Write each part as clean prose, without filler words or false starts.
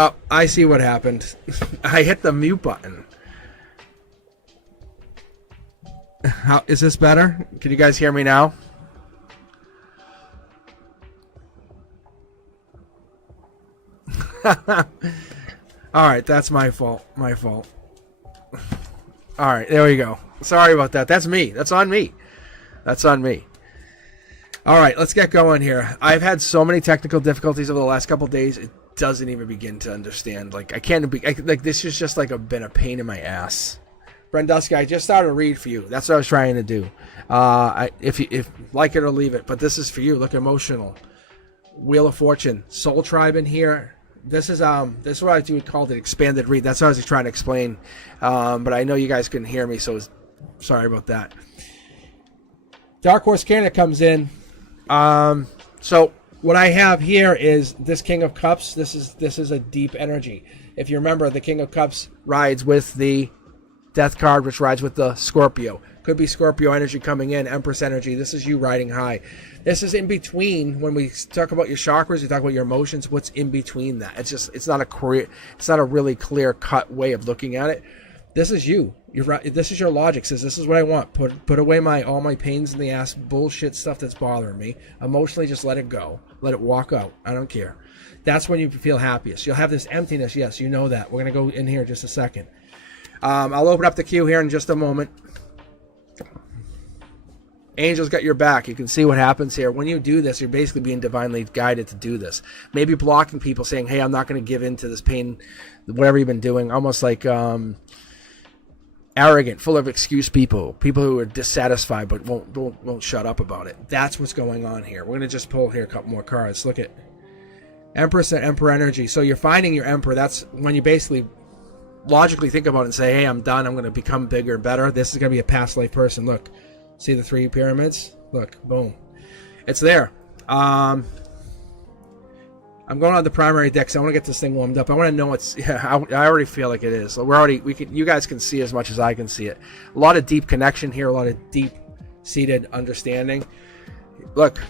Oh, I see what happened. I hit the mute button. How is this better? Can you guys hear me now? All right, that's my fault. My fault. All right, there we go. Sorry about that. That's me. That's on me. That's on me. All right, let's get going here. I've had so many technical difficulties over the last couple of days. It doesn't even begin to understand. Like I can't be like this is just like been a pain in my ass. Brenduski, I just started to read for you. That's what I was trying to do. If like it or leave it, but this is for you. Look, emotional. Wheel of Fortune, Soul Tribe in here. This is what I called it expanded read. That's what I was trying to explain. But I know you guys couldn't hear me, so sorry about that. Dark Horse Canada comes in. So what I have here is this King of Cups. This is a deep energy. If you remember, the King of Cups rides with the Death card, which rides with the Scorpio. Could be Scorpio energy coming in, Empress energy. This is you riding high. This is in between. When we talk about your chakras, we talk about your emotions. What's in between that? It's not a really clear cut way of looking at it. This is you. This is your logic. Says this is what I want. Put away all my pains in the ass bullshit stuff that's bothering me. Emotionally, just let it go. Let it walk out. I don't care. That's when you feel happiest. You'll have this emptiness. Yes, you know that. We're gonna go in here in just a second. I'll open up the queue here in just a moment. Angels got your back. You can see what happens here. When you do this, you're basically being divinely guided to do this. Maybe blocking people, saying, hey, I'm not going to give in to this pain, whatever you've been doing. Almost like arrogant, full of excuse people who are dissatisfied but won't shut up about it. That's what's going on here. We're going to just pull here a couple more cards. Look at Empress and Emperor energy. So you're finding your Emperor. That's when you basically logically think about it and say, hey, I'm done. I'm going to become bigger and better. This is going to be a past life person. Look. See the 3 pyramids? Look, boom. It's there. I'm going on the primary deck, so I want to get this thing warmed up. I want to know it's. Yeah, I already feel like it is. You guys can see as much as I can see it. A lot of deep connection here. A lot of deep-seated understanding. Look,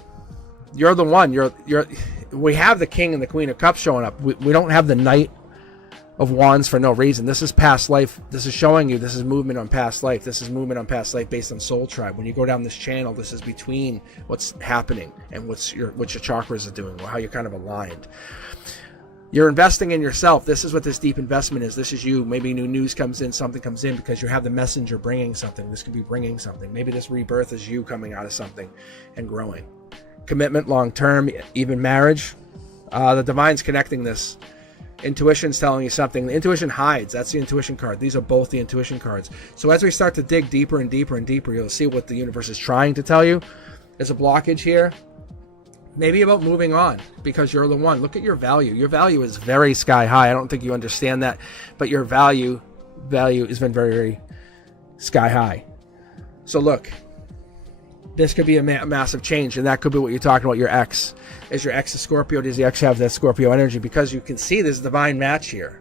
you're the one. We have the King and the Queen of Cups showing up. We don't have the Knight of Wands for no reason. This is past life. This is showing you this is movement on past life. This is movement on past life based on Soul Tribe. When you go down this channel, this is between what's happening and what your chakras are doing, how you're kind of aligned. You're investing in yourself. This is what this deep investment is. This is you. Maybe new news comes in, something comes in because you have the messenger bringing something. This could be bringing something. Maybe this rebirth is you coming out of something and growing. Commitment, long term, even marriage. The divine's connecting this. Intuition's telling you something. The intuition hides. That's the intuition card. These are both the intuition cards. So as we start to dig deeper and deeper and deeper, you'll see what the universe is trying to tell you. There's a blockage here. Maybe about moving on because you're the one. Look at your value. Your value is very sky high. I don't think you understand that, but your value has been very, very sky high. So look, this could be a massive change, and that could be what you're talking about. Your ex. Is your ex a Scorpio? Does the ex have that Scorpio energy? Because you can see this divine match here.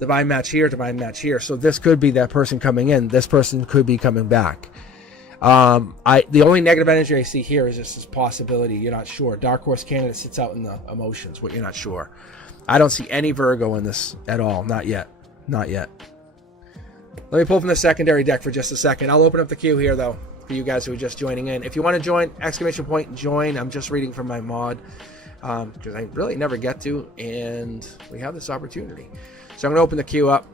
Divine match here, divine match here. So this could be that person coming in. This person could be coming back. The only negative energy I see here is just this possibility. You're not sure. Dark Horse Canada sits out in the emotions, what you're not sure. I don't see any Virgo in this at all. Not yet. Not yet. Let me pull from the secondary deck for just a second. I'll open up the queue here, though, for you guys who are just joining in. If you want to join, exclamation point, join. I'm just reading from my mod because I really never get to, and we have this opportunity. So I'm going to open the queue up.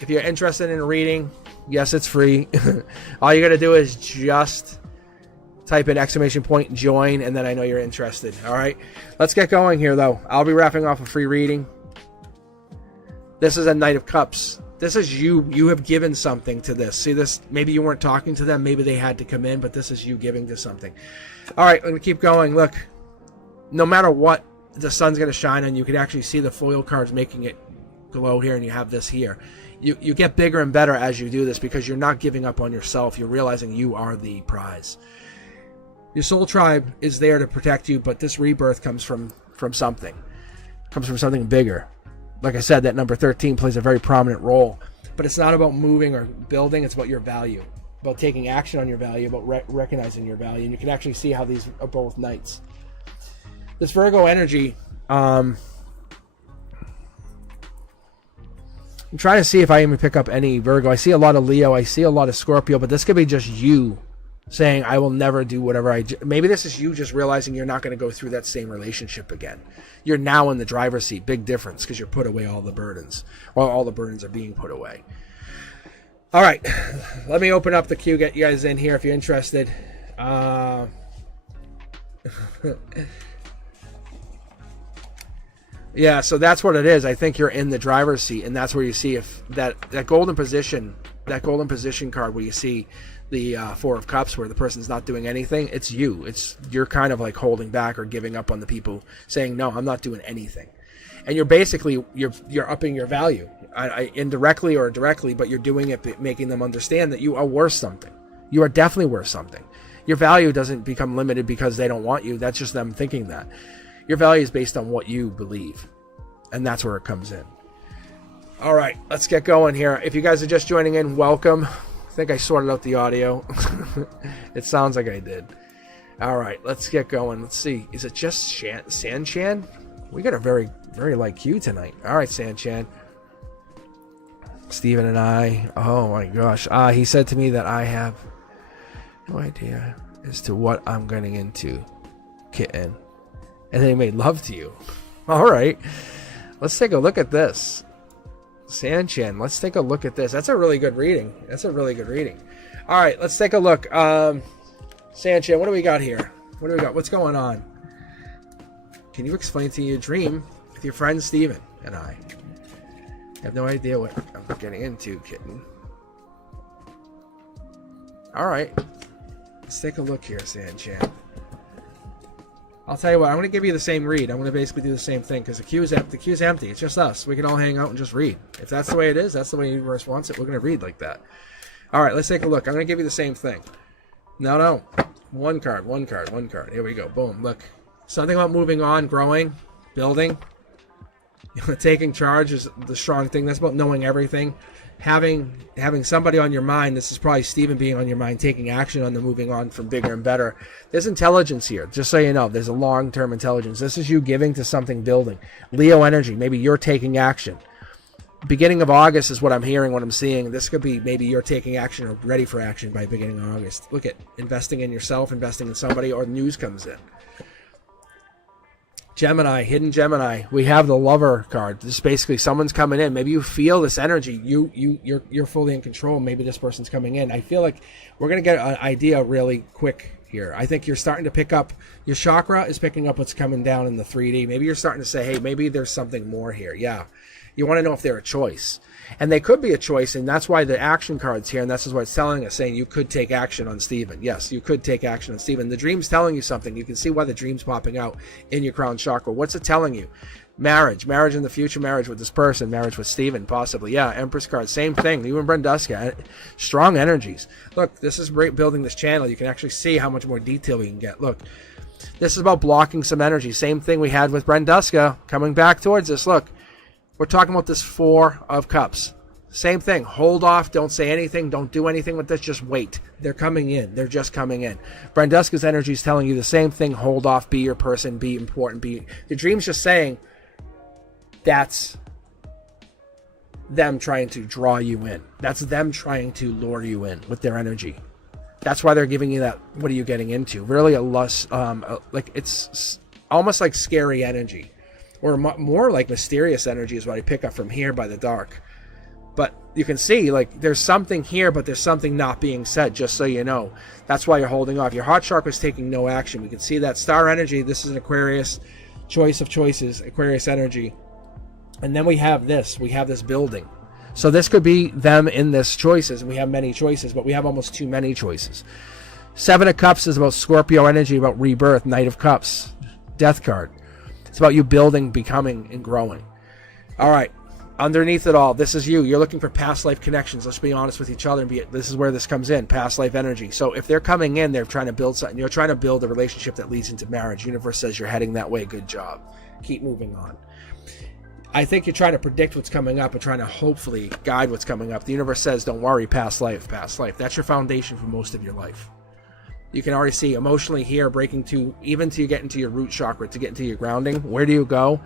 If you're interested in reading, yes, it's free. All you got to do is just type in exclamation point, join, and then I know you're interested. All right, let's get going here, though. I'll be wrapping off a free reading. This is a Knight of Cups. This is you. You have given something to this. See this? Maybe you weren't talking to them. Maybe they had to come in, but this is you giving to something. All right, I'm going to keep going. Look, no matter what, the sun's going to shine on you. You can actually see the foil cards making it glow here, and you have this here. You get bigger and better as you do this because you're not giving up on yourself. You're realizing you are the prize. Your soul tribe is there to protect you, but this rebirth comes from something. Comes from something bigger. Like I said, that number 13 plays a very prominent role. But it's not about moving or building. It's about your value. About taking action on your value. About recognizing your value. And you can actually see how these are both knights. This Virgo energy, I'm trying to see if I even pick up any Virgo. I see a lot of Leo. I see a lot of Scorpio, but this could be just you saying, I will never do whatever I do. Maybe this is you just realizing you're not going to go through that same relationship again. You're now in the driver's seat. Big difference, because you're put away all the burdens. Well, all the burdens are being put away. All right. Let me open up the queue, get you guys in here if you're interested. Yeah, so that's what it is. I think you're in the driver's seat, and that's where you see if that golden position card where you see the Four of Cups where the person's not doing anything. It's you. You're kind of like holding back or giving up on the people, saying, no, I'm not doing anything. And you're basically you're upping your value, indirectly or directly, but you're doing it, making them understand that you are worth something. You are definitely worth something. Your value doesn't become limited because they don't want you. That's just them thinking that. Your value is based on what you believe, and that's where it comes in. All right, let's get going here. If you guys are just joining in, welcome. I think I sorted out the audio. It sounds like I did. All right, let's get going. Let's see. Is it just Sanchan? We got a very, very light queue tonight. All right, Sanchan. Steven and I. Oh, my gosh. He said to me that I have no idea as to what I'm getting into, kitten. And then he made love to you. All right. Let's take a look at this. Sanchan, let's take a look at this. That's a really good reading. All right, let's take a look. Sanchan, what do we got here? What's going on? Can you explain to your dream with your friend Steven and I? I have no idea what I'm getting into, kitten. All right. Let's take a look here, Sanchan. I'll tell you what, I'm going to give you the same read. I'm going to basically do the same thing because the queue is empty. It's just us. We can all hang out and just read. If that's the way it is, that's the way the universe wants it, we're going to read like that. All right, let's take a look. I'm going to give you the same thing. No. One card. Here we go. Boom. Look. Something about moving on, growing, building. Taking charge is the strong thing. That's about knowing everything. Having somebody on your mind. This is probably Steven being on your mind, taking action on the moving on from bigger and better. There's intelligence here, just so you know. There's a long-term intelligence. This is you giving to something, building. Leo energy. Maybe you're taking action. Beginning of August is what I'm hearing, what I'm seeing. This could be maybe you're taking action or ready for action by beginning of August. Look at investing in yourself, investing in somebody, or news comes in. Gemini, hidden Gemini. We have the Lover card. This is basically someone's coming in. Maybe you feel this energy. You're fully in control. Maybe this person's coming in. I feel like we're gonna get an idea really quick here. I think you're starting to pick up. Your chakra is picking up what's coming down in the 3D. Maybe you're starting to say, hey, maybe there's something more here. Yeah. You want to know if they're a choice. And they could be a choice, and that's why the action card's here, and this is what it's telling us, saying you could take action on Steven. Yes, you could take action on Steven. The dream's telling you something. You can see why the dream's popping out in your crown chakra. What's it telling you? Marriage in the future, marriage with this person, marriage with Steven, possibly. Yeah, Empress card, same thing. You and Brenduska, strong energies. Look, this is great building this channel. You can actually see how much more detail we can get. Look, this is about blocking some energy. Same thing we had with Brenduska coming back towards us. Look. We're talking about this Four of Cups. Same thing. Hold off. Don't say anything. Don't do anything with this. Just wait. They're coming in. They're just coming in. Brenduska's energy is telling you the same thing. Hold off. Be your person. Be important. The dream's just saying that's them trying to draw you in. That's them trying to lure you in with their energy. That's why they're giving you that. What are you getting into? Really a lust. Like it's almost like scary energy. Or more like mysterious energy is what I pick up from here by the dark. But you can see, like, there's something here, but there's something not being said, just so you know. That's why you're holding off. Your heart chakra is taking no action. We can see that star energy. This is an Aquarius, choice of choices, Aquarius energy. And then we have this. We have this building. So this could be them in this choices. And we have many choices, but we have almost too many choices. Seven of Cups is about Scorpio energy, about rebirth. Knight of Cups, death card. It's about you building, becoming, and growing. All right. Underneath it all, this is you. You're looking for past life connections. Let's be honest with each other. This is where this comes in, past life energy. So if they're coming in, they're trying to build something. You're trying to build a relationship that leads into marriage. Universe says you're heading that way. Good job. Keep moving on. I think you're trying to predict what's coming up and trying to hopefully guide what's coming up. The universe says, don't worry, past life, past life. That's your foundation for most of your life. You can already see emotionally here, breaking to, even to get into your root chakra, to get into your grounding. Where do you go?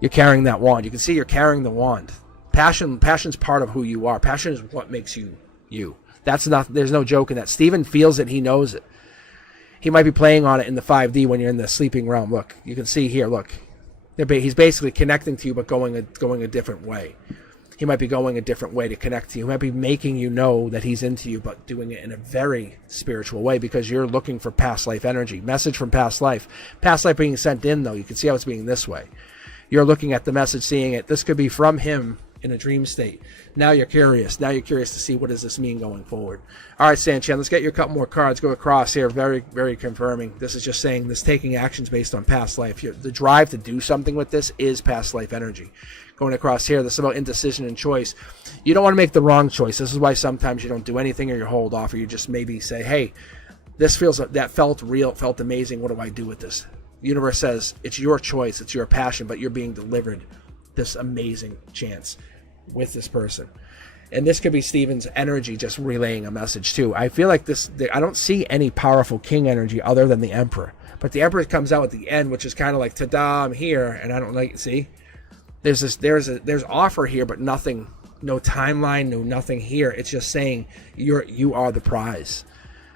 You're carrying that wand. You can see you're carrying the wand. Passion's part of who you are. Passion is what makes you you. There's no joke in that. Steven feels it. He knows it. He might be playing on it in the 5D when you're in the sleeping realm. Look, you can see here, look. He's basically connecting to you, but going a different way. He might be going a different way to connect to you. He might be making you know that he's into you, but doing it in a very spiritual way because you're looking for past life energy. Message from past life. Past life being sent in, though. You can see how it's being this way. You're looking at the message, seeing it. This could be from him in a dream state. Now you're curious. Now you're curious to see what does this mean going forward. All right, Sanchan, let's get you a couple more cards. Go across here. Very, very confirming. This is just saying this taking actions based on past life. The drive to do something with this is past life energy. Going across here, this is about indecision and choice. You don't want to make the wrong choice. This is why sometimes you don't do anything or you hold off or you just maybe say, hey, that felt real, felt amazing. What do I do with this? The universe says it's your choice, it's your passion, but you're being delivered this amazing chance with this person. And this could be Steven's energy just relaying a message too. I feel like I don't see any powerful king energy other than the Emperor. But the Emperor comes out at the end, which is kind of like, ta-da, I'm here, and I don't like, see? There's offer here, but nothing, no timeline, no nothing here. It's just saying you are the prize.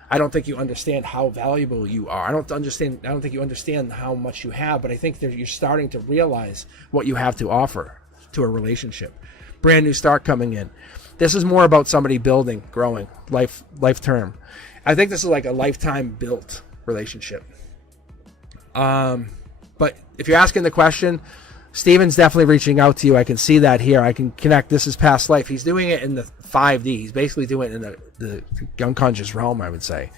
I don't think you understand how valuable you are. I don't think you understand how much you have, but I think you're starting to realize what you have to offer to a relationship. Brand new start coming in. This is more about somebody building, growing, life term. I think this is like a lifetime built relationship. But if you're asking the question, Steven's definitely reaching out to you. I can see that here. I can connect. This is past life. He's doing it in the 5D. He's basically doing it in the unconscious realm, I would say.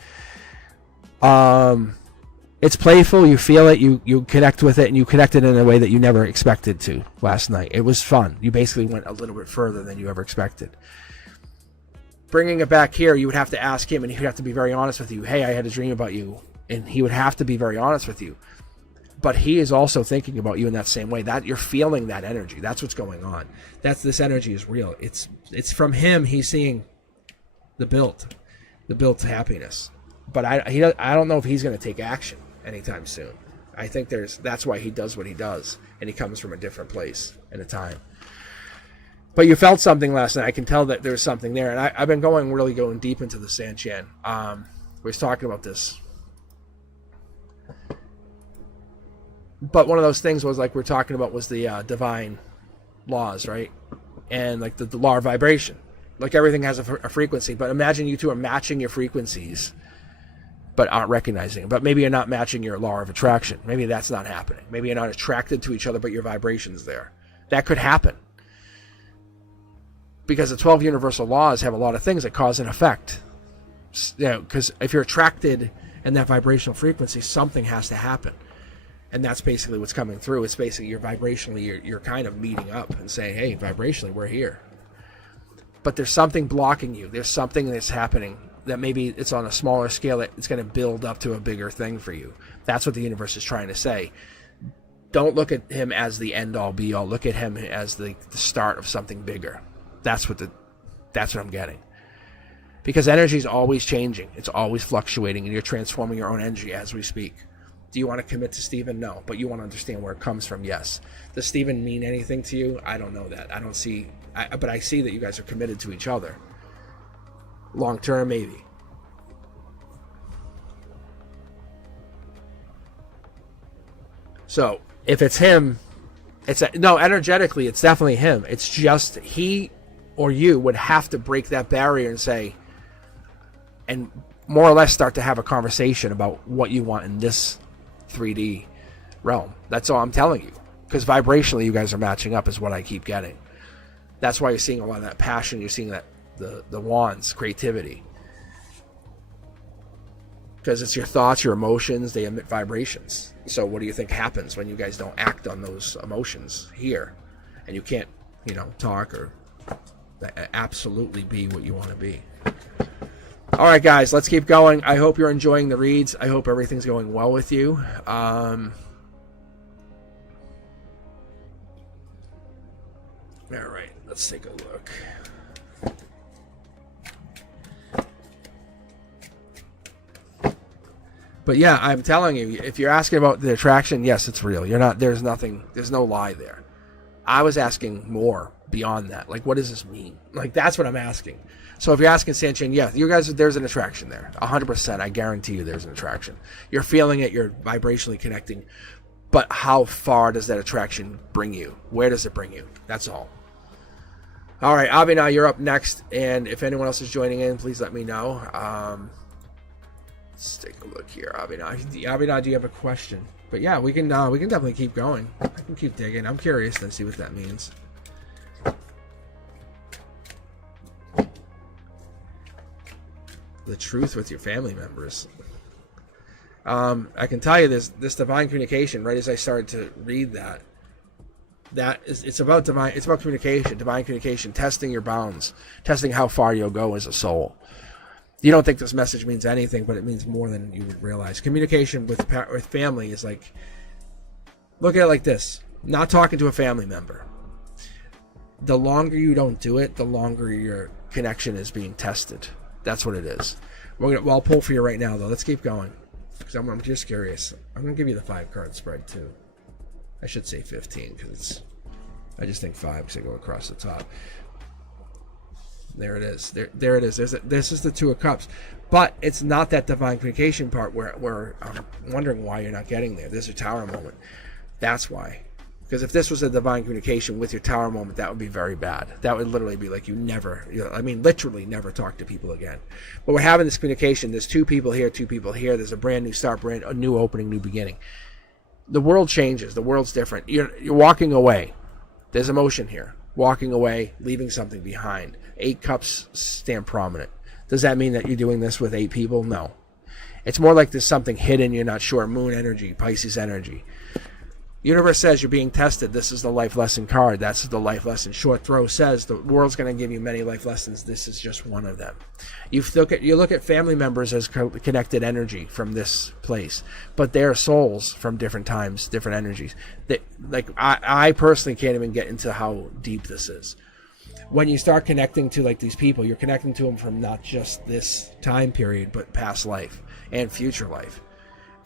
It's playful. You feel it. You connect with it, and you connect it in a way that you never expected to last night. It was fun. You basically went a little bit further than you ever expected. Bringing it back here, you would have to ask him, and he would have to be very honest with you. Hey, I had a dream about you. And he would have to be very honest with you. But he is also thinking about you in that same way. That you're feeling that energy. That's what's going on. This energy is real. It's from him. He's seeing the built happiness. But I don't know if he's going to take action anytime soon. I think that's why he does what he does, and he comes from a different place and a time. But you felt something last night. I can tell that there's something there, and I've been really going deep into the Sanchan. We was talking about this. But one of those things was like we're talking about was the divine laws, right? And like the law of vibration. Like everything has a frequency. But imagine you two are matching your frequencies, but aren't recognizing it. But maybe you're not matching your law of attraction. Maybe that's not happening. Maybe you're not attracted to each other, but your vibration's there. That could happen. Because the 12 universal laws have a lot of things that cause an effect. Because if you're attracted in that vibrational frequency, something has to happen. And that's basically what's coming through. It's basically you're kind of meeting up and saying, hey, vibrationally, we're here. But there's something blocking you. There's something that's happening that maybe it's on a smaller scale that it's going to build up to a bigger thing for you. That's what the universe is trying to say. Don't look at him as the end-all, be-all. Look at him as the start of something bigger. That's what I'm getting. Because energy is always changing. It's always fluctuating, and you're transforming your own energy as we speak. Do you want to commit to Steven? No. But you want to understand where it comes from? Yes. Does Steven mean anything to you? I don't know that. But I see that you guys are committed to each other. Long term, maybe. So, if it's him, energetically, it's definitely him. It's just he or you would have to break that barrier and say, and more or less start to have a conversation about what you want in this 3D realm. That's all I'm telling you. Because vibrationally, you guys are matching up is what I keep getting. That's why you're seeing a lot of that passion. You're seeing that the wands, creativity. Because it's your thoughts, your emotions, they emit vibrations. So what do you think happens when you guys don't act on those emotions here? And you can't, talk or absolutely be what you want to be. All right, guys, let's keep going. I hope you're enjoying the reads. I hope everything's going well with you. All right, let's take a look. But yeah, I'm telling you, if you're asking about the attraction, yes, it's real. There's no lie there. I was asking more beyond that. Like, what does this mean? Like, that's what I'm asking. So if you're asking Sanchin, yeah, you guys, there's an attraction there. 100%, I guarantee you there's an attraction. You're feeling it, you're vibrationally connecting. But how far does that attraction bring you? Where does it bring you? That's all. All right, Abhinav, you're up next. And if anyone else is joining in, please let me know. Let's take a look here, Abhinav. Abhinav, do you have a question? But yeah, we can definitely keep going. I can keep digging. I'm curious to see what that means. The truth with your family members. I can tell you this divine communication, right as I started to read it's about divine communication, testing your bounds, testing how far you'll go as a soul. You don't think this message means anything, but it means more than you would realize. Communication with family is like, look at it like this: not talking to a family member. The longer you don't do it, the longer your connection is being tested. That's what it is. I'll pull for you right now, though. Let's keep going, because I'm just curious. I'm going to give you the 5-card spread, too. I should say 15, because I just think 5 because I go across the top. There it is. There it is. This is the 2 of Cups. But it's not that divine communication part where I'm wondering why you're not getting there. There's a Tower moment. That's why. Because if this was a divine communication with your Tower moment, that would be very bad. That would literally be like literally never talk to people again. But we're having this communication. There's 2 people here, 2 people here. There's a brand new start, a new opening, new beginning. The world changes. The world's different. You're walking away. There's emotion here. Walking away, leaving something behind. 8 cups stand prominent. Does that mean that you're doing this with 8 people? No. It's more like there's something hidden. You're not sure. Moon energy, Pisces energy. Universe says you're being tested. This is the life lesson card. That's the life lesson. Short throw says the world's going to give you many life lessons. This is just one of them. You look at family members as connected energy from this place, but they're souls from different times, different energies. I personally can't even get into how deep this is. When you start connecting to like these people, you're connecting to them from not just this time period, but past life and future life.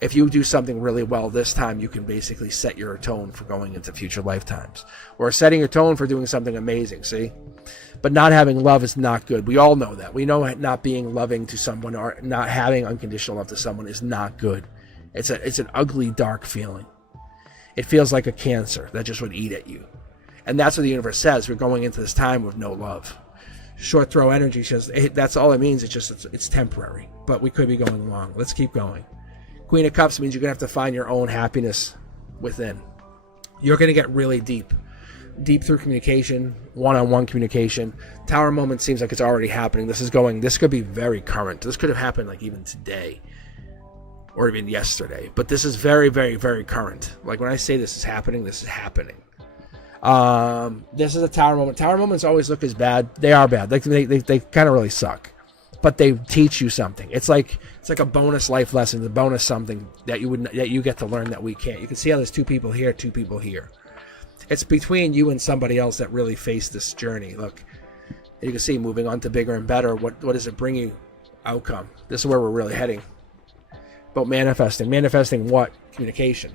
If you do something really well this time, you can basically set your tone for going into future lifetimes. Or setting your tone for doing something amazing, see? But not having love is not good. We all know that. We know not being loving to someone or not having unconditional love to someone is not good. It's an ugly, dark feeling. It feels like a cancer that just would eat at you. And that's what the universe says. We're going into this time with no love. Short throw energy says that's all it means. It's temporary. But we could be going along. Let's keep going. Queen of Cups means you're going to have to find your own happiness within. You're going to get really deep through communication, one-on-one communication. Tower moment seems like it's already happening. This could be very current. This could have happened like even today or even yesterday. But this is very, very, very current. Like when I say this is happening, this is happening. This is a Tower moment. Tower moments always look as bad. They are bad. They kind of really suck. But they teach you something. It's like a bonus life lesson, a bonus something that you get to learn that we can't. You can see how there's 2 people here, 2 people here. It's between you and somebody else that really face this journey. Look, you can see moving on to bigger and better. What does it bring you? Outcome. This is where we're really heading. But manifesting what? Communication.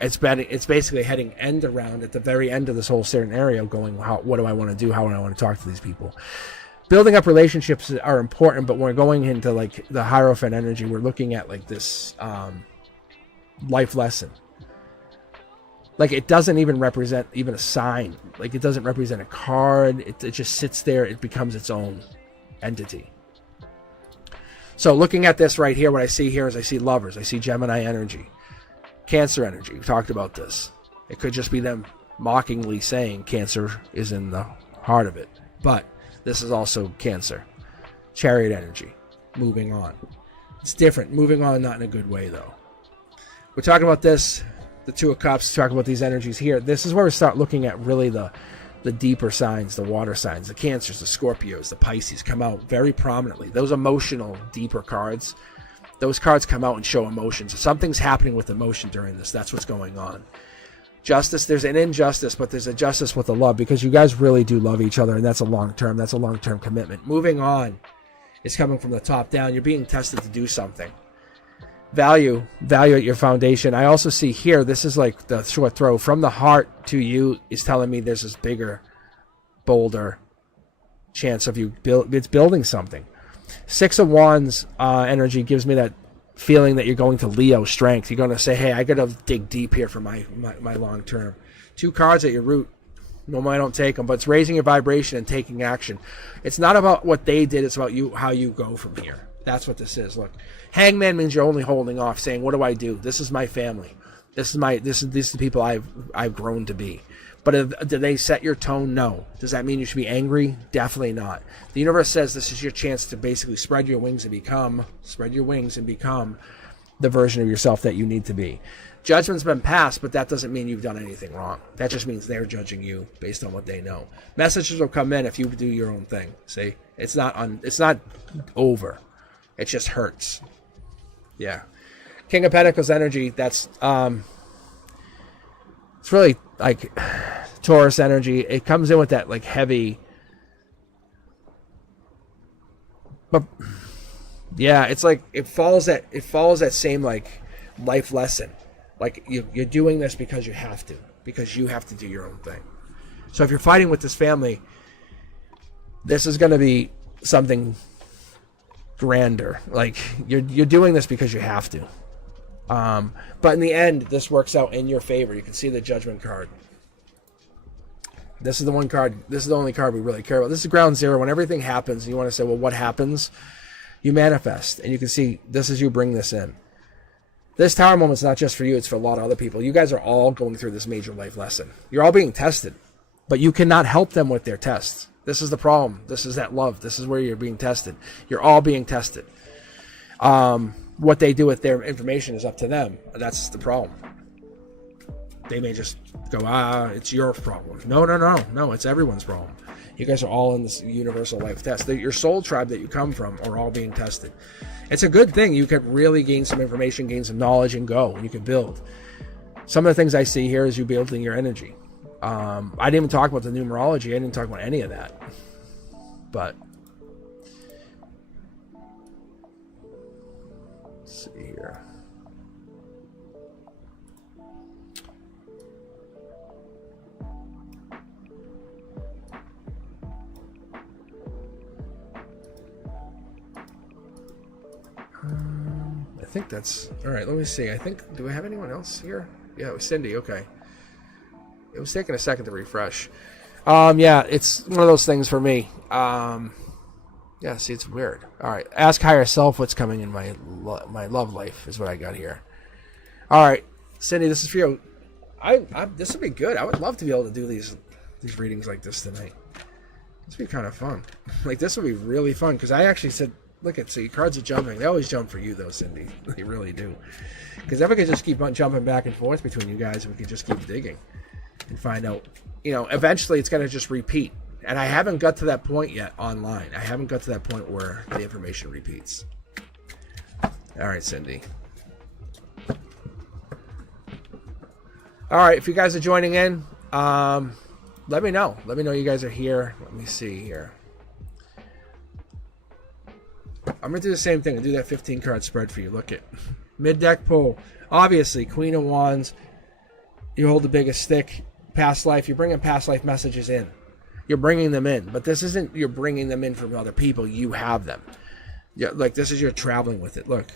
It's basically heading end around at the very end of this whole scenario. Going, what do I want to do? How do I want to talk to these people? Building up relationships are important, but when we're going into like the Hierophant energy, we're looking at like this life lesson. Like it doesn't even represent even a sign. Like it doesn't represent a card. It just sits there. It becomes its own entity. So looking at this right here, what I see here is I see lovers. I see Gemini energy. Cancer energy. We talked about this. It could just be them mockingly saying Cancer is in the heart of it. But this is also Cancer. Chariot energy. Moving on. It's different. Moving on, not in a good way, though. We're talking about this, the 2 of Cups, talking about these energies here. This is where we start looking at really the deeper signs, the water signs, the Cancers, the Scorpios, the Pisces come out very prominently. Those emotional, deeper cards, those cards come out and show emotions. Something's happening with emotion during this. That's what's going on. Justice, there's an injustice, but there's a justice with a love because you guys really do love each other, and that's a long-term commitment. Moving on is coming from the top down. You're being tested to do something. Value at your foundation. I also see here, this is like the short throw from the heart to you is telling me there's this bigger, bolder chance of you it's building something. 6 of Wands energy gives me that feeling that you're going to Leo strength. You're going to say, hey, I got to dig deep here for my long term. 2 cards at your root. Normally I don't take them, but it's raising your vibration and taking action. It's not about what they did. It's about you, how you go from here. That's what this is. Look, Hangman means you're only holding off, saying, what do I do? This is my family. This is the people I've grown to be. But do they set your tone? No. Does that mean you should be angry? Definitely not. The universe says this is your chance to basically spread your wings and become the version of yourself that you need to be. Judgment's been passed, but that doesn't mean you've done anything wrong. That just means they're judging you based on what they know. Messages will come in if you do your own thing. See, it's not over. It just hurts. Yeah. King of Pentacles energy. That's it's really like Taurus energy. It comes in with that like heavy, but yeah, it's like it follows that same like life lesson. Like you're doing this because you have to do your own thing. So if you're fighting with this family, this is going to be something grander. Like you're doing this because you have to. But in the end, this works out in your favor. You can see the Judgment card. This is the one card. This is the only card we really care about. This is ground zero. When everything happens, and you want to say, well, what happens? You manifest, and you can see this is you bring this in. This tower moment's not just for you; it's for a lot of other people. You guys are all going through this major life lesson. You're all being tested, but you cannot help them with their tests. This is the problem. This is that love. This is where you're being tested. You're all being tested. What they do with their information is up to them. That's the problem. They may just go, it's your problem. No, it's everyone's problem. You guys are all in this universal life test. Your soul tribe that you come from are all being tested. It's a good thing. You could really gain some information, gain some knowledge, and go. You can build. Some of the things I see here is you building your energy. I didn't even talk about the numerology. I didn't talk about any of that. But let's see here. I think that's all right. Let me see. I think, do we have anyone else here? Yeah, it was Cindy. Okay. It was taking a second to refresh. Yeah, it's one of those things for me. Yeah, see, it's weird. All right, ask higher self what's coming in my love life is what I got here. All right, Cindy, this is for you. This would be good. I would love to be able to do these readings like this tonight. This would be kind of fun. Like, this would be really fun because I actually said, look at, see, cards are jumping. They always jump for you, though, Cindy. They really do. Because if we could just keep on jumping back and forth between you guys, we could just keep digging and find out. You know, eventually it's going to just repeat. And I haven't got to that point yet online. I haven't got to that point where the information repeats. All right, Cindy. All right, if you guys are joining in, let me know. Let me know you guys are here. Let me see here. I'm going to do the same thing. I'll do that 15-card spread for you. Look at mid-deck pull. Obviously, Queen of Wands. You hold the biggest stick. Past life. You're bringing past life messages in. You're bringing them in. But this isn't you're bringing them in from other people. You have them. Yeah, like, this is you're traveling with it. Look.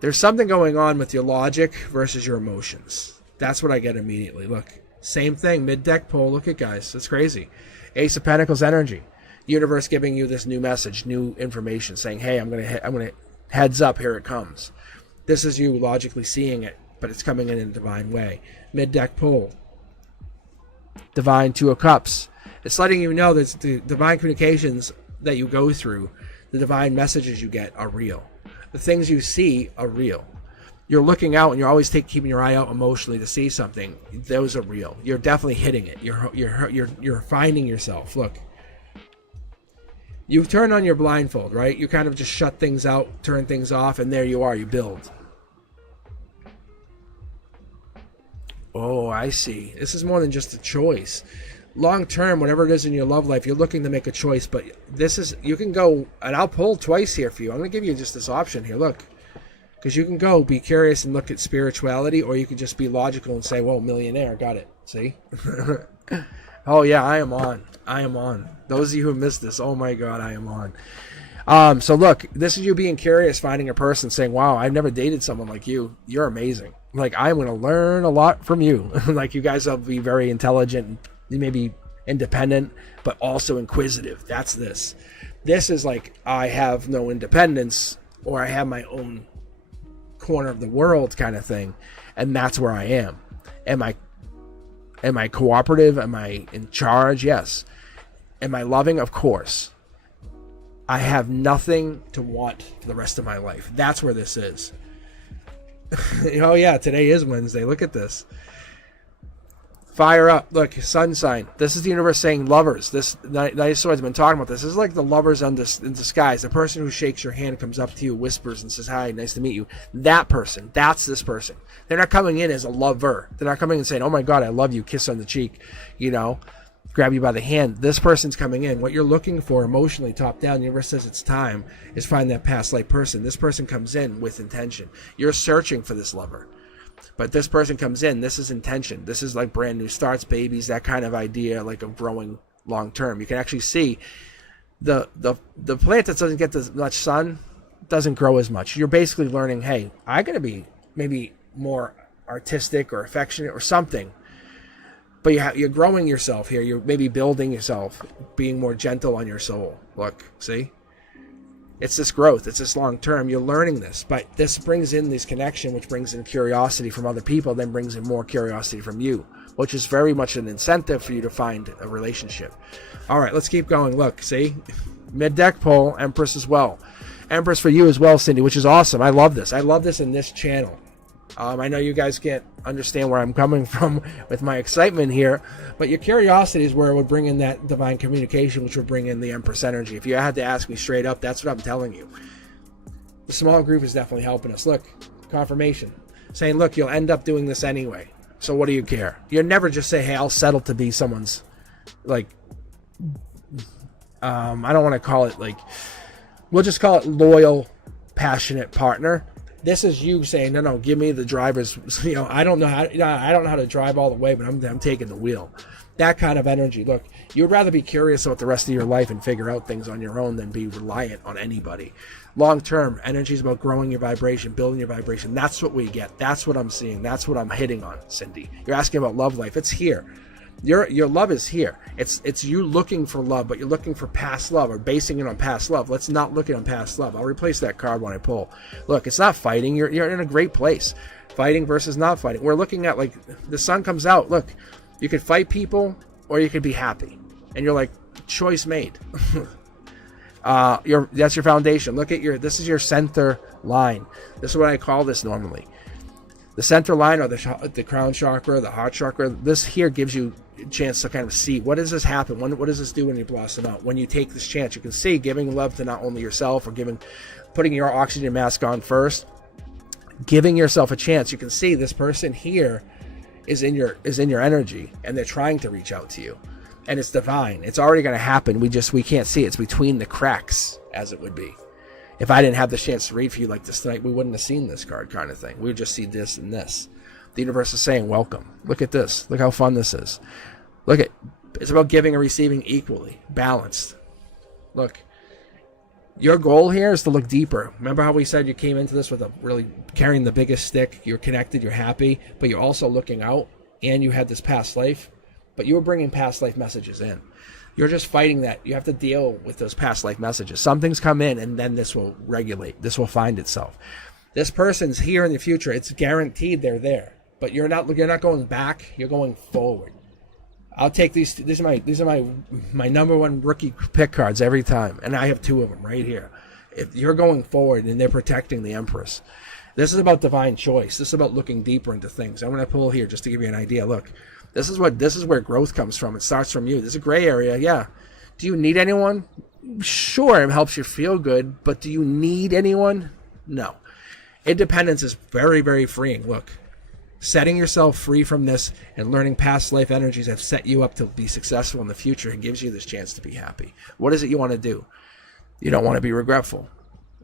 There's something going on with your logic versus your emotions. That's what I get immediately. Look. Same thing. Mid-deck pull. Look at, guys. That's crazy. Ace of Pentacles energy. Universe giving you this new message, new information, saying, hey, I'm gonna heads up, here it comes. This is you logically seeing it, but it's coming in a divine way. Mid-deck pull. Divine Two of Cups. It's letting you know that the divine communications that you go through, the divine messages you get are real. The things you see are real. You're looking out and you're always keeping your eye out emotionally to see something. Those are real. You're definitely hitting it. You're finding yourself. Look. You've turned on your blindfold, right? You kind of just shut things out, turn things off, and there you are. You build. Oh, I see. This is more than just a choice. long term, whatever it is in your love life, you're looking to make a choice. But this is, you can go, and I'll pull twice here for you. I'm going to give you just this option here. Look, because you can go be curious and look at spirituality, or you can just be logical and say, well, millionaire, got it. See? Oh, yeah, I am on. I am on. Those of you who missed this, oh, my God, I am on. So, look, this is you being curious, finding a person, saying, wow, I've never dated someone like you. You're amazing. Like, I'm going to learn a lot from you. Like, you guys will be very intelligent, maybe independent, but also inquisitive. That's this. This is like, I have no independence, or I have my own corner of the world kind of thing, and that's where I am. Am I cooperative? Am I in charge? Yes. Am I loving? Of course. I have nothing to want for the rest of my life. That's where this is. Oh yeah, today is Wednesday. Look at this. Fire up. Look, sun sign. This is the universe saying lovers. This Knight of Swords has been talking about this. This is like the lovers in disguise. The person who shakes your hand, comes up to you, whispers and says, hi, nice to meet you. That person. That's this person. They're not coming in as a lover. They're not coming in saying, oh my God, I love you, kiss on the cheek, grab you by the hand. This person's coming in. What you're looking for emotionally, top down, the universe says it's time, is find that past life person. This person comes in with intention. You're searching for this lover. But this person comes in, this is intention. This is like brand new starts, babies, that kind of idea, like of growing long term. You can actually see the plant that doesn't get as much sun doesn't grow as much. You're basically learning, hey, I gotta be maybe more artistic or affectionate or something. But you're growing yourself here. You're maybe building yourself, being more gentle on your soul. Look, see? It's this growth. It's this long term. You're learning this. But this brings in this connection, which brings in curiosity from other people, then brings in more curiosity from you, which is very much an incentive for you to find a relationship. All right, let's keep going. Look, see? Mid-deck pull, Empress as well. Empress for you as well, Cindy, which is awesome. I love this. I love this in this channel. I know you guys can't understand where I'm coming from with my excitement here, but your curiosity is where it would bring in that divine communication, which would bring in the Empress energy. If you had to ask me straight up, that's what I'm telling you. The small group is definitely helping us. Look, confirmation. Saying, look, you'll end up doing this anyway. So what do you care? You'll never just say, hey, I'll settle to be someone's, like, I don't want to call it, like, we'll just call it loyal, passionate partner. This is you saying, no, give me the driver's, I don't know how to drive all the way, but I'm taking the wheel. That kind of energy. Look, you would rather be curious about the rest of your life and figure out things on your own than be reliant on anybody. Long term, energy is about growing your vibration, building your vibration. That's what we get. That's what I'm seeing. That's what I'm hitting on, Cindy. You're asking about love life. It's here. Your love is here. It's you looking for love, but you're looking for past love or basing it on past love. Let's not look at on past love. I'll replace that card when I pull. Look, it's not fighting. You're in a great place. Fighting versus not fighting. We're looking at, like, the sun comes out. Look, you could fight people or you could be happy. And you're like, choice made. That's your foundation. Look at this is your center line. This is what I call this normally. The center line, or the crown chakra, the heart chakra, this here gives you a chance to kind of see, what does this happen? What does this do when you blossom out? When you take this chance, you can see giving love to not only yourself, or putting your oxygen mask on first, giving yourself a chance. You can see this person here is in your energy, and they're trying to reach out to you. And it's divine. It's already going to happen. We can't see it. It's between the cracks, as it would be. If I didn't have the chance to read for you like this tonight, we wouldn't have seen this card, kind of thing. We would just see this and this. The universe is saying, welcome. Look at this. Look how fun this is. It's about giving and receiving equally, balanced. Look, your goal here is to look deeper. Remember how we said you came into this with really carrying the biggest stick? You're connected, you're happy, but you're also looking out, and you had this past life, but you were bringing past life messages in. You're just fighting that. You have to deal with those past life messages. Some things come in, and then this will regulate. This will find itself. This person's here in the future. It's guaranteed they're there. But you're not going back. You're going forward. I'll take these. These are my number one rookie pick cards every time, and I have two of them right here. If you're going forward, and they're protecting the Empress. This is about divine choice. This is about looking deeper into things. I'm going to pull here just to give you an idea. Look. This is where growth comes from. It starts from you. There's a gray area, yeah. Do you need anyone? Sure, it helps you feel good, but do you need anyone? No. Independence is very, very freeing. Look, Setting yourself free from this and learning past life energies have set you up to be successful in the future and gives you this chance to be happy. What is it you want to do? You don't want to be regretful.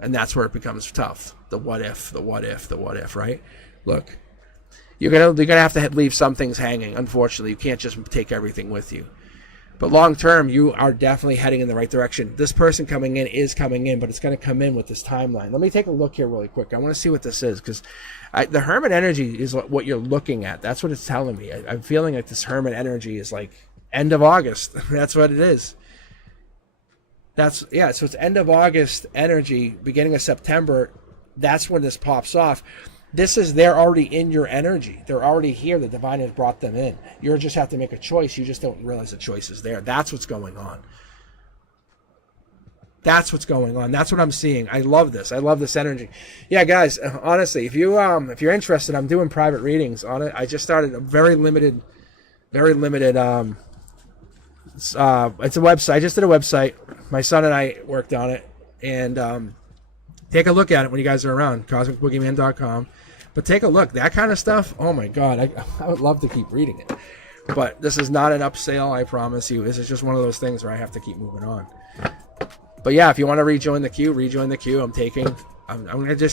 And that's where it becomes tough. The what if, right? Look, you're gonna have to leave some things hanging. Unfortunately, you can't just take everything with you. But long term, you are definitely heading in the right direction. This person coming in is coming in, but it's going to come in with this timeline. Let me take a look here really quick. I want to see what this is, because the Hermit energy is what you're looking at. That's what it's telling me. I'm feeling like this Hermit energy is like end of August. That's what it is. So it's end of August energy, beginning of September. That's when this pops off. They're already in your energy. They're already here. The divine has brought them in. You just have to make a choice. You just don't realize the choice is there. That's what's going on. That's what's going on. That's what I'm seeing. I love this. I love this energy. Yeah, guys, honestly, if you're interested, I'm doing private readings on it. I just started a very limited it's a website. I just did a website. My son and I worked on it, and take a look at it when you guys are around, cosmicboogeyman.com. But take a look. That kind of stuff, oh my God, I would love to keep reading it. But this is not an upsale, I promise you. This is just one of those things where I have to keep moving on. But yeah, if you want to rejoin the queue, rejoin the queue. I'm basically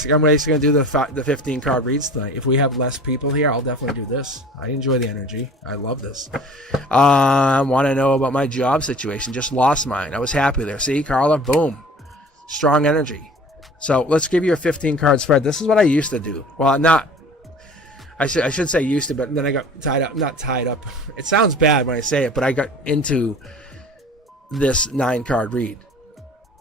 going to do the 15 card reads tonight. If we have less people here, I'll definitely do this. I enjoy the energy. I love this. Want to know about my job situation. Just lost mine. I was happy there. See, Carla? Boom. Strong energy. So let's give you a 15 card spread. This is what I used to do. Well, I should say used to, but then I got tied up. Not tied up. It sounds bad when I say it, but I got into this 9 card read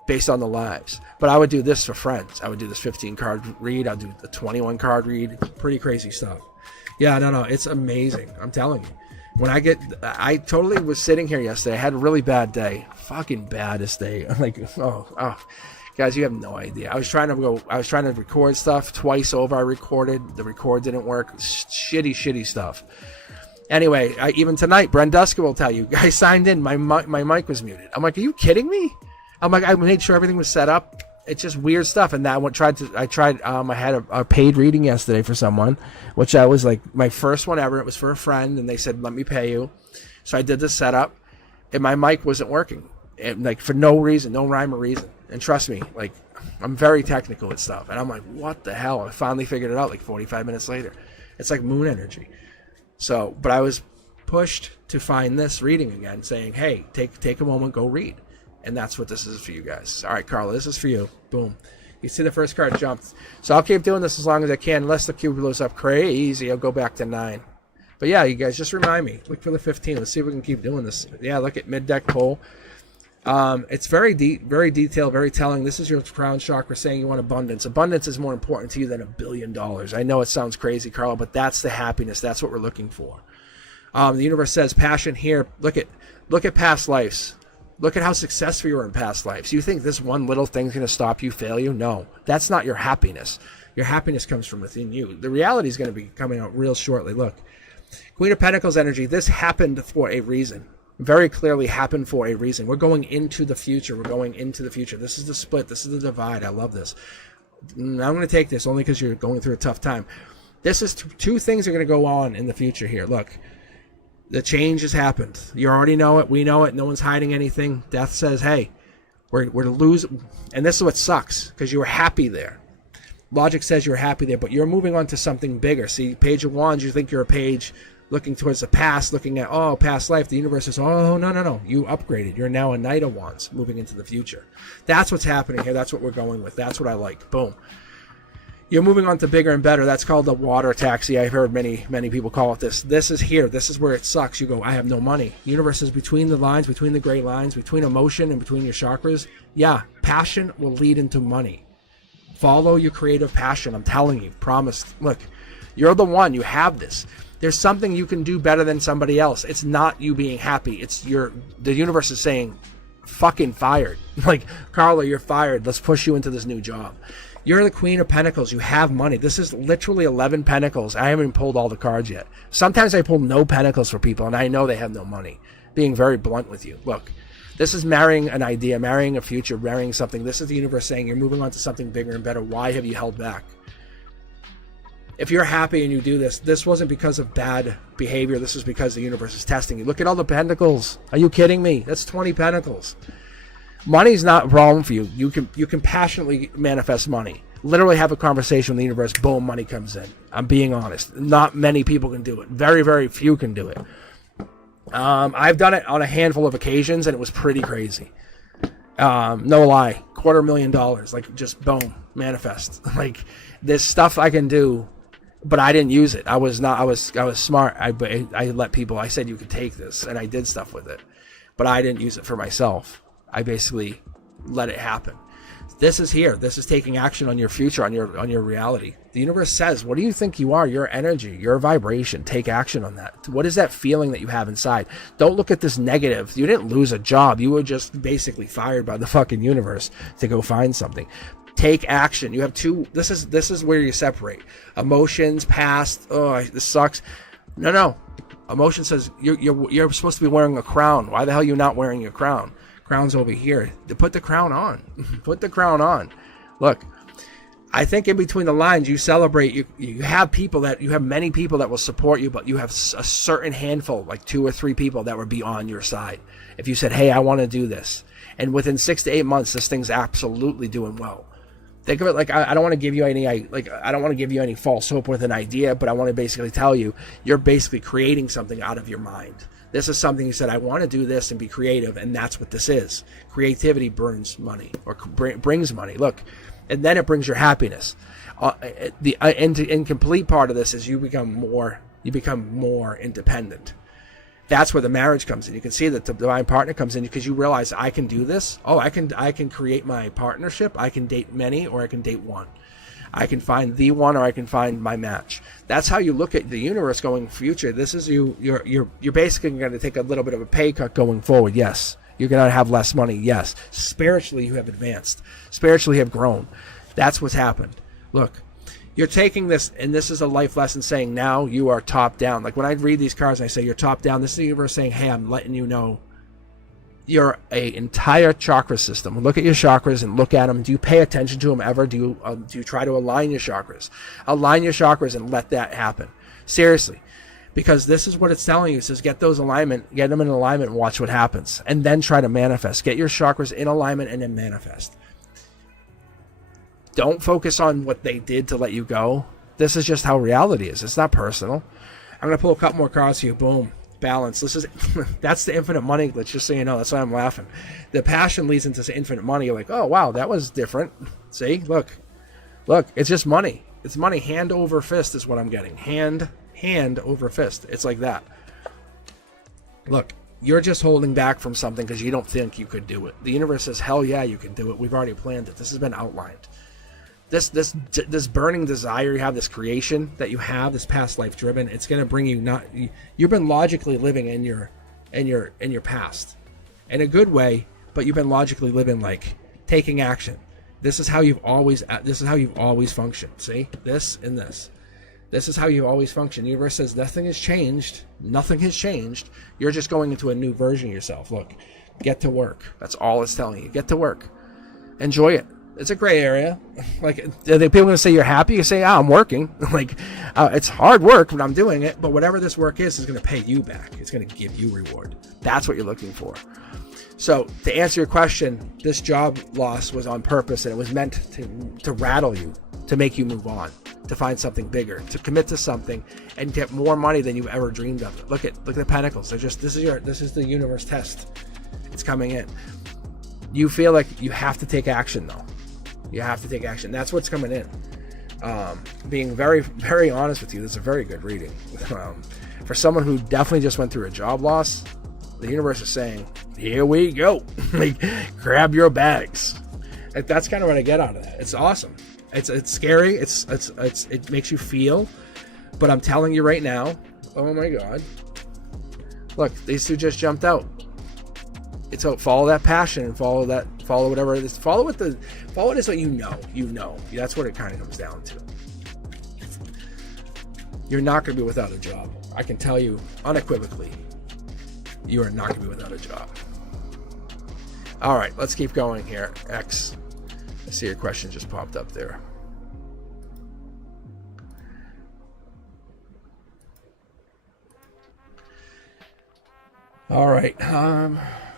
based on the lives. But I would do this for friends. I would do this 15 card read. I'd do the 21 card read. Pretty crazy stuff. Yeah, no, it's amazing. I'm telling you. I totally was sitting here yesterday. I had a really bad day. Fucking baddest day. I'm like, oh. Guys, you have no idea. I was trying to record stuff twice over. I recorded. The record didn't work. Shitty stuff. Anyway, even tonight, Brenduska will tell you. I signed in. My mic was muted. I'm like, are you kidding me? I'm like, I made sure everything was set up. It's just weird stuff. And I had a paid reading yesterday for someone, which I was like my first one ever. It was for a friend, and they said, let me pay you. So I did the setup, and my mic wasn't working. Like for no reason, no rhyme or reason. And trust me, like I'm very technical at stuff. And I'm like, what the hell? I finally figured it out like 45 minutes later. It's like moon energy. So, but I was pushed to find this reading again, saying, hey, take a moment, go read. And that's what this is for you guys. All right, Carla, this is for you. Boom. You see the first card jumped. So I'll keep doing this as long as I can. Unless the cube blows up crazy, I'll go back to 9. But yeah, you guys, just remind me. Look for the 15. Let's see if we can keep doing this. Yeah, look at mid-deck pull. It's very detailed, very telling. This is your crown chakra saying you want abundance. Abundance is more important to you than $1 billion. I know it sounds crazy, Carla, but that's the happiness. That's what we're looking for. The universe says passion here. Look at past lives. Look at how successful you were in past lives. You think this one little thing's going to stop you, fail you? No, that's not your happiness. Your happiness comes from within you. The reality is going to be coming out real shortly. Look, Queen of Pentacles energy. This happened for a reason. Very clearly happened for a reason. We're going into the future. This is the split. This is the divide. I love this. I'm going to take this only because you're going through a tough time. This is two things are going to go on in the future here. Look, the change has happened. You already know it. We know it. No one's hiding anything. Death says, hey, we're losing. And this is what sucks, because you were happy there. Logic says you're happy there, but you're moving on to something bigger. See, Page of Wands, you think you're a page looking towards the past, looking at, past life. The universe says, no. You upgraded. You're now a Knight of Wands moving into the future. That's what's happening here. That's what we're going with. That's what I like. Boom. You're moving on to bigger and better. That's called the water taxi. I've heard many people call it this. This is here. This is where it sucks. You go, I have no money. The universe is between the lines, between the gray lines, between emotion and between your chakras. Yeah, passion will lead into money. Follow your creative passion. I'm telling you. Promise. Look, you're the one. You have this. There's something you can do better than somebody else. It's not you being happy. The universe is saying, fucking fired. Like, Carla, you're fired. Let's push you into this new job. You're the Queen of Pentacles. You have money. This is literally 11 Pentacles. I haven't pulled all the cards yet. Sometimes I pull no Pentacles for people, and I know they have no money. Being very blunt with you. Look, this is marrying an idea, marrying a future, marrying something. This is the universe saying you're moving on to something bigger and better. Why have you held back? If you're happy and you do this, this wasn't because of bad behavior. This is because the universe is testing you. Look at all the pentacles. Are you kidding me? That's 20 pentacles. Money's not a problem for you. You can passionately manifest money. Literally have a conversation with the universe. Boom, money comes in. I'm being honest. Not many people can do it. Very, very few can do it. I've done it on a handful of occasions, and it was pretty crazy. No lie. $250,000. Like, just boom, manifest. Like, there's stuff I can do, but I didn't use it. I was smart. I let people, I said you could take this, and I did stuff with it, but I didn't use it for myself. I basically let it happen. This is here. This is taking action on your future, on your reality. The universe says, what do you think you are? Your energy, your vibration. Take action on that. What is that feeling that you have inside? Don't look at this negative. You didn't lose a job. You were just basically fired by the fucking universe to go find something. Take action. You have two. This is where you separate emotions, past. Oh, this sucks. No. Emotion says you're supposed to be wearing a crown. Why the hell are you not wearing your crown? Crown's over here. Put the crown on. Put the crown on. Look, I think in between the lines, you celebrate. You have many people that will support you, but you have a certain handful, like 2 or 3 people that will be on your side. If you said, hey, I want to do this. And within 6 to 8 months, this thing's absolutely doing well. Think of it like, I don't want to give you any false hope with an idea, but I want to basically tell you, you're basically creating something out of your mind. This is something you said, I want to do this and be creative, and that's what this is. Creativity burns money, or brings money. Look, and then it brings your happiness. The incomplete part of this is you become more independent. That's where the marriage comes in. You can see that the divine partner comes in because you realize, I can do this. Oh, I can create my partnership. I can date many, or I can date one. I can find the one, or I can find my match. That's how you look at the universe going future. This is you're basically going to take a little bit of a pay cut going forward. Yes. You're going to have less money. Yes. Spiritually, you have advanced. Spiritually, you have grown. That's what's happened. Look, you're taking this, and this is a life lesson saying, now you are top down. Like when I read these cards and I say you're top down, this is the universe saying, hey, I'm letting you know your entire chakra system. Look at your chakras and look at them. Do you pay attention to them ever? Do you try to align your chakras? Align your chakras and let that happen. Seriously. Because this is what it's telling you. It says get them in alignment and watch what happens. And then try to manifest. Get your chakras in alignment and then manifest. Don't focus on what they did to let you go. This is just how reality is. It's not personal. I'm going to pull a couple more cards for you. Boom. Balance. That's the infinite money glitch, just so you know. That's why I'm laughing. The passion leads into infinite money. You're like, oh, wow, that was different. See? Look, it's just money. It's money. Hand over fist is what I'm getting. Hand over fist. It's like that. Look, you're just holding back from something because you don't think you could do it. The universe says, hell yeah, you can do it. We've already planned it. This has been outlined. This burning desire you have, this creation that you have, this past life driven, it's going to bring you you've been logically living in your past in a good way, but you've been logically living, like taking action. This is how you've always functioned. See, this and this is how you always function. The universe says nothing has changed. You're just going into a new version of yourself. Look, get to work. That's all it's telling you. Get to work. Enjoy it. It's a gray area. Like, are people going to say you're happy? You say, I'm working. It's hard work, but I'm doing it. But whatever this work is going to pay you back. It's going to give you reward. That's what you're looking for. So to answer your question, this job loss was on purpose, and it was meant to rattle you, to make you move on, to find something bigger, to commit to something, and get more money than you've ever dreamed of. Look at the pentacles. They're just this is the universe test. It's coming in. You feel like you have to take action, though. You have to take action. That's what's coming in. Being very, very honest with you, this is a very good reading. For someone who definitely just went through a job loss, the universe is saying, here we go. Grab your bags. That's kind of what I get out of that. It's awesome. It's scary. It makes you feel. But I'm telling you right now, oh my God. Look, these two just jumped out. It's follow that passion and follow whatever it is. Follow it is what you know. That's what it kind of comes down to. You're not going to be without a job. I can tell you unequivocally, you are not going to be without a job. All right, let's keep going here. X. I see your question just popped up there. All right.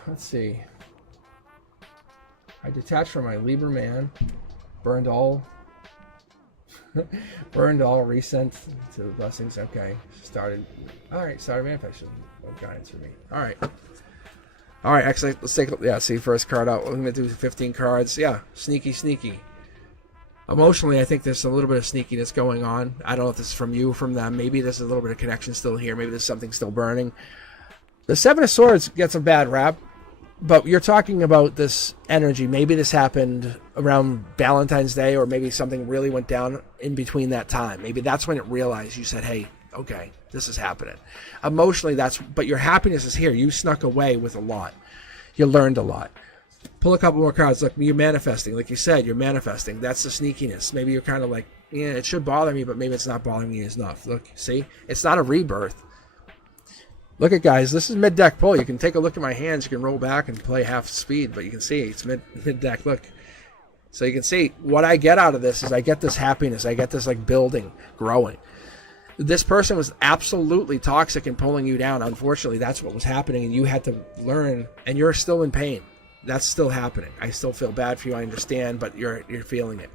Let's see. I detached from my Libra man, burned all, resent to the blessings. Okay, started. All right, started manifestation. No guidance for me. All right. All right, actually, let's take. Yeah, see, first card out. We're gonna do 15 cards. Yeah, sneaky. Emotionally, I think there's a little bit of sneakiness going on. I don't know if this is from you, from them. Maybe there's a little bit of connection still here. Maybe there's something still burning. The Seven of Swords gets a bad rap, but you're talking about this energy. Maybe this happened around Valentine's Day, or maybe something really went down in between that time. Maybe that's when it realized, you said, hey, okay, this is happening. Emotionally, but your happiness is here. You snuck away with a lot. You learned a lot. Pull a couple more cards. Look, you're manifesting. Like you said, you're manifesting. That's the sneakiness. Maybe you're kind of like, yeah, it should bother me, but maybe it's not bothering me enough. Look, see? It's not a rebirth. Look at, guys, this is mid-deck pull. You can take a look at my hands. You can roll back and play half speed, but you can see it's mid-deck. Look. So you can see what I get out of this is I get this happiness. I get this, like, building, growing. This person was absolutely toxic and pulling you down. Unfortunately, that's what was happening, and you had to learn, and you're still in pain. That's still happening. I still feel bad for you. I understand, but you're feeling it.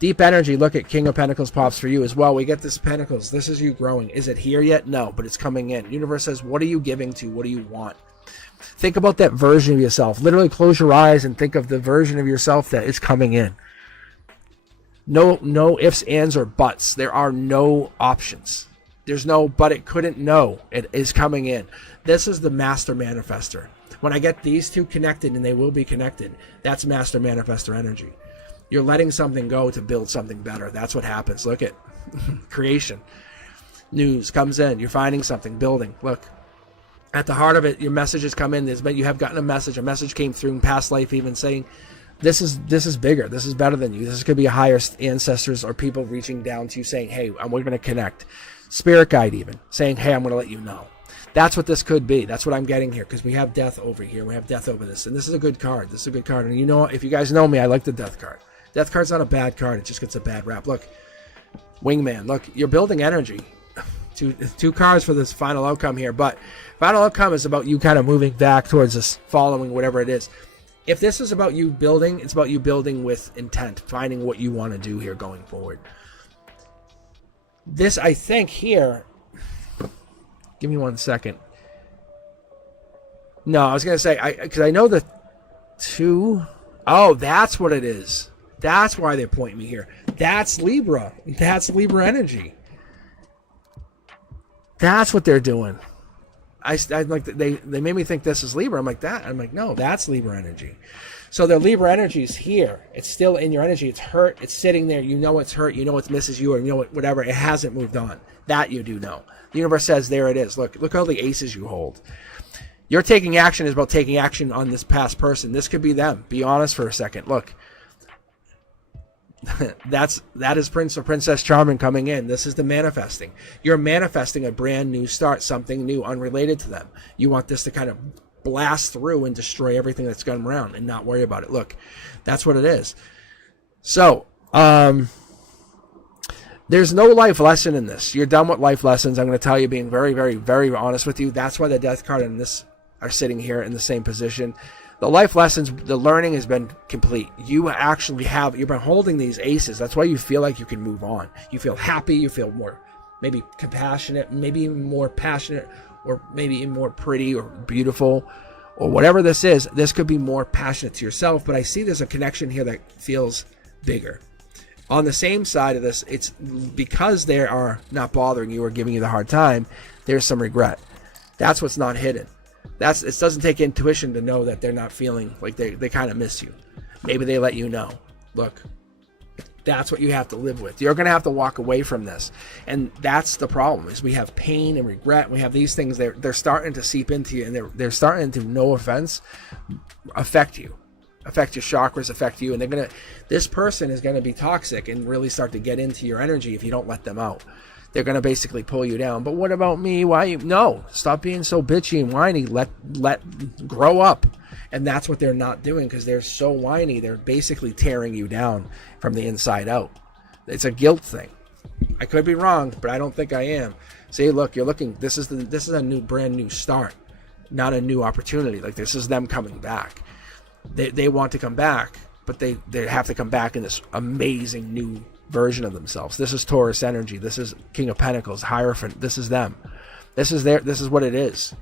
Deep energy. Look at King of Pentacles pops for you as well. We get this Pentacles. This is you growing. Is it here yet? No, but it's coming in. Universe says, what are you giving to? What do you want? Think about that version of yourself. Literally close your eyes and think of the version of yourself that is coming in. No ifs, ands, or buts. There are no options. There's no, but it couldn't know. It is coming in. This is the master manifester. When I get these two connected, and they will be connected, that's master manifester energy. You're letting something go to build something better. That's what happens. Look at creation. News comes in. You're finding something, building. Look. At the heart of it, your messages come in. You have gotten a message. A message came through in past life even saying, this is bigger. This is better than you. This could be a higher ancestors or people reaching down to you saying, hey, we're going to connect. Spirit guide even saying, hey, I'm going to let you know. That's what this could be. That's what I'm getting here, because we have death over here. We have death over this. And this is a good card. This is a good card. And you know, if you guys know me, I like the death card. Death card's not a bad card. It just gets a bad rap. Look, Wingman. Look, you're building energy. Two cards for this final outcome here. But final outcome is about you kind of moving back towards this, following whatever it is. If this is about you building, it's about you building with intent, finding what you want to do here going forward. This, I think, here... Give me 1 second. No, I was going to say, because I know the two... Oh, that's what it is. That's why they're pointing me here. That's Libra. That's Libra energy. That's what they're doing. I like they made me think this is Libra. I'm like that. I'm like, no, that's Libra energy. So the Libra energy is here. It's still in your energy. It's hurt. It's sitting there. You know it's hurt. You know it misses you, or you know whatever. It hasn't moved on. That you do know. The universe says there it is. Look all the aces you hold. Your taking action is about taking action on this past person. This could be them. Be honest for a second. Look. that is Prince or Princess Charming coming in. This is the manifesting. You're manifesting a brand new start, something new, unrelated to them. You want this to kind of blast through and destroy everything that's gone around and not worry about it. Look, that's what it is. So, there's no life lesson in this. You're done with life lessons. I'm going to tell you, being very, very, very honest with you. That's why the death card and this are sitting here in the same position. The life lessons, the learning has been complete. You actually have, you've been holding these aces. That's why you feel like you can move on. You feel happy. You feel more, maybe compassionate, maybe even more passionate, or maybe even more pretty or beautiful, or whatever this is. This could be more passionate to yourself, but I see there's a connection here that feels bigger. On the same side of this, it's because they are not bothering you or giving you the hard time, there's some regret. That's what's not hidden. It doesn't take intuition to know that they're not feeling like they kind of miss you. Maybe they let you know. Look, that's what you have to live with. You're going to have to walk away from this. And that's the problem, is we have pain and regret. We have these things, they're starting to seep into you, and they're starting to, no offense, affect you. Affect your chakras, affect you. And this person is going to be toxic and really start to get into your energy if you don't let them out. They're going to basically pull you down. But what about me? Why you? No, stop being so bitchy and whiny. Let grow up. And that's what they're not doing, because they're so whiny. They're basically tearing you down from the inside out. It's a guilt thing. I could be wrong, but I don't think I am. See, look, you're looking. This is a brand new start. not a new opportunity. Like, this is them coming back. They want to come back, but they have to come back in this amazing new version of themselves. This is Taurus energy. This is King of Pentacles, Hierophant. This is them. This is what it is.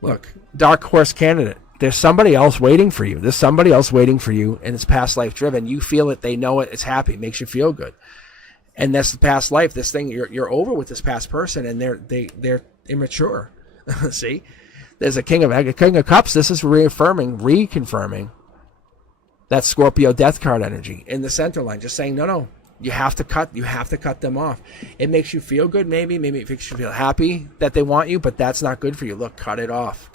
Look, dark horse candidate. There's somebody else waiting for you. There's somebody else waiting for you, and it's past life driven. You feel it. They know it. It's happy. It makes you feel good. And that's the past life. This thing, you're over with this past person, and they're immature. See, there's a king of cups. This is reconfirming that Scorpio death card energy in the center line. Just saying, no. You have to cut them off. It makes you feel good, maybe it makes you feel happy that they want you, but that's not good for you. Look, cut it off.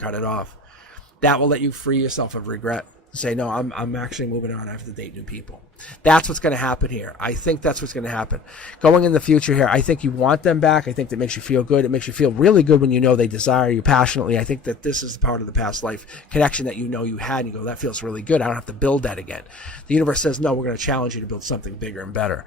That will let you free yourself of regret. Say, no, I'm actually moving on. I have to date new people. That's what's going to happen here. I think that's what's going to happen. Going in the future here, I think you want them back. I think that makes you feel good. It makes you feel really good when you know they desire you passionately. I think that this is part of the past life connection that you know you had, and you go, that feels really good. I don't have to build that again. The universe says, no, we're going to challenge you to build something bigger and better.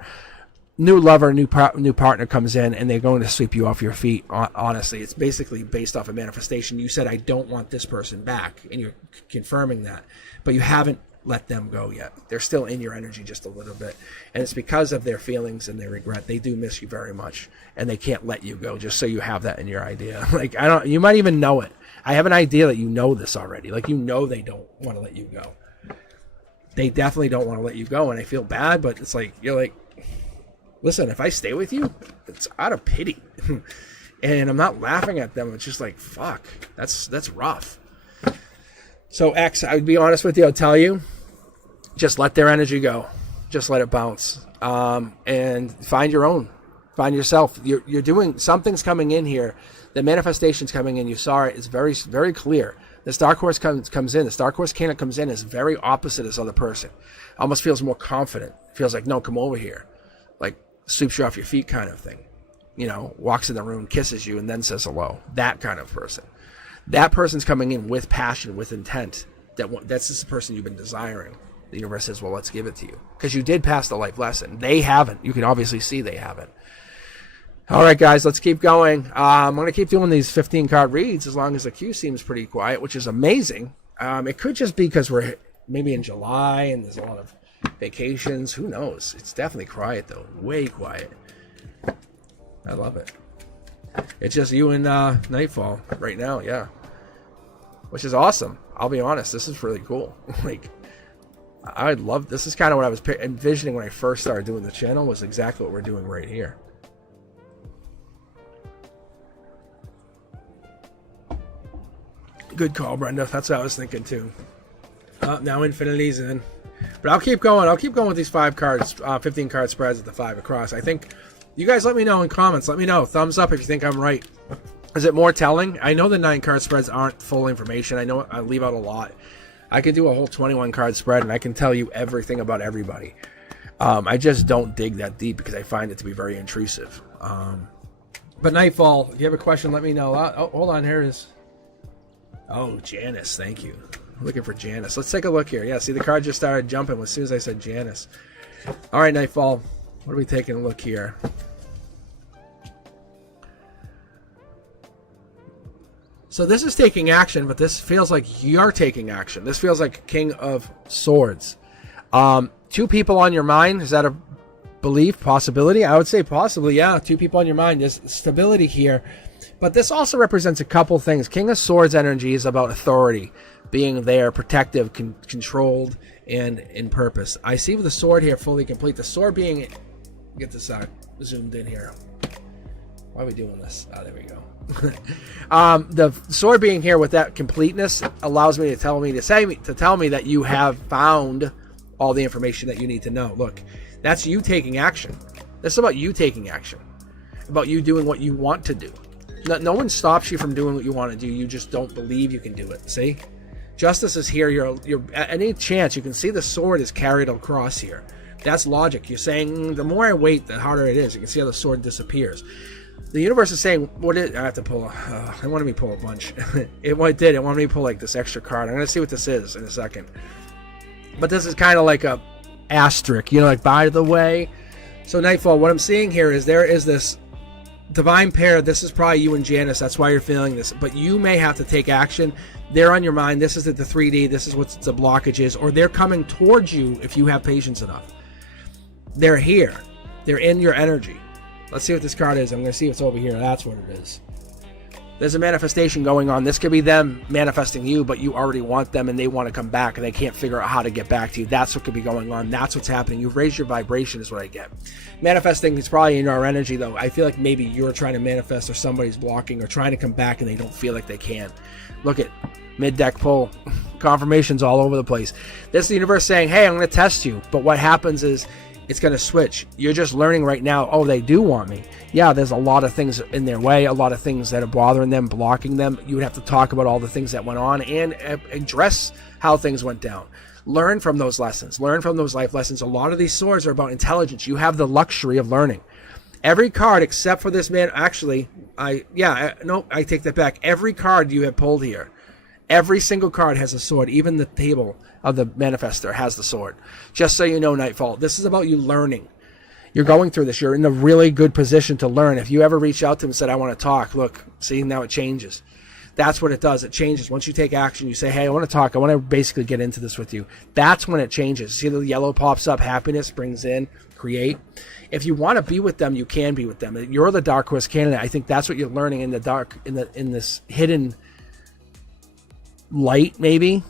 New lover, new partner comes in, and they're going to sweep you off your feet. Honestly, it's basically based off of manifestation. You said, I don't want this person back, and you're confirming that. But you haven't let them go yet. They're still in your energy just a little bit. And it's because of their feelings and their regret. They do miss you very much, and they can't let you go, just so you have that in your idea. Like, you might even know it. I have an idea that you know this already. Like, you know they don't want to let you go. They definitely don't want to let you go, and I feel bad, but it's like, you're like, listen, if I stay with you, it's out of pity. And I'm not laughing at them. It's just like, fuck, that's rough. So X, I would be honest with you, I'll tell you, just let their energy go. Just let it bounce. And find your own. Find yourself. You're doing, something's coming in here. The manifestation's coming in. You saw it. It's very, very clear. This dark horse comes in. This dark horse candidate comes in is very opposite of this other person. Almost feels more confident. Feels like, no, come over here. Like, sweeps you off your feet kind of thing. You know, walks in the room, kisses you, and then says hello. That kind of person. That person's coming in with passion, with intent. That's just the person you've been desiring. The universe says, well, let's give it to you. Because you did pass the life lesson. They haven't. You can obviously see they haven't. All right, guys, let's keep going. I'm going to keep doing these 15-card reads as long as the queue seems pretty quiet, which is amazing. It could just be because we're maybe in July and there's a lot of vacations. Who knows? It's definitely quiet, though. Way quiet. I love it. It's just you and Nightfall right now, yeah. Which is awesome. I'll be honest, this is really cool. Like, I love, this is kind of what I was envisioning when I first started doing the channel, was exactly what we're doing right here. Good call, Brenda. That's what I was thinking too. Now Infinity's in. But I'll keep going. I'll keep going with these 15 card spreads at the 5 across. I think you guys let me know in comments. Let me know. Thumbs up if you think I'm right. Is it more telling? I know the 9 card spreads aren't full information. I know I leave out a lot. I could do a whole 21 card spread and I can tell you everything about everybody. I just don't dig that deep because I find it to be very intrusive. But Nightfall, if you have a question, let me know. Oh, hold on. Here it is. Oh, Janice. Thank you. I'm looking for Janice. Let's take a look here. Yeah, see, the card just started jumping as soon as I said Janice. All right, Nightfall. What are we taking a look here? So this is taking action, but this feels like you're taking action. This feels like King of Swords. 2 people on your mind. Is that a belief, possibility? I would say possibly, yeah. 2 people on your mind. There's stability here. But this also represents a couple things. King of Swords energy is about authority, being there, protective, controlled, and in purpose. I see with the sword here fully complete. The sword being... Get this zoomed in here. Why are we doing this? Oh, there we go. The sword being here with that completeness allows me to tell me that you have found all the information that you need to know. Look, that's you taking action. This is about you taking action. About you doing what you want to do. No one stops you from doing what you want to do. You just don't believe you can do it. See? Justice is here. You're at any chance you can see the sword is carried across here. That's logic. You're saying the more I wait, the harder it is. You can see how the sword disappears. The universe is saying, I have to pull, it wanted me to pull a bunch. It did. It wanted me to pull like this extra card. I'm going to see what this is in a second. But this is kind of like a asterisk, like by the way. So Nightfall, what I'm seeing here is there is this Divine pair, this is probably you and Janice. That's why you're feeling this. But you may have to take action. They're on your mind. This is the 3D. This is what the blockage is. Or they're coming towards you if you have patience enough. They're here. They're in your energy. Let's see what this card is. I'm going to see what's over here. That's what it is. There's a manifestation going on. This could be them manifesting you, but you already want them and they want to come back and they can't figure out how to get back to you. That's what could be going on. That's what's happening. You've raised your vibration is what I get. Manifesting is probably in our energy, though. I feel like maybe you're trying to manifest or somebody's blocking or trying to come back and they don't feel like they can. Look at mid-deck pull. Confirmations all over the place. This is the universe saying, hey, I'm going to test you. But what happens is it's going to switch. You're just learning right now, oh, they do want me. Yeah, there's a lot of things in their way, a lot of things that are bothering them, blocking them. You would have to talk about all the things that went on and address how things went down. Learn from those lessons. Learn from those life lessons. A lot of these swords are about intelligence. You have the luxury of learning. Every card except for this man, actually, I take that back. Every card you have pulled here, every single card has a sword. Even the table of the manifestor has the sword. Just so you know, Nightfall, this is about you learning. You're going through this. You're in a really good position to learn. If you ever reach out to him and said, I want to talk, look, see, now it changes. That's what it does. It changes. Once you take action, you say, hey, I want to talk. I want to basically get into this with you. That's when it changes. See, the yellow pops up. Happiness brings in, create. If you want to be with them, you can be with them. You're the Dark Horse candidate. I think that's what you're learning in the dark, in this hidden light, maybe.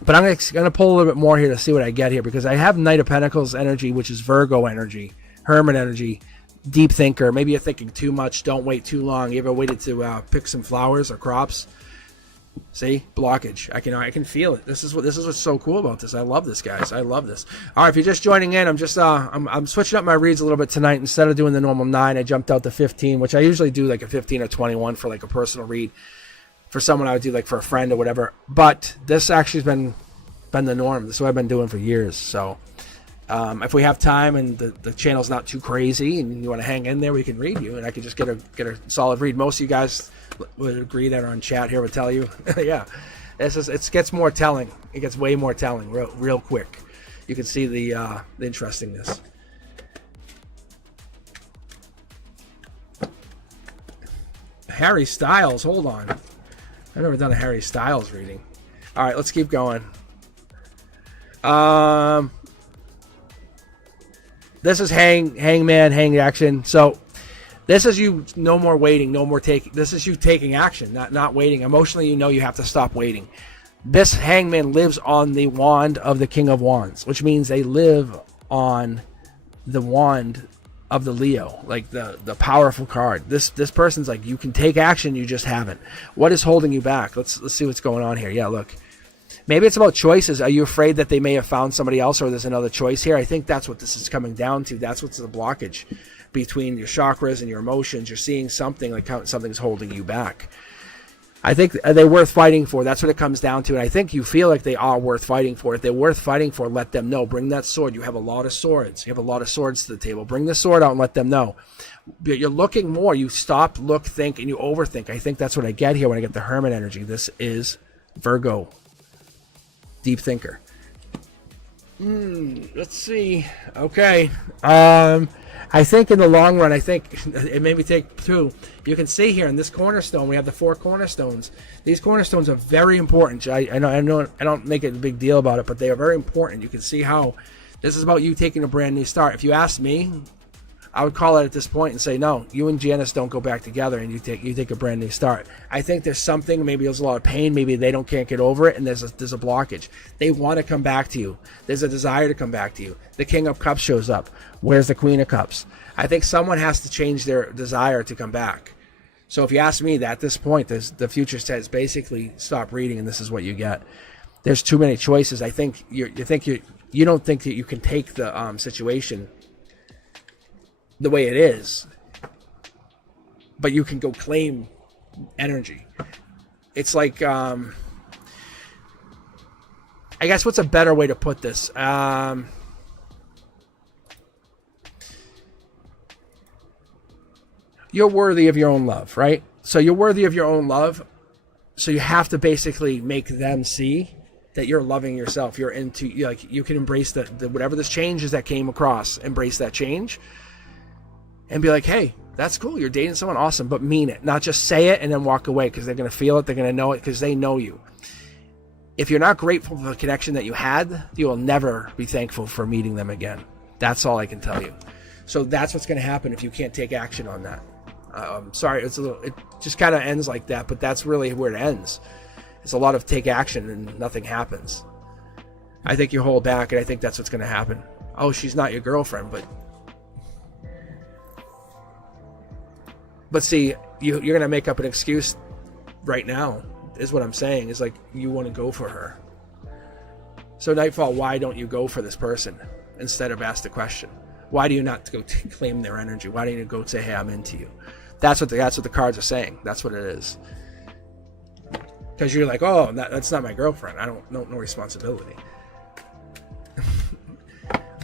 But I'm going to pull a little bit more here to see what I get here, because I have Knight of Pentacles energy, which is Virgo energy, Hermit energy, deep thinker. Maybe you're thinking too much. Don't wait too long. You ever waited to pick some flowers or crops? See, blockage. I can feel it. This is what's so cool about this. I love this, guys. I love this. All right, if you're just joining in, I'm switching up my reads a little bit tonight. Instead of doing the normal 9, I jumped out to 15, which I usually do like a 15 or 21 for like a personal read. For someone I would do like for a friend or whatever. But this actually has been the norm. This is what I've been doing for years. So if we have time and the channel's not too crazy and you want to hang in there, we can read you and I can just get a solid read. Most of you guys would agree that are on chat here would tell you. Yeah, it gets more telling. It gets way more telling real quick. You can see the interestingness. Harry Styles, hold on. I've never done a Harry Styles reading. All right, let's keep going. This is hangman, hang action. So this is you, no more waiting, no more taking. This is you taking action, not waiting. Emotionally, you know you have to stop waiting. This hangman lives on the wand of the King of Wands, which means they live on the wand of the Leo, like the powerful card. This person's like, you can take action, you just haven't. What is holding you back? Let's see what's going on here. Yeah, look. Maybe it's about choices. Are you afraid that they may have found somebody else or there's another choice here? I think that's what this is coming down to. That's what's the blockage between your chakras and your emotions. You're seeing something like how something's holding you back. I think, are they worth fighting for? That's what it comes down to. And I think you feel like they are worth fighting for. If they're worth fighting for, let them know. Bring that sword. You have a lot of swords. You have a lot of swords to the table. Bring the sword out and let them know. You're looking more. You stop, look, think, and you overthink. I think that's what I get here when I get the Hermit energy. This is Virgo. Deep thinker. Let's see. Okay. I think in the long run, I think it made me take 2. You can see here in this cornerstone, we have the 4 cornerstones. These cornerstones are very important. I don't make it a big deal about it, but they are very important. You can see how this is about you taking a brand new start. If you ask me, I would call it at this point and say, no, you and Janice don't go back together and you take a brand new start. I think there's something, maybe there's a lot of pain, maybe they can't get over it, and there's a blockage. They want to come back to you. There's a desire to come back to you. The King of Cups shows up. Where's the Queen of Cups? I think someone has to change their desire to come back. So if you ask me, that at this point, the future says basically stop reading and this is what you get. There's too many choices. I think you don't think that you can take the situation the way it is, but you can go claim energy. It's like, I guess what's a better way to put this? You're worthy of your own love, right? So you're worthy of your own love. So you have to basically make them see that you're loving yourself. You're into, like, you can embrace the whatever this change is that came across, embrace that change. And be like, hey, That's cool. You're dating someone, awesome, but mean it. Not just say it and then walk away, because they're going to feel it. They're going to know it because they know you. If you're not grateful for the connection that you had, you will never be thankful for meeting them again. That's all I can tell you. So that's what's going to happen if you can't take action on that. Sorry, it just kind of ends like that, but that's really where it ends. It's a lot of take action and nothing happens. I think you hold back, and I think that's what's going to happen. Oh, she's not your girlfriend, but see, you're going to make up an excuse right now, is what I'm saying. Is like, you want to go for her. So Nightfall, why don't you go for this person instead of ask the question? Why do you not go to claim their energy? Why don't you go say, hey, I'm into you? That's what the cards are saying. That's what it is. Because you're like, oh, that's not my girlfriend. I don't know, no responsibility.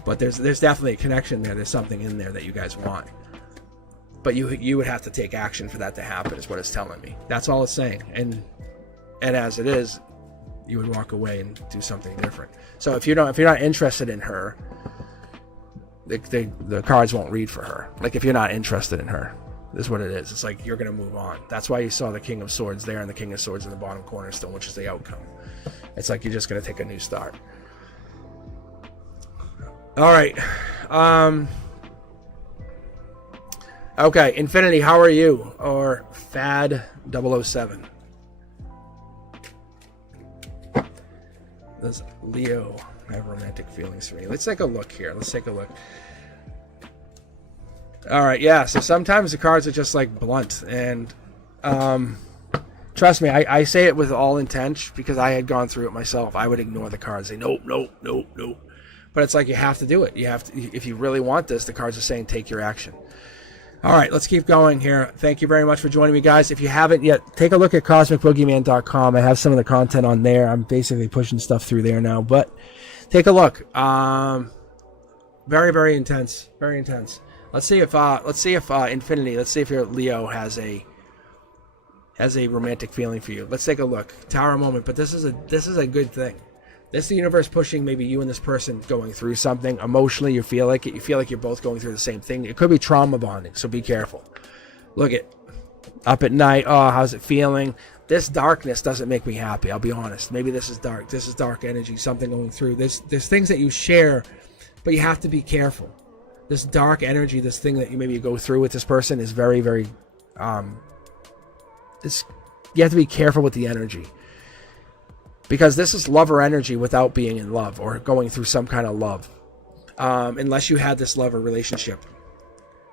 But there's definitely a connection there. There's something in there that you guys want. But you would have to take action for that to happen, is what it's telling me. That's all it's saying. And as it is, you would walk away and do something different. So if you're not interested in her, the cards won't read for her. Like, if you're not interested in her, is what it is. It's like you're going to move on. That's why you saw the King of Swords there and the King of Swords in the bottom corner still, which is the outcome. It's like you're just going to take a new start. All right. Okay, Infinity, how are you? Or Fad 007. Does Leo have romantic feelings for me? Let's take a look here. Let's take a look. All right, yeah. So sometimes the cards are just like blunt, and trust me, I say it with all intent because I had gone through it myself. I would ignore the cards, say nope, nope, nope, nope. But it's like you have to do it. You have to, if you really want this. The cards are saying take your action. All right, let's keep going here. Thank you very much for joining me, guys. If you haven't yet, take a look at CosmicBoogeyman.com. I have some of the content on there. I'm basically pushing stuff through there now, but take a look. Very, very intense. Very intense. Let's see if Infinity. Let's see if your Leo has a romantic feeling for you. Let's take a look. Tower moment, but this is a good thing. This is the universe pushing maybe you and this person going through something. Emotionally, you feel like it. You feel like you're both going through the same thing. It could be trauma bonding, so be careful. Look at up at night. Oh, how's it feeling? This darkness doesn't make me happy. I'll be honest. Maybe this is dark. This is dark energy, something going through. There's things that you share, but you have to be careful. This dark energy, this thing that you go through with this person is very, very, you have to be careful with the energy. Because this is lover energy without being in love or going through some kind of love. Unless you had this lover relationship.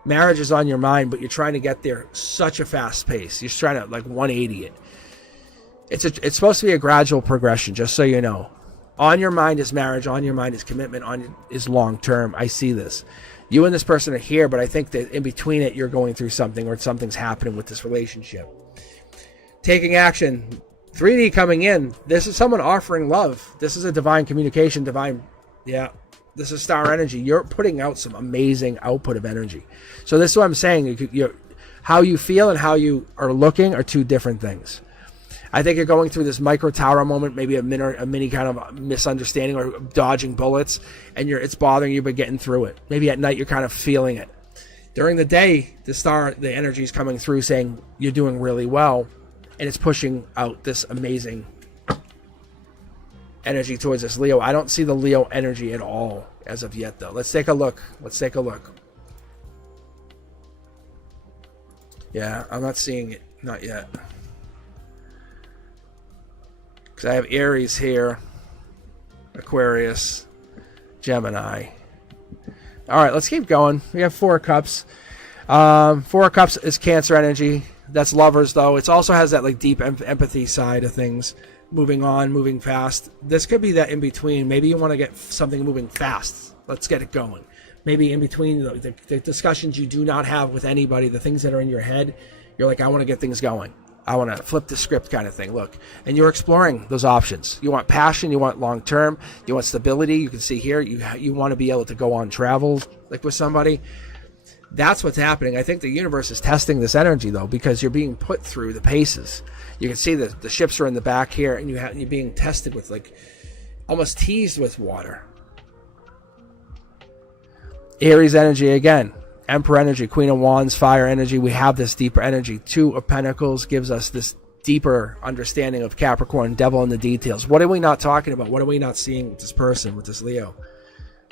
Marriage is on your mind, but you're trying to get there such a fast pace. You're trying to like 180 it. It's supposed to be a gradual progression, just so you know. On your mind is marriage. On your mind is commitment. Is long term. I see this. You and this person are here, but I think that in between it, you're going through something or something's happening with this relationship. Taking action. 3D coming in. This is someone offering love. This is a divine communication, this is star energy. You're putting out some amazing output of energy. So this is what I'm saying. How you feel and how you are looking are two different things. I think you're going through this micro tower moment, maybe a mini kind of misunderstanding or dodging bullets, and it's bothering you, but getting through it. Maybe at night you're kind of feeling it. During the day, the energy is coming through saying you're doing really well. And it's pushing out this amazing energy towards this Leo. I don't see the Leo energy at all as of yet, though. Let's take a look. Yeah, I'm not seeing it. Not yet. Because I have Aries here. Aquarius. Gemini. All right, let's keep going. We have 4 of Cups. 4 of Cups is Cancer energy. That's lovers, though. It also has that like deep empathy side of things. Moving on, moving fast. This could be that in between. Maybe you want to get something moving fast. Let's get it going. Maybe in between the discussions you do not have with anybody, the things that are in your head, you're like, I want to get things going. I want to flip the script kind of thing. Look, and you're exploring those options. You want passion. You want long term. You want stability. You can see here. You want to be able to go on travel like with somebody. That's what's happening. I think the universe is testing this energy, though, because you're being put through the paces. You can see the ships are in the back here, and you're being tested with, like, almost teased with water. Aries energy again. Emperor energy, Queen of Wands, fire energy. We have this deeper energy. Two of Pentacles gives us this deeper understanding of Capricorn, devil in the details. What are we not talking about? What are we not seeing with this person, with this Leo?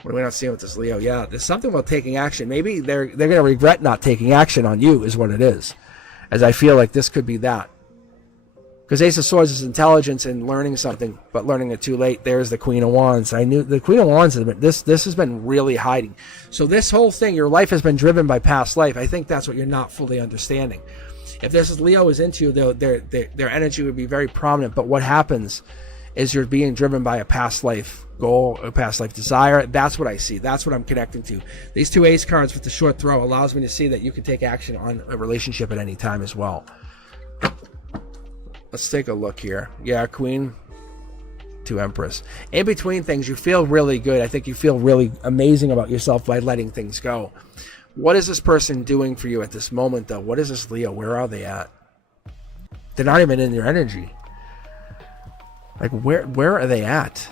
What are we not seeing with this Leo? Yeah, there's something about taking action. Maybe they're going to regret not taking action on you is what it is. As I feel like this could be that. Because Ace of Swords is intelligence and learning something, but learning it too late. There's the Queen of Wands. I knew the Queen of Wands has been, this has been really hiding. So this whole thing, your life has been driven by past life. I think that's what you're not fully understanding. If this is Leo is into you, their energy would be very prominent. But what happens is you're being driven by a past life goal, a past life desire. That's what I see. That's what I'm connecting to. These two ace cards with the short throw allows me to see that you can take action on a relationship at any time as well. Let's take a look here. Yeah, Queen to Empress. In between things, you feel really good. I think you feel really amazing about yourself by letting things go. What is this person doing for you at this moment, though? What is this Leo? Where are they at? They're not even in your energy. Like, where are they at?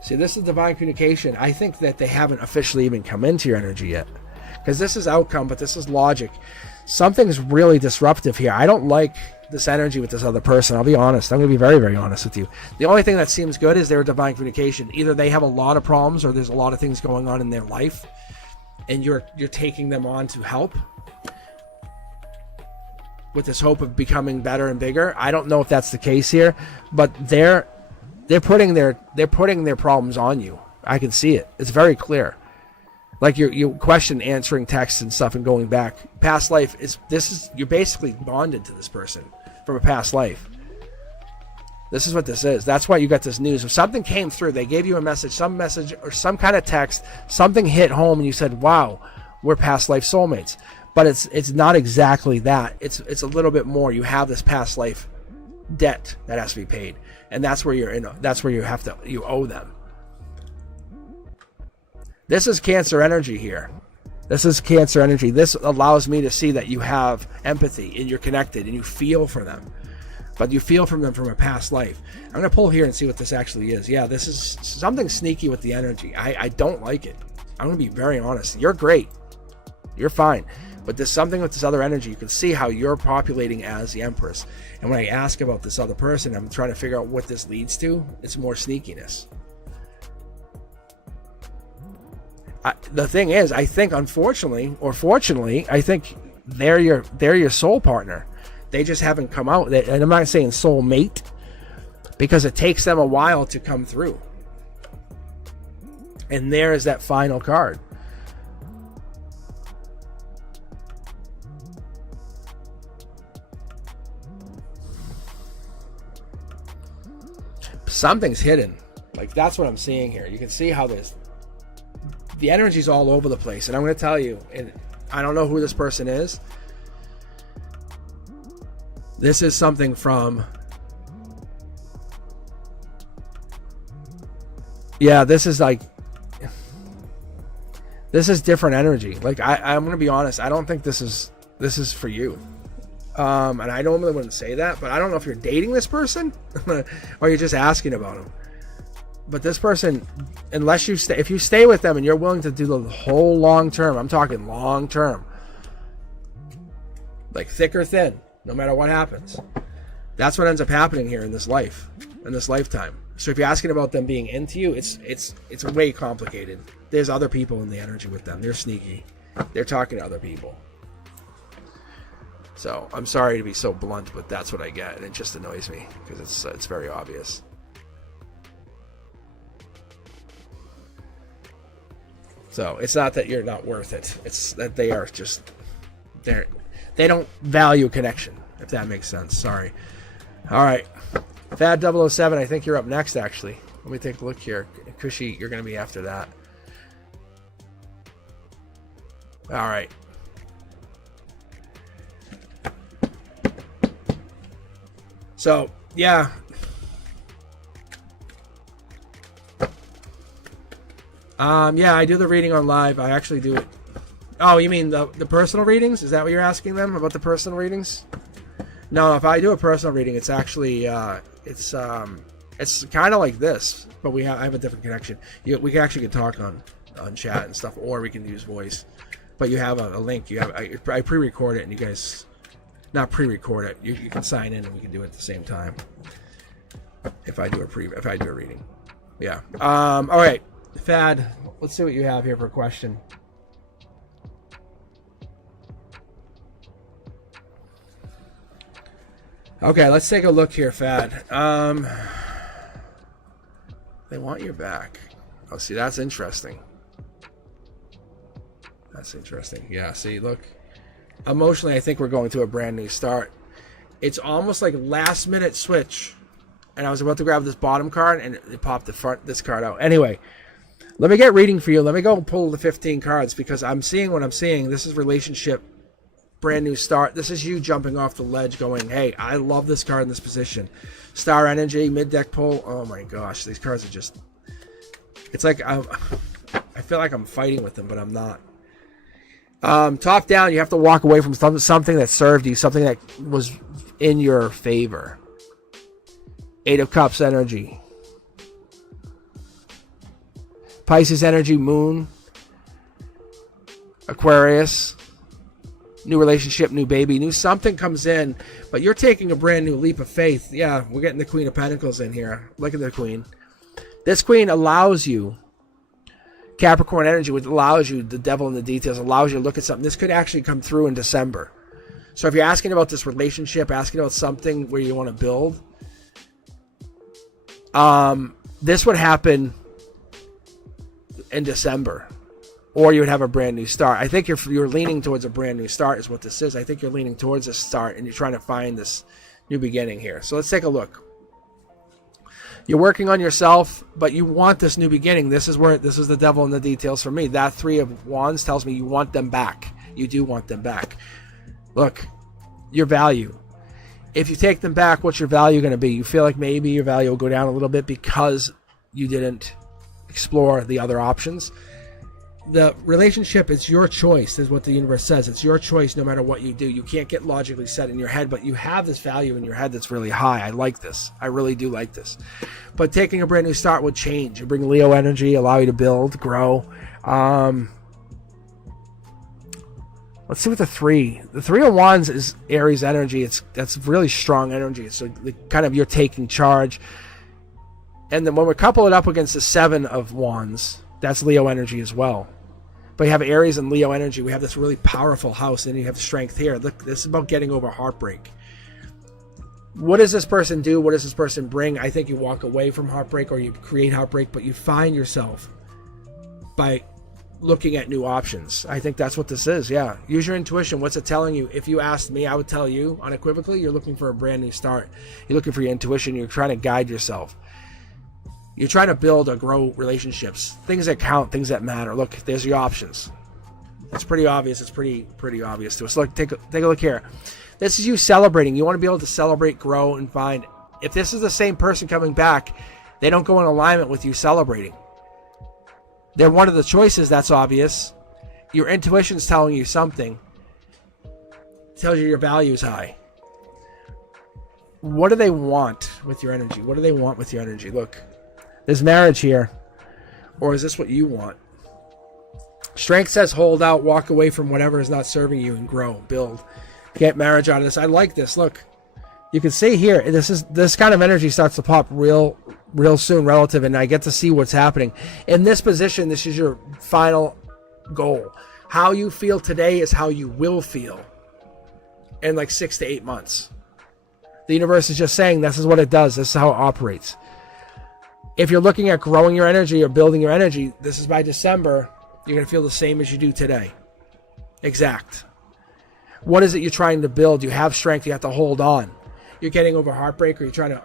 See, this is divine communication. I think that they haven't officially even come into your energy yet. Because this is outcome, but this is logic. Something's really disruptive here. I don't like this energy with this other person. I'll be honest. I'm going to be very, very honest with you. The only thing that seems good is their divine communication. Either they have a lot of problems or there's a lot of things going on in their life and you're taking them on to help with this hope of becoming better and bigger. I don't know if that's the case here, but they're putting their problems on you. I can see it. It's very clear. Like you question answering texts and stuff and going back. Past life you're basically bonded to this person from a past life. This is what this is. That's why you got this news. If something came through, they gave you a message, some message or some kind of text, something hit home and you said, wow, we're past life soulmates. But it's not exactly that. It's a little bit more. You have this past life debt that has to be paid. And that's where you owe them. This is Cancer energy here. This is Cancer energy. This allows me to see that you have empathy and you're connected and you feel for them. But you feel from them from a past life. I'm going to pull here and see what this actually is. Yeah, this is something sneaky with the energy. I don't like it. I'm going to be very honest. You're great. You're fine. But there's something with this other energy. You can see how you're populating as the Empress. And when I ask about this other person, I'm trying to figure out what this leads to. It's more sneakiness. The thing is, I think unfortunately or fortunately, I think they're your soul partner. They just haven't come out. And I'm not saying soul mate because it takes them a while to come through. And there is that final card. Something's hidden. Like that's what I'm seeing here. You can see how the energy's all over the place. And I'm going to tell you, and I don't know who this person is. This is something from... Yeah, this is like... This is different energy. Like, I'm going to be honest. I don't think this is for you. And I normally wouldn't say that, but I don't know if you're dating this person or you're just asking about him. But this person, unless if you stay with them and you're willing to do the whole long term, I'm talking long term, like thick or thin, no matter what happens, that's what ends up happening here in this life, in this lifetime. So if you're asking about them being into you, it's way complicated. There's other people in the energy with them. They're sneaky. They're talking to other people. So I'm sorry to be so blunt, but that's what I get, and it just annoys me because it's very obvious. So it's not that you're not worth it. It's that they are just they don't value connection, if that makes sense. Sorry. All right. Fad 007, I think you're up next, actually. Let me take a look here. Cushy, you're going to be after that. All right. So, yeah. Yeah, I do the reading on live. I actually do it. Oh, you mean the personal readings? Is that what you're asking them about the personal readings? No, if I do a personal reading, it's actually it's kind of like this, but I have a different connection. We can actually talk on on chat and stuff, or we can use voice. But you have a link. You have I pre-record it, and you guys not pre-record it. You can sign in, and we can do it at the same time. If I do a reading, yeah. All right, Fad. Let's see what you have here for a question. Okay, let's take a look here, Fad. They want your back. Oh, see, that's interesting. That's interesting. Yeah, see, look. Emotionally, I think we're going to a brand new start. It's almost like last minute switch. And I was about to grab this bottom card, and it popped this card out. Anyway, let me get reading for you. Let me go and pull the 15 cards, because I'm seeing what I'm seeing. This is relationship, brand new start. This is you jumping off the ledge going, hey, I love this card in this position. Star energy, mid-deck pull. Oh my gosh, these cards are just... It's like I feel like I'm fighting with them, but I'm not. Top down, you have to walk away from something that served you, something that was in your favor. 8 of Cups energy. Pisces energy, Moon. Aquarius. New relationship, new baby, new something comes in, but you're taking a brand new leap of faith. Yeah, we're getting the Queen of Pentacles in here. Look at the Queen. This Queen allows you, Capricorn energy, which allows you, the devil in the details, allows you to look at something. This could actually come through in December. So if you're asking about this relationship, asking about something where you want to build, this would happen in December. Or you would have a brand new start. I think you're leaning towards a brand new start is what this is. I think you're leaning towards a start, and you're trying to find this new beginning here. So let's take a look. You're working on yourself, but you want this new beginning. This is the devil in the details for me. That 3 of Wands tells me you want them back. You do want them back. Look, your value. If you take them back, what's your value going to be? You feel like maybe your value will go down a little bit because you didn't explore the other options. The relationship, it's your choice, is what the universe says. It's your choice no matter what you do. You can't get logically set in your head, but you have this value in your head that's really high. I like this. I really do like this. But taking a brand new start would change. You bring Leo energy, allow you to build, grow. Let's see what the 3. The 3 of Wands is Aries energy. That's really strong energy. So kind of you're taking charge. And then when we couple it up against the 7 of Wands, that's Leo energy as well. But you have Aries and Leo energy. We have this really powerful house, and you have strength here. Look, this is about getting over heartbreak. What does this person do? What does this person bring? I think you walk away from heartbreak, or you create heartbreak, but you find yourself by looking at new options. I think that's what this is, yeah. Use your intuition. What's it telling you? If you asked me, I would tell you unequivocally, you're looking for a brand new start. You're looking for your intuition. You're trying to guide yourself. You're trying to build or grow relationships. Things that count, things that matter. Look, there's your options. It's pretty obvious. It's pretty obvious to us. Look, take a look here. This is you celebrating. You want to be able to celebrate, grow, and find. If this is the same person coming back, they don't go in alignment with you celebrating. They're one of the choices, that's obvious. Your intuition's telling you something. It tells you your value is high. What do they want with your energy? What do they want with your energy? Look. There's marriage here. Or is this what you want? Strength says hold out, walk away from whatever is not serving you, and grow, build. Get marriage out of this. I like this. Look. You can see here, this kind of energy starts to pop real soon relative, and I get to see what's happening. In this position, this is your final goal. How you feel today is how you will feel in like 6 to 8 months. The universe is just saying this is what it does. This is how it operates. If you're looking at growing your energy or building your energy, this is by December, you're going to feel the same as you do today. Exact. What is it you're trying to build? You have strength. You have to hold on. You're getting over heartbreak, or you're trying to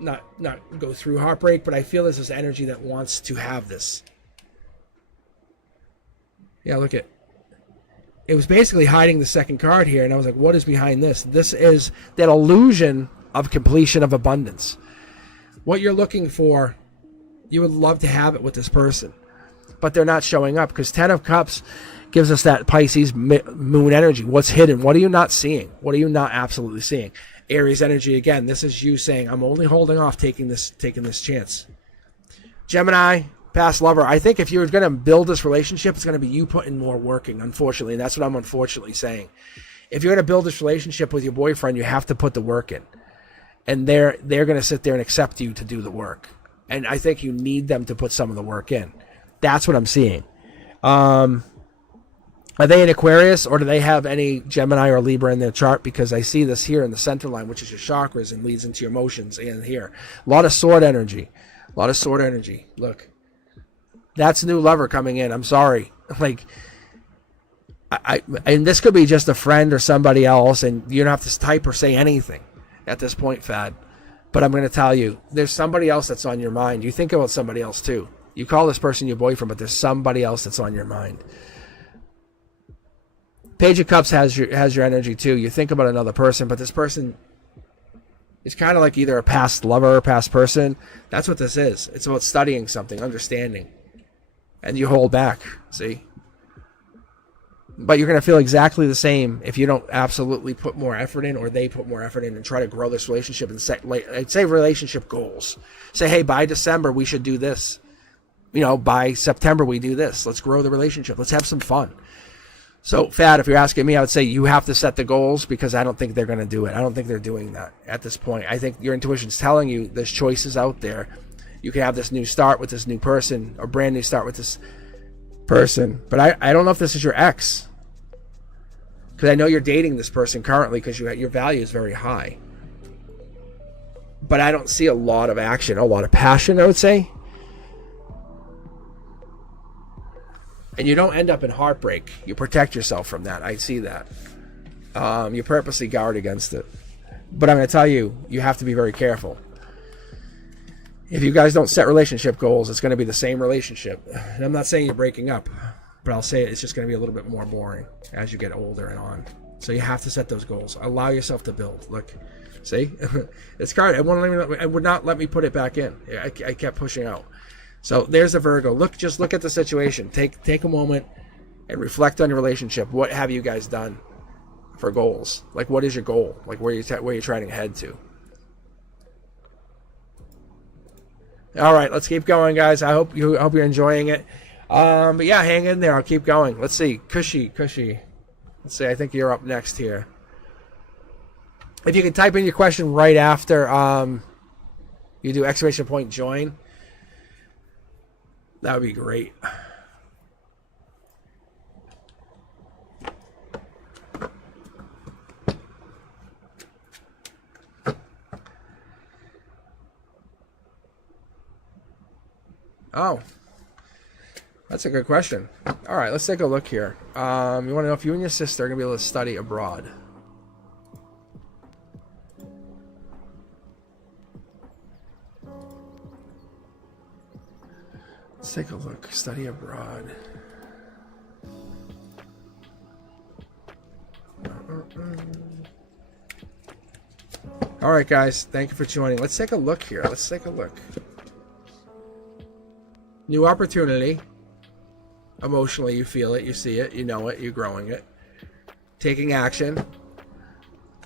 not go through heartbreak, but I feel there's this energy that wants to have this. Yeah, look at it. Was basically hiding the second card here, and I was like, what is behind this? This is that illusion of completion of abundance. What you're looking for, you would love to have it with this person, but they're not showing up, because 10 of Cups gives us that Pisces moon energy. What's hidden? What are you not seeing? What are you not absolutely seeing? Aries energy again. This is you saying, I'm only holding off taking this chance. Gemini, past lover. I think if you're going to build this relationship, it's going to be you putting more working, unfortunately. And that's what I'm unfortunately saying. If you're going to build this relationship with your boyfriend, you have to put the work in. And they're going to sit there and accept you to do the work. And I think you need them to put some of the work in. That's what I'm seeing. Are they an Aquarius, or do they have any Gemini or Libra in their chart? Because I see this here in the center line, which is your chakras and leads into your emotions. And here, a lot of sword energy. A lot of sword energy. Look, that's a new lover coming in. I'm sorry. Like, and this could be just a friend or somebody else, and you don't have to type or say anything at this point, Fad. But I'm going to tell you, there's somebody else that's on your mind. You think about somebody else too. You call this person your boyfriend, but there's somebody else that's on your mind. Page of Cups has your energy too. You think about another person, but this person is kind of like either a past lover or past person. That's what this is. It's about studying something, understanding. And you hold back, see? But you're going to feel exactly the same if you don't absolutely put more effort in, or they put more effort in and try to grow this relationship and set, like, I'd say relationship goals. Say, hey, by December, we should do this. You know, by September, we do this. Let's grow the relationship. Let's have some fun. So, Fad, if you're asking me, I would say you have to set the goals, because I don't think they're going to do it. I don't think they're doing that at this point. I think your intuition's telling you there's choices out there. You can have this new start with this new person, or brand new start with this person. But I don't know if this is your ex, because I know you're dating this person currently because your value is very high. But I don't see a lot of action, a lot of passion, I would say. And you don't end up in heartbreak. You protect yourself from that. I see that. You purposely guard against it. But I'm going to tell you, you have to be very careful. If you guys don't set relationship goals, it's going to be the same relationship. And I'm not saying you're breaking up, but I'll say it's just going to be a little bit more boring as you get older and on. So you have to set those goals. Allow yourself to build. Look, see? This card, it would not let me put it back in. I kept pushing out. So there's the Virgo. Just look at the situation. Take a moment and reflect on your relationship. What have you guys done for goals? Like, what is your goal? Like, where you're trying to head to? All right, let's keep going, guys. I hope you're enjoying it. But yeah, hang in there. I'll keep going. Let's see. Cushy. Let's see. I think you're up next here. If you can type in your question right after you do exclamation point join, that would be great. Oh, that's a good question. All right, let's take a look here. You want to know if you and your sister are going to be able to study abroad. Let's take a look. Study abroad. All right, guys. Thank you for joining. Let's take a look here. New opportunity. Emotionally, you feel it, you see it, you know it, you're growing it. Taking action.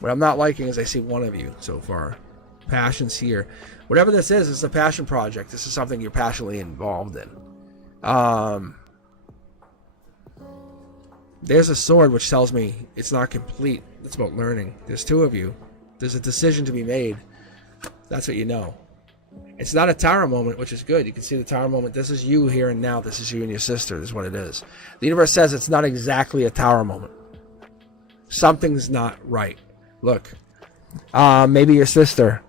What I'm not liking is I see one of you so far. Passion's here. Whatever this is, it's a passion project. This is something you're passionately involved in. There's a sword which tells me it's not complete. It's about learning. There's two of you. There's a decision to be made. That's what you know. It's not a tower moment, which is good. You can see the tower moment. This is you here and now. This is you and your sister. This is what it is. The universe says it's not exactly a tower moment. Something's not right. Look. Maybe your sister.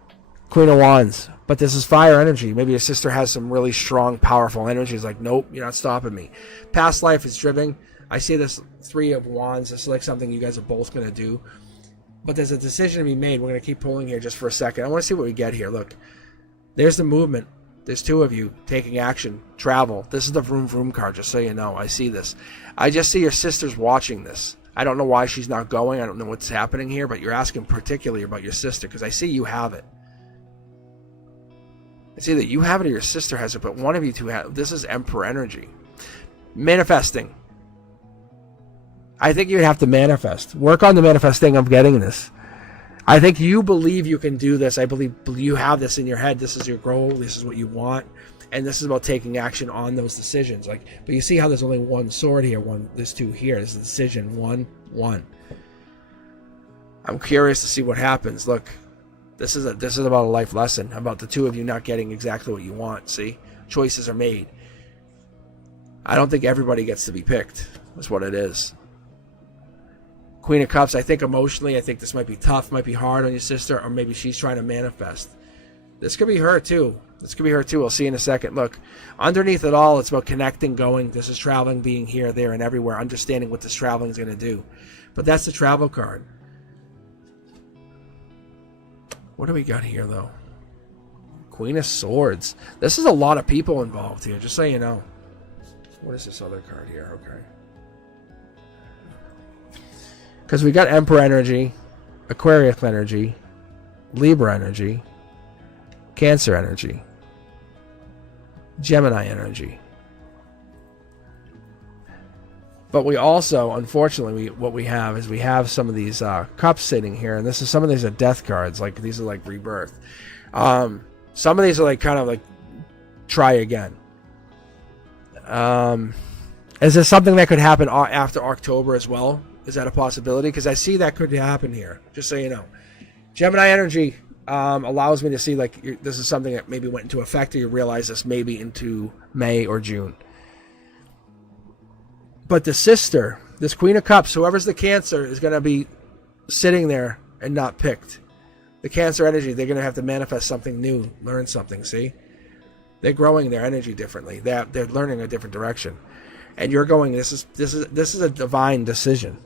Queen of Wands. But this is fire energy. Maybe your sister has some really strong, powerful energies. Like, nope, you're not stopping me. Past life is driven. I see this Three of Wands. This is like something you guys are both going to do. But there's a decision to be made. We're going to keep pulling here just for a second. I want to see what we get here. Look. There's the movement. There's two of you taking action. Travel. This is the Vroom Vroom card, just so you know. I see this. I just see your sister's watching this. I don't know why she's not going. I don't know what's happening here, but you're asking particularly about your sister, because I see you have it. It's either you have it or your sister has it, but one of you two have it. This is Emperor energy. Manifesting. I think you'd have to manifest. Work on the manifesting of getting this. I think you believe you can do this. I believe you have this in your head. This is your goal. This is what you want. And this is about taking action on those decisions. Like, but you see how there's only one sword here, there's two here. This is a decision, one. I'm curious to see what happens. Look, this is about a life lesson, about the two of you not getting exactly what you want. See, choices are made. I don't think everybody gets to be picked. That's what it is. Queen of Cups, I think emotionally, I think this might be tough, might be hard on your sister, or maybe she's trying to manifest. This could be her too. We'll see in a second. Look, underneath it all, it's about connecting, going. This is traveling, being here, there, and everywhere, understanding what this traveling is going to do. But that's the travel card. What do we got here, though? Queen of Swords. This is a lot of people involved here, just so you know. What is this other card here? Okay. Because we got Emperor energy, Aquarius energy, Libra energy, Cancer energy, Gemini energy. But we also, unfortunately, what we have is we have some of these cups sitting here, and some of these are death cards. Like, these are like rebirth. Some of these are like kind of like try again. Is this something that could happen after October as well? Is that a possibility? Because I see that could happen here, just so you know. Gemini energy allows me to see like this is something that maybe went into effect, or you realize this maybe into May or June. But the sister, this Queen of Cups, whoever's the Cancer, is going to be sitting there and not picked. The Cancer energy, they're going to have to manifest something new, learn something, see? They're growing their energy differently. They're learning a different direction. And you're going, this is a divine decision.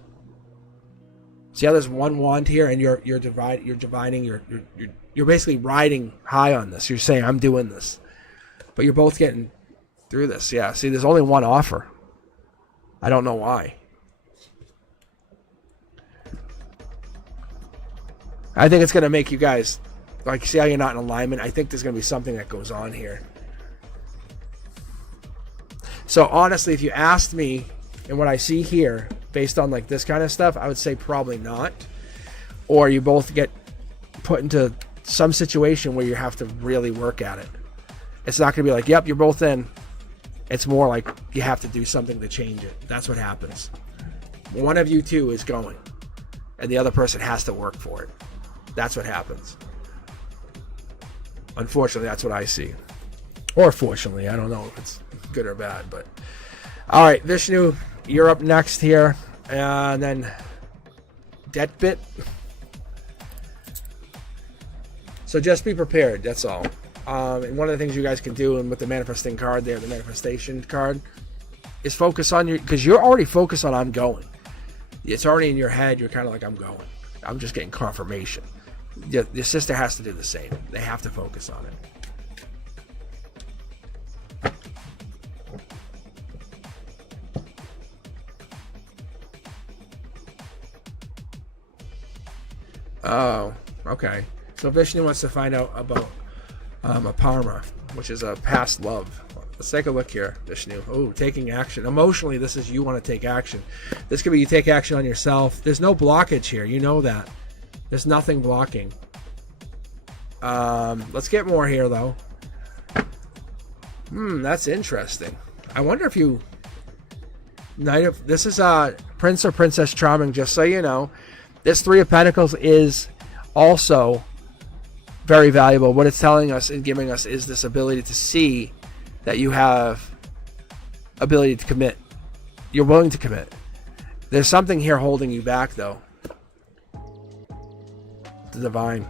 See how there's one wand here, and you're dividing, you're basically riding high on this. You're saying, I'm doing this. But you're both getting through this. Yeah, see, there's only one offer. I don't know why. I think it's going to make you guys, like, see how you're not in alignment? I think there's going to be something that goes on here. So honestly, if you asked me, and what I see here, based on like this kind of stuff, I would say probably not. Or you both get put into some situation where you have to really work at it. It's not going to be like, yep, you're both in. It's more like you have to do something to change it. That's what happens. One of you two is going, and the other person has to work for it. That's what happens. Unfortunately, that's what I see. Or fortunately, I don't know if it's good or bad. But all right, Vishnu, you're up next here. And then Deadbit. So just be prepared, that's all. And one of the things you guys can do, and with the manifesting card there, the manifestation card, is focus on because you're already focused on I'm going. It's already in your head. You're kind of like, I'm going. I'm just getting confirmation. Your sister has to do the same. They have to focus on it. Oh, okay. So Vishnu wants to find out about a parma, which is a past love. Let's take a look here, Vishnu. Oh, taking action. Emotionally, this is you want to take action. This could be you take action on yourself. There's no blockage here. You know that. There's nothing blocking. Let's get more here, though. That's interesting. I wonder if you... This is Prince or Princess Charming, just so you know. This Three of Pentacles is also very valuable. What it's telling us and giving us is this ability to see that you have ability to commit. You're willing to commit. There's something here holding you back, though. The divine.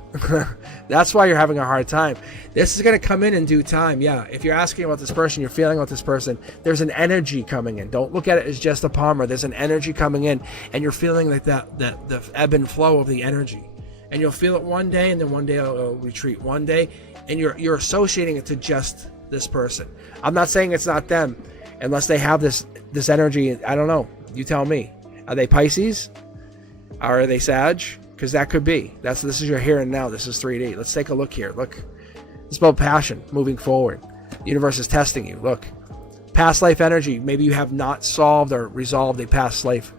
That's why you're having a hard time. This is going to come in due time. Yeah, if you're asking about this person, you're feeling about this person, there's an energy coming in. Don't look at it as just a palmer. There's an energy coming in, and you're feeling like that the ebb and flow of the energy. And you'll feel it one day, and then one day it'll retreat one day, and you're associating it to just this person. I'm not saying it's not them, unless they have this energy. I don't know. You tell me. Are they Pisces? Or are they Sag? Because that could be. This is your here and now. This is 3D. Let's take a look here. Look. It's about passion, moving forward. The universe is testing you. Look. Past life energy. Maybe you have not solved or resolved a past life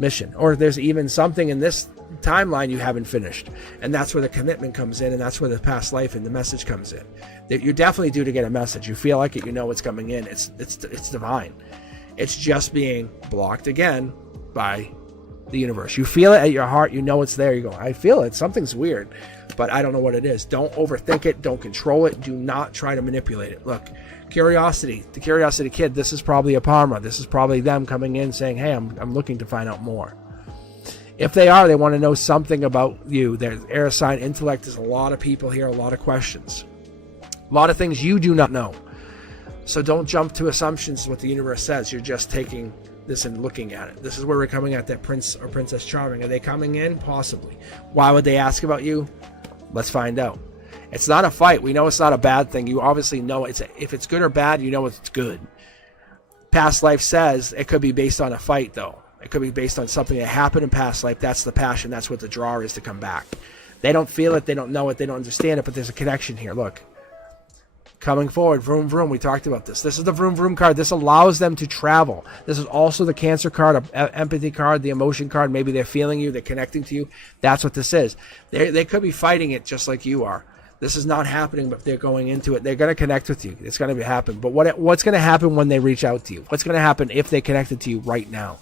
mission. Or there's even something in this timeline you haven't finished, and that's where the commitment comes in, and that's where the past life and the message comes in. That you're definitely due to get a message. You feel like it, you know it's coming in. It's divine. It's just being blocked again by the universe. You feel it at your heart. You know it's there. You go, I feel it. Something's weird, but I don't know what it is. Don't overthink it. Don't control it. Do not try to manipulate it. Look, curiosity. The curiosity kid. This is probably a Parma. This is probably them coming in saying, hey, I'm looking to find out more. If they are, they want to know something about you. Their air sign intellect. There's a lot of people here, a lot of questions, a lot of things you do not know. So don't jump to assumptions what the universe says. You're just taking this and looking at it. This is where we're coming at that Prince or Princess Charming. Are they coming in? Possibly. Why would they ask about you? Let's find out. It's not a fight. We know it's not a bad thing. You obviously know if it's good or bad, you know it's good. Past life says it could be based on a fight, though. It could be based on something that happened in past life. That's the passion. That's what the draw is to come back. They don't feel it. They don't know it. They don't understand it, but there's a connection here. Look. Coming forward, vroom, vroom. We talked about this. This is the vroom, vroom card. This allows them to travel. This is also the Cancer card, empathy card, the emotion card. Maybe they're feeling you. They're connecting to you. That's what this is. They could be fighting it just like you are. This is not happening, but they're going into it. They're going to connect with you. It's going to happen. But what's going to happen when they reach out to you? What's going to happen if they connected to you right now?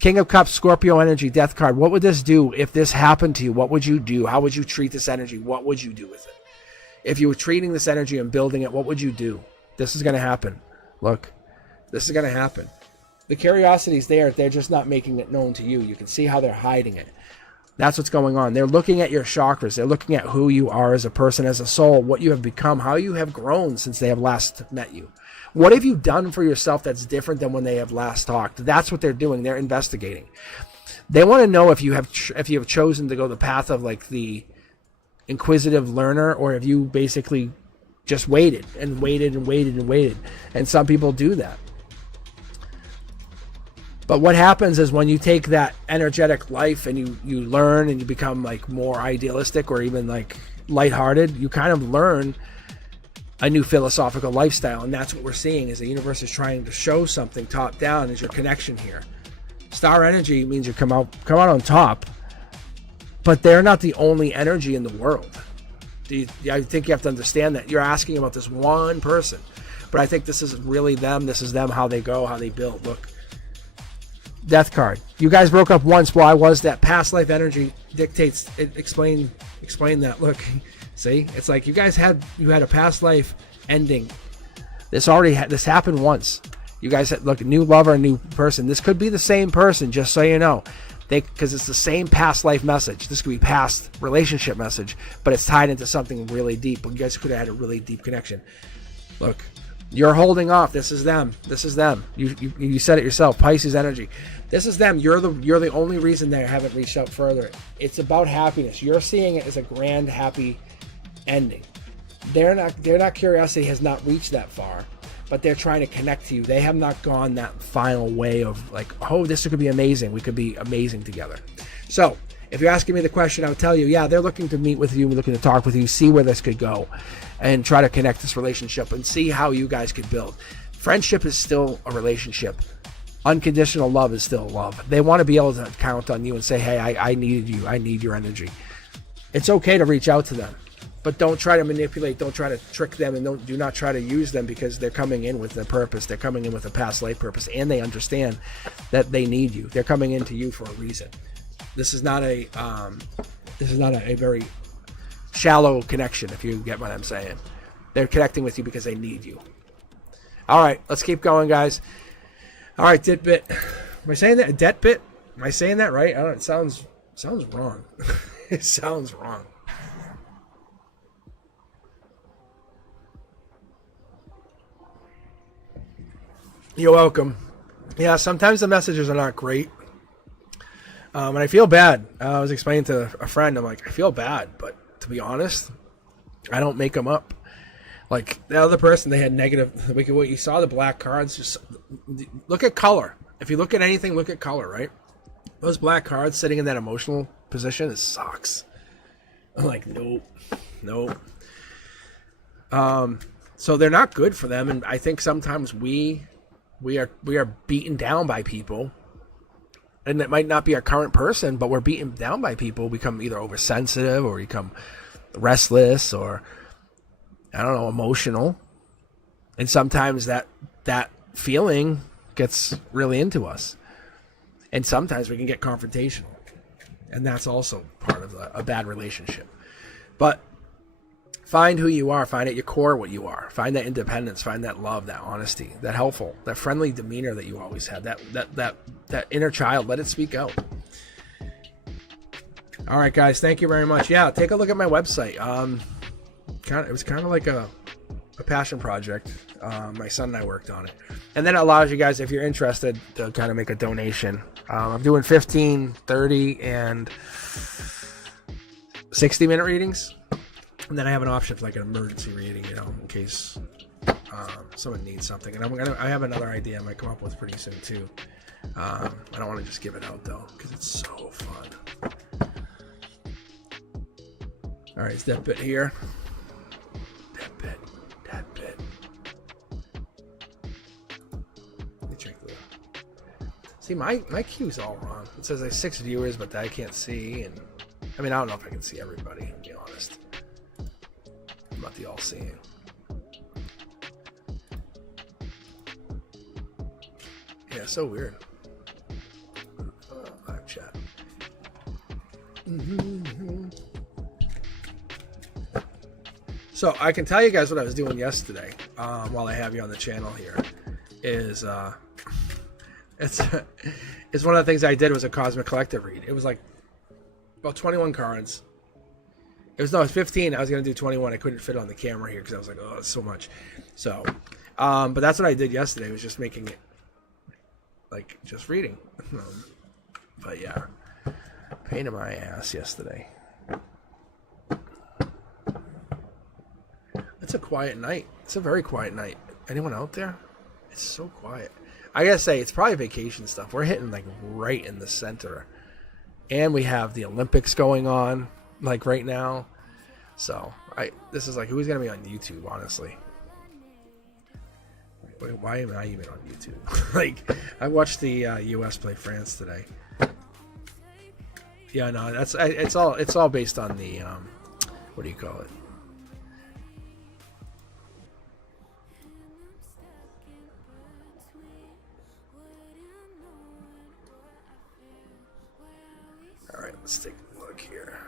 King of Cups, Scorpio energy, death card. What would this do if this happened to you? What would you do? How would you treat this energy? What would you do with it? If you were treating this energy and building it, what would you do? This is going to happen. Look, this is going to happen. The curiosity is there. They're just not making it known to you. You can see how they're hiding it. That's what's going on. They're looking at your chakras. They're looking at who you are as a person, as a soul, what you have become, how you have grown since they have last met you. What have you done for yourself that's different than when they have last talked? That's what they're doing. They're investigating. They want to know if you have chosen to go the path of like the inquisitive learner, or have you basically just waited and waited and waited and waited. And some people do that. But what happens is when you take that energetic life and you learn and you become like more idealistic or even like lighthearted, you kind of learn a new philosophical lifestyle. And that's what we're seeing is the universe is trying to show something top down as your connection here. Star energy means you come out on top. But they're not the only energy in the world. I think you have to understand that. You're asking about this one person. But I think this is really them. This is them, how they go, how they build. Look. Death card. You guys broke up once. Why was that? Past life energy dictates it. Explain that. Look. See? It's like you had a past life ending. This happened once. You guys had, look, new lover, new person. This could be the same person, just so you know. Because it's the same past life message. This could be past relationship message, but it's tied into something really deep. You guys could have had a really deep connection. Look, you're holding off. This is them. This is them. You said it yourself. Pisces energy. This is them. You're the only reason they haven't reached out further. It's about happiness. You're seeing it as a grand, happy ending. They're not. Curiosity has not reached that far. But they're trying to connect to you. They have not gone that final way of like, oh, this could be amazing. We could be amazing together. So if you're asking me the question, I would tell you, yeah, they're looking to meet with you, looking to talk with you, see where this could go, and try to connect this relationship and see how you guys could build. Friendship is still a relationship. Unconditional love is still love. They want to be able to count on you and say, hey, I need you. I need your energy. It's okay to reach out to them. But don't try to manipulate, don't try to trick them, and do not try to use them because they're coming in with a purpose. They're coming in with a past life purpose, and they understand that they need you. They're coming into you for a reason. This is not a very shallow connection, if you get what I'm saying. They're connecting with you because they need you. All right, let's keep going, guys. All right, Ditbit. Am I saying that? Detbit? Am I saying that right? I don't know. It sounds wrong. It sounds wrong. You're welcome. Yeah, sometimes the messages are not great. And I feel bad. I was explaining to a friend, I'm like, I feel bad, but to be honest, I don't make them up. Like the other person, they had negative. What you saw, the black cards. Just look at color. If you look at anything, look at color, right? Those black cards sitting in that emotional position, it sucks. I'm like, nope. So they're not good for them, and I think sometimes we are beaten down by people, And it might not be our current person, but we're beaten down by people, become either oversensitive or become restless or, I don't know, emotional. And sometimes that feeling gets really into us. And sometimes we can get confrontational. And that's also part of a bad relationship. But find who you are. Find at your core what you are. Find that independence. Find that love, that honesty, that helpful, that friendly demeanor that you always had. That inner child. Let it speak out. All right, guys. Thank you very much. Yeah, take a look at my website. It was kind of like a passion project. My son and I worked on it. And then it allows you guys, if you're interested, to kind of make a donation. I'm doing 15, 30, and 60-minute readings. And then I have an option for like an emergency reading, you know, in case someone needs something. And I have another idea I might come up with pretty soon too. I don't want to just give it out though, because it's so fun. All right, it's that bit here. That bit. Let me check the. See, my queue's all wrong. It says like 6 viewers, but I can't see. And I mean, I don't know if I can see everybody, to be honest. I'm not the all-seeing. Yeah, so weird. Live chat. So I can tell you guys what I was doing yesterday, while I have you on the channel here, is it's one of the things I did was a Cosmic Collective read. It was like about 21 cards. It was 15. I was going to do 21. I couldn't fit on the camera here because I was like, oh, it's so much. So, but that's what I did yesterday, was just making it like just reading. But yeah, pain in my ass yesterday. It's a quiet night. It's a very quiet night. Anyone out there? It's so quiet. I gotta say, it's probably vacation stuff. We're hitting like right in the center. And we have the Olympics going on like right now. So this is like, who's gonna be on YouTube, honestly? Why am I even on YouTube? Like, I watched the US play France today. Yeah, no, it's all based on the what do you call it? All right, let's take a look here.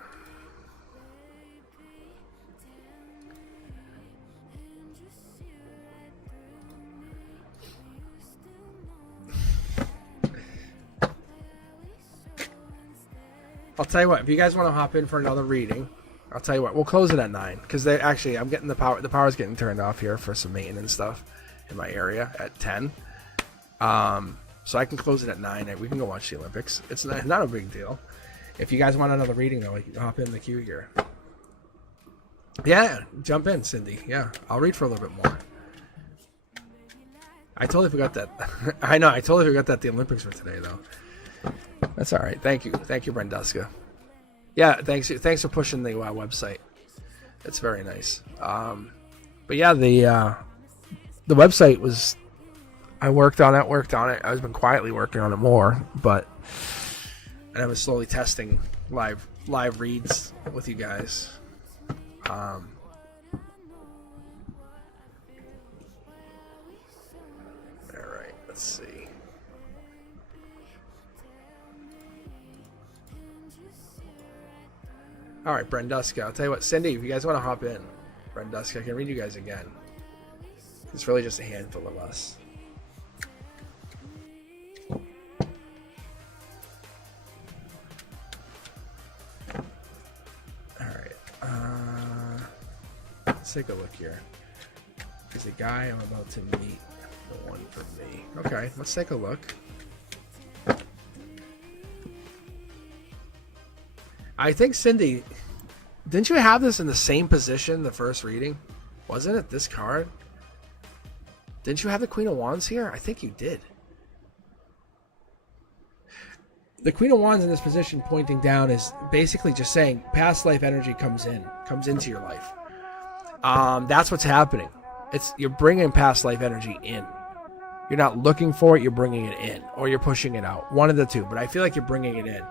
I'll tell you what, if you guys want to hop in for another reading, I'll tell you what, we'll close it at 9, because I'm getting the power's getting turned off here for some maintenance stuff in my area at 10. So I can close it at 9. We can go watch the Olympics. It's not a big deal. If you guys want another reading, though, you can hop in the queue here. Yeah, jump in, Cindy. Yeah, I'll read for a little bit more. I totally forgot that. I know, I totally forgot that the Olympics were today, though. That's all right. Thank you, Brenduska. Yeah, thanks for pushing the website. It's very nice. But yeah, the website was. I worked on it. I've been quietly working on it more, and I was slowly testing live reads with you guys. All right, let's see. All right, Brenduska. I'll tell you what, Cindy, if you guys want to hop in, Brenduska, I can read you guys again. It's really just a handful of us. Let's take a look here. There's a guy I'm about to meet, the one for me. Okay, let's take a look. I think, Cindy, didn't you have this in the same position the first reading? Wasn't it this card? Didn't you have the Queen of Wands here? I think you did. The Queen of Wands in this position pointing down is basically just saying past life energy comes into your life. That's what's happening. You're bringing past life energy in. You're not looking for it, you're bringing it in, or you're pushing it out. One of the two, but I feel like you're bringing it in.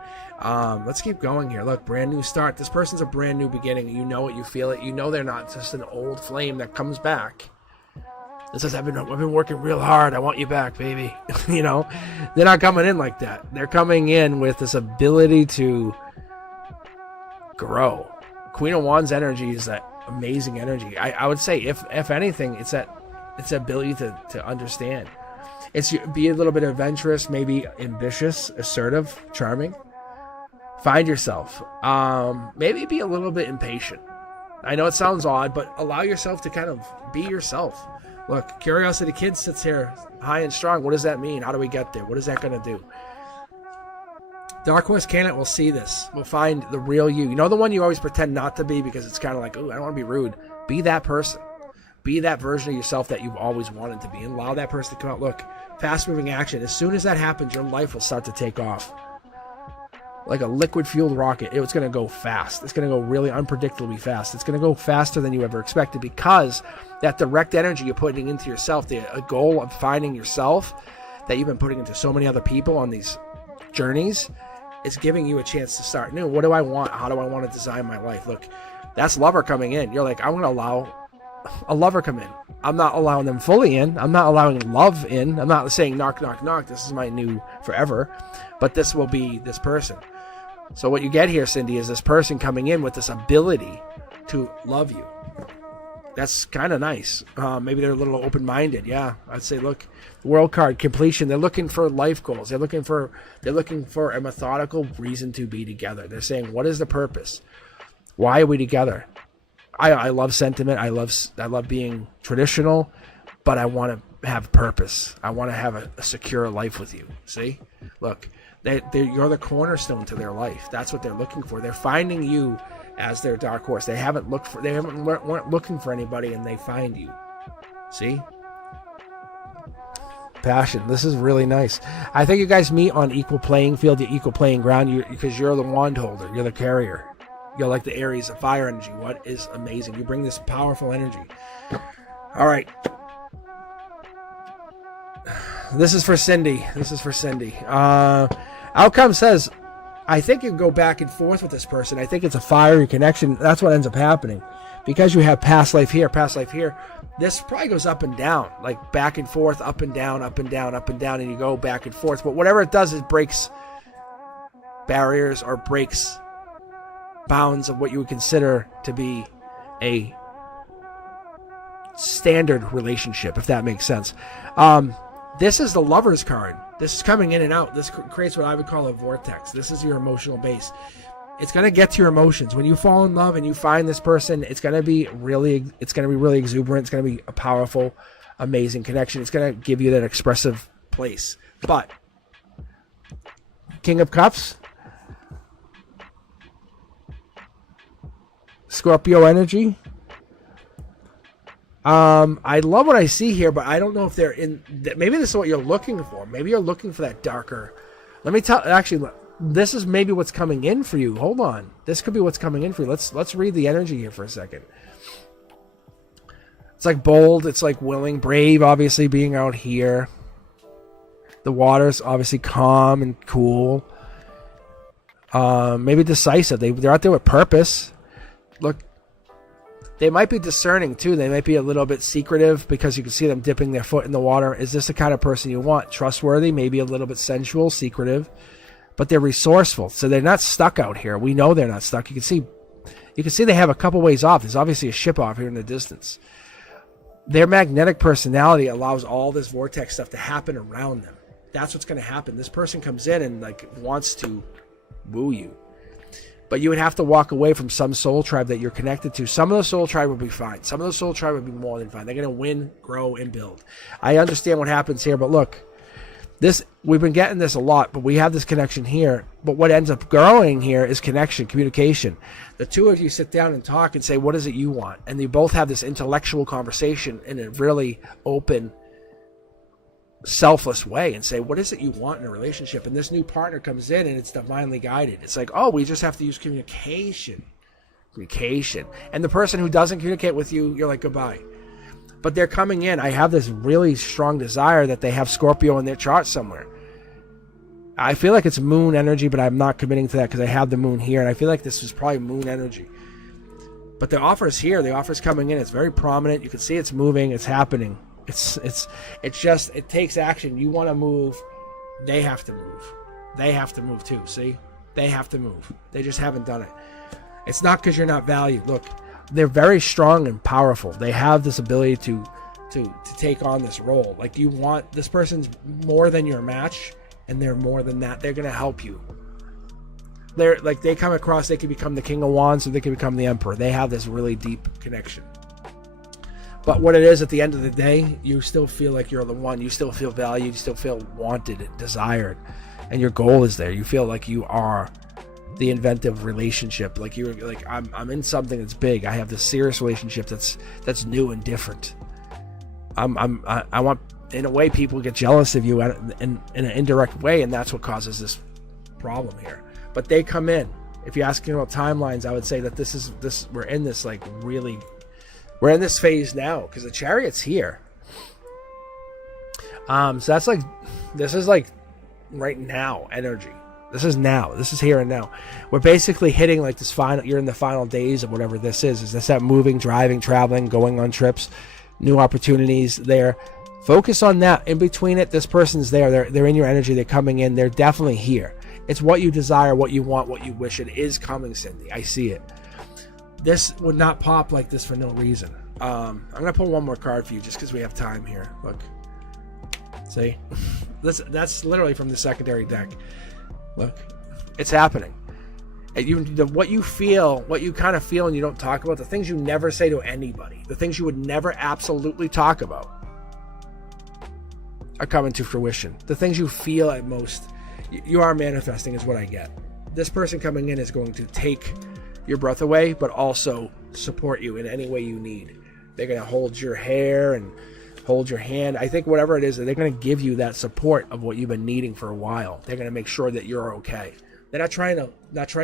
Let's keep going here. Look, brand new start. This person's a brand new beginning. You know it, you feel it. You know they're not just an old flame that comes back. It says, I've been working real hard. I want you back, baby. You know, they're not coming in like that. They're coming in with this ability to grow. Queen of Wands energy is that amazing energy. I would say, if anything, it's that ability to understand. It's be a little bit adventurous, maybe ambitious, assertive, charming. Find yourself. Maybe be a little bit impatient. I know it sounds odd, but allow yourself to kind of be yourself. Look, Curiosity Kid sits here high and strong. What does that mean? How do we get there? What is that going to do? Dark Horse Candidate will see this. Will find the real you. You know the one you always pretend not to be because it's kind of like, oh, I don't want to be rude. Be that person. Be that version of yourself that you've always wanted to be. And allow that person to come out. Look, fast-moving action. As soon as that happens, your life will start to take off. Like a liquid-fueled rocket. It's going to go fast. It's going to go really unpredictably fast. It's going to go faster than you ever expected because that direct energy you're putting into yourself, a goal of finding yourself that you've been putting into so many other people on these journeys, is giving you a chance to start new. What do I want? How do I want to design my life? Look, that's lover coming in. You're like, I'm going to allow a lover come in. I'm not allowing them fully in. I'm not allowing love in. I'm not saying knock, knock, knock. This is my new forever. But this will be this person. So what you get here, Cindy, is this person coming in with this ability to love you. That's kind of nice. Maybe they're a little open-minded. Yeah, I'd say, look, the World card, completion. They're looking for life goals. They're looking for a methodical reason to be together. They're saying, what is the purpose? Why are we together? I love sentiment. I love being traditional, but I want to have purpose. I want to have a secure life with you. See, look. You're the cornerstone to their life. That's what they're looking for. They're finding you as their dark horse. They weren't looking for anybody, and they find you. See? Passion. This is really nice. I think you guys meet on equal playing field, equal playing ground, because you're the wand holder. You're the carrier. You're like the Aries of fire energy. What is amazing? You bring this powerful energy. All right. This is for Cindy. Outcome says, I think you can go back and forth with this person. I think it's a fiery connection. That's what ends up happening. Because you have past life here. This probably goes up and down, like back and forth, up and down, up and down, up and down, and you go back and forth. But whatever it does, it breaks barriers or breaks bounds of what you would consider to be a standard relationship, if that makes sense. This is the Lover's card. This is coming in and out. This creates what I would call a vortex. This is your emotional base. It's going to get to your emotions. When you fall in love and you find this person, it's going to be really exuberant. It's going to be a powerful, amazing connection. It's going to give you that expressive place. But King of Cups, Scorpio energy. I love what I see here, but I don't know if they're in. Maybe this is what you're looking for. Maybe you're looking for that darker. Let me tell. Actually, this is maybe what's coming in for you. Hold on. This could be what's coming in for you. Let's read the energy here for a second. It's like bold. It's like willing, brave. Obviously, being out here. The water's obviously calm and cool. Maybe decisive. They're out there with purpose. Look. They might be discerning, too. They might be a little bit secretive because you can see them dipping their foot in the water. Is this the kind of person you want? Trustworthy, maybe a little bit sensual, secretive, but they're resourceful. So they're not stuck out here. We know they're not stuck. You can see they have a couple ways off. There's obviously a ship off here in the distance. Their magnetic personality allows all this vortex stuff to happen around them. That's what's going to happen. This person comes in and wants to woo you. But you would have to walk away from some soul tribe that you're connected to. Some of the soul tribe will be fine. Some of the soul tribe will be more than fine. They're going to win, grow, and build. I understand what happens here, but look, we've been getting this a lot, but we have this connection here. But what ends up growing here is connection, communication. The two of you sit down and talk and say, what is it you want? And you both have this intellectual conversation in a really open, selfless way and say, what is it you want in a relationship? And this new partner comes in and it's divinely guided. It's like, oh, we just have to use communication. And the person who doesn't communicate with you, you're like, goodbye. But they're coming in. I have this really strong desire that they have Scorpio in their chart somewhere. I feel like it's moon energy, but I'm not committing to that because I have the moon here, and I feel like this is probably moon energy. But the offer is here. The offer is coming in. It's very prominent. You can see it's moving. It's happening. It's just, it takes action. You want to move. They have to move. They have to move too. See? They have to move. They just haven't done it. It's not because you're not valued. Look, they're very strong and powerful. They have this ability to take on this role. Like, you want, this person's more than your match, and they're more than that. They're going to help you. They're like, they come across, they can become the King of Wands, or they can become the Emperor. They have this really deep connection. But what it is, at the end of the day, you still feel like you're the one. You still feel valued. You still feel wanted, desired, and your goal is there. You feel like you are the inventive relationship. Like, you're like, I'm in something that's big. I have this serious relationship that's new and different. I want, in a way, people get jealous of you in an indirect way, and that's what causes this problem here. But they come in. If you're asking about timelines, I would say that we're in this, like, really, we're in this phase now, because the Chariot's here. So that's like, this is like right now energy. This is now. This is here and now. We're basically hitting like this final, you're in the final days of whatever this is. Is this that moving, driving, traveling, going on trips, new opportunities there? Focus on that. In between it, this person's there. They're in your energy. They're coming in. They're definitely here. It's what you desire, what you want, what you wish. It is coming, Cindy. I see it. This would not pop like this for no reason. I'm going to pull one more card for you just because we have time here. Look. See? That's literally from the secondary deck. Look. It's happening. What you feel, what you kind of feel and you don't talk about, the things you never say to anybody, the things you would never absolutely talk about are coming to fruition. The things you feel at most, you are manifesting, is what I get. This person coming in is going to take your breath away, but also support you in any way you need. They're going to hold your hair and hold your hand. I think whatever it is, they're going to give you that support of what you've been needing for a while. They're going to make sure that you're okay. They're not trying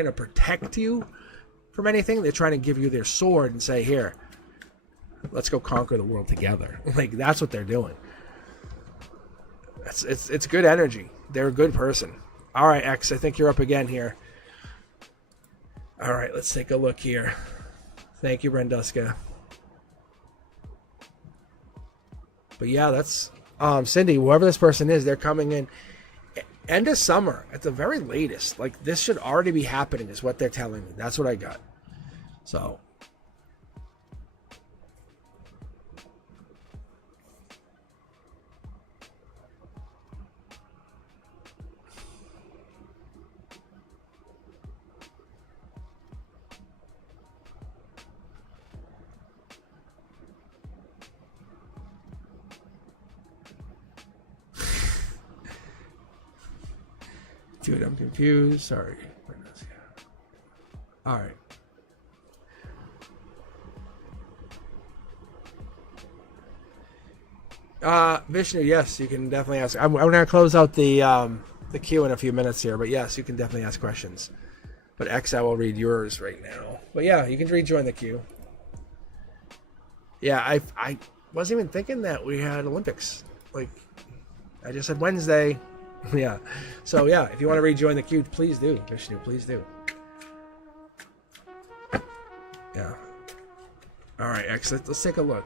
to protect you from anything. They're trying to give you their sword and say, here, let's go conquer the world together. Like, that's what they're doing. It's good energy. They're a good person. All right, X, I think you're up again here. All right, let's take a look here. Thank you, Brenduska. But yeah, that's Cindy, whoever this person is, they're coming in end of summer at the very latest. Like, this should already be happening is what they're telling me. That's what I got. So dude, I'm confused. Sorry. All right. Vishnu, yes, you can definitely ask. I'm going to close out the queue in a few minutes here, but yes, you can definitely ask questions. But X, I will read yours right now. But yeah, you can rejoin the queue. Yeah, I wasn't even thinking that we had Olympics. Like, I just said Wednesday. Yeah. So yeah, if you want to rejoin the queue, please do, Vishnu. Please do. Yeah. All right, X. Let's take a look.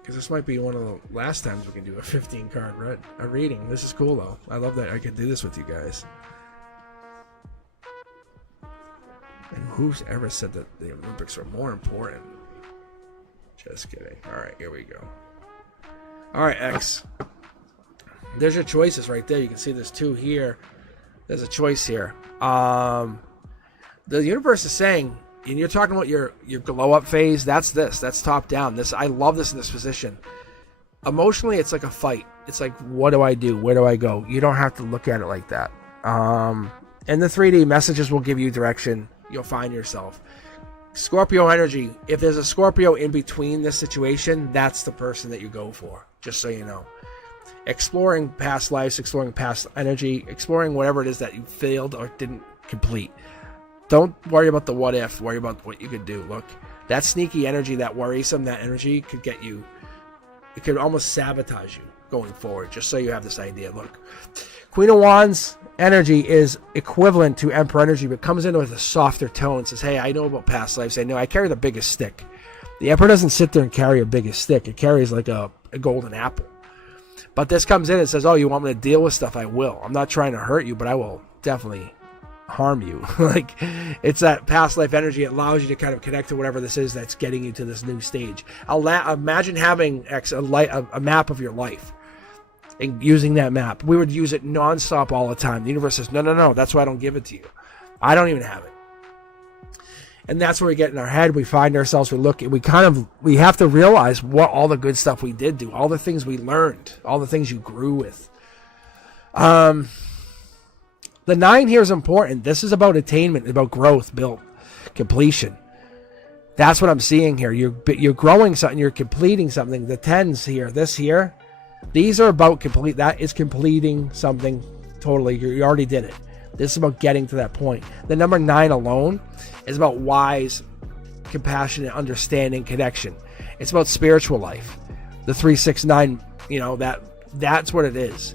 Because this might be one of the last times we can do a 15-card reading. This is cool though. I love that I can do this with you guys. And who's ever said that the Olympics are more important? Just kidding. All right, here we go. All right, X. There's your choices right there. You can see there's two here. There's a choice here. The universe is saying, and you're talking about your glow up phase. That's this. That's top down. I love this in this position. Emotionally, it's like a fight. It's like, what do I do? Where do I go? You don't have to look at it like that. And the 3D messages will give you direction. You'll find yourself. Scorpio energy. If there's a Scorpio in between this situation, that's the person that you go for. Just so you know. Exploring past lives, exploring past energy, exploring whatever it is that you failed or didn't complete. Don't worry about the what if, worry about what you could do. Look, That sneaky energy, that worrisome, that energy could get you, it could almost sabotage you going forward, just so you have this idea. Look, Queen of Wands energy is equivalent to Emperor energy, but comes in with a softer tone, says, hey, I know about past lives. I know I carry the biggest stick. The Emperor doesn't sit there and carry a biggest stick. It carries like a golden apple. But this comes in and says, oh, you want me to deal with stuff? I will. I'm not trying to hurt you, but I will definitely harm you. Like, it's that past life energy. It allows you to kind of connect to whatever this is that's getting you to this new stage. Imagine having a map of your life and using that map. We would use it nonstop all the time. The universe says, no, that's why I don't give it to you. I don't even have it. And that's where we get in our head. We find ourselves, we have to realize what all the good stuff we did do, all the things we learned, all the things you grew with. The 9 here is important. This is about attainment, about growth, build, completion. That's what I'm seeing here. You're growing something, you're completing something. The 10s here, this here, these are about complete. That is completing something totally. You already did it. This is about getting to that point. The number 9 alone is about wise, compassionate, understanding, connection. It's about spiritual life. The 3, 6, 9, that's what it is.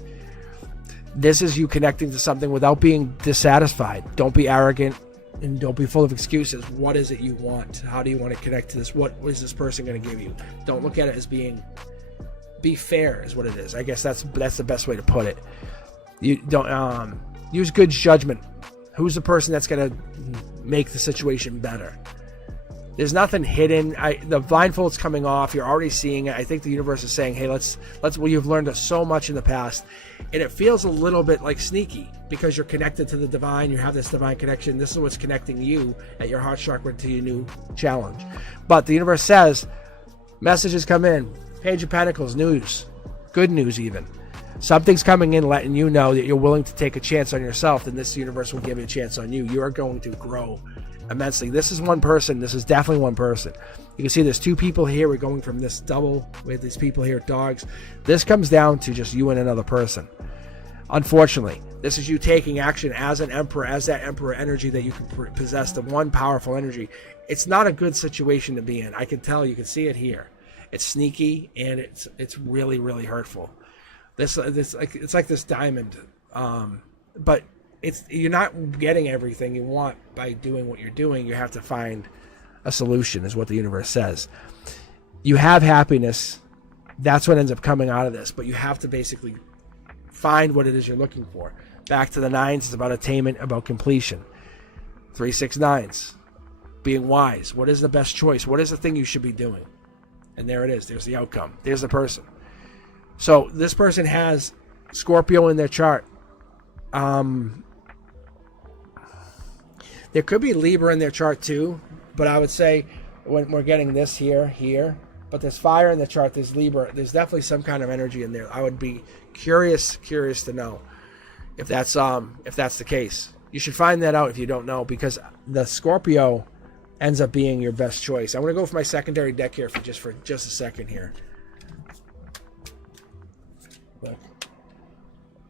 This is you connecting to something without being dissatisfied. Don't be arrogant and don't be full of excuses. What is it you want? How do you want to connect to this? What is this person going to give you? Don't look at it as be fair is what it is. I guess that's the best way to put it. You don't use good judgment. Who's the person that's going to make the situation better? There's nothing hidden. The blindfold's coming off. You're already seeing it. I think the universe is saying, hey, let's. Well, you've learned so much in the past, and it feels a little bit like sneaky because you're connected to the divine. You have this divine connection. This is what's connecting you at your heart chakra to your new challenge. But the universe says, messages come in. Page of Pentacles, news, good news even. Something's coming in letting you know that you're willing to take a chance on yourself, then this universe will give you a chance on you. You are going to grow immensely. This is one person. This is definitely one person. You can see there's 2 people here. We're going from this double with these people here, dogs. This comes down to just you and another person. Unfortunately, this is you taking action as an emperor, as that emperor energy that you can possess, the one powerful energy. It's not a good situation to be in. I can tell. You can see it here. It's sneaky and it's really, really hurtful. It's like this diamond, but you're not getting everything you want by doing what you're doing. You have to find a solution, is what the universe says. You have happiness. That's what ends up coming out of this, but you have to basically find what it is you're looking for. Back to the 9s, it's about attainment, about completion. 3, 6, 9s, being wise. What is the best choice? What is the thing you should be doing? And there it is. There's the outcome. There's the person. So this person has Scorpio in their chart. There could be Libra in their chart too, but I would say when we're getting this here, but there's fire in the chart, there's Libra, there's definitely some kind of energy in there. I would be curious to know if that's the case. You should find that out if you don't know, because the Scorpio ends up being your best choice. I'm going to go for my secondary deck here for just a second here. Look.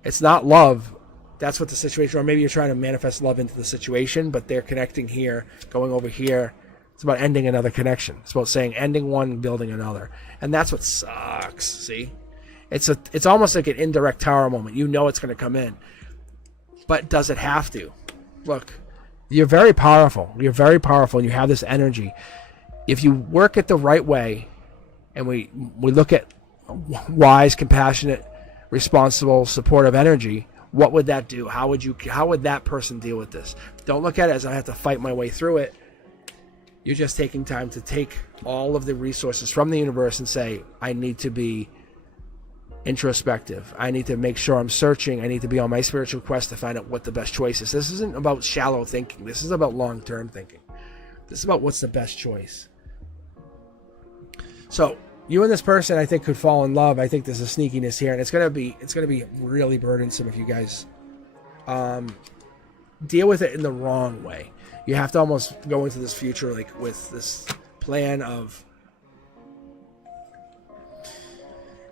It's not love. That's what the situation, or maybe you're trying to manifest love into the situation, but they're connecting here, going over here. It's about ending another connection. It's about saying ending one, building another. And that's what sucks, see? It's almost like an indirect tower moment. You know it's going to come in. But does it have to? Look, you're very powerful. You're very powerful, and you have this energy. If you work it the right way, and we look at wise, compassionate, responsible, supportive energy, what would that do? How would that person deal with this? Don't look at it as I have to fight my way through it. You're just taking time to take all of the resources from the universe and say, I need to be introspective. I need to make sure I'm searching. I need to be on my spiritual quest to find out what the best choice is. This isn't about shallow thinking. This is about long-term thinking. This is about what's the best choice. So you and this person, I think, could fall in love. I think there's a sneakiness here, and it's gonna be really burdensome if you guys deal with it in the wrong way. You have to almost go into this future like with this plan of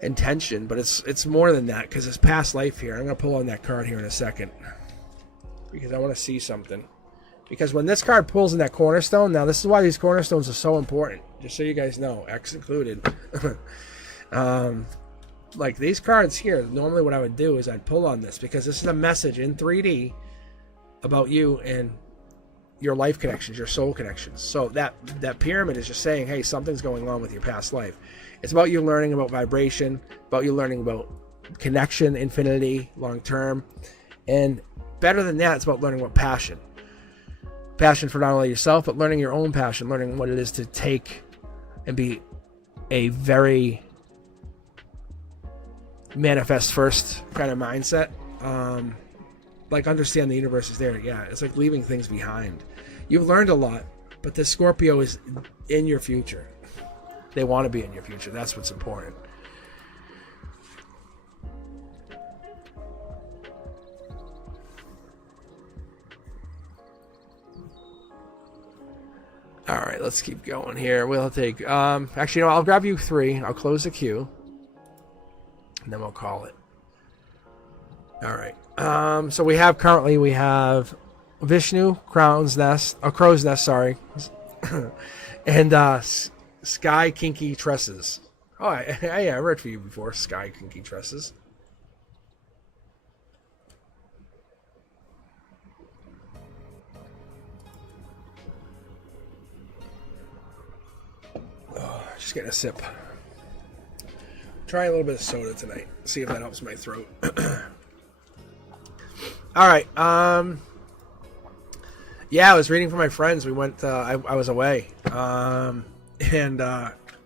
intention, but it's more than that, because it's past life here. I'm gonna pull on that card here in a second because I want to see something. Because when this card pulls in that cornerstone, now this is why these cornerstones are so important. Just so you guys know, X included. Like these cards here, normally what I would do is I'd pull on this because this is a message in 3D about you and your life connections, your soul connections. So that pyramid is just saying, hey, something's going on with your past life. It's about you learning about vibration, about you learning about connection, infinity, long term. And better than that, it's about learning about passion. Passion for not only yourself, but learning your own passion, learning what it is to take and be a very manifest first kind of mindset. Like understand the universe is there. Yeah, it's like leaving things behind. You've learned a lot, but the Scorpio is in your future. They want to be in your future. That's what's important. All right, let's keep going here. We'll take actually, no, I'll grab you 3. I'll close the queue, and then we'll call it. All right. So we have Vishnu, Crow's Nest, sorry, and Sky Kinky Tresses. Oh, I read for you before. Sky Kinky Tresses. Oh, just getting a sip. Try a little bit of soda tonight. See if that helps my throat. All right. Yeah, I was reading for my friends. We went. I was away. And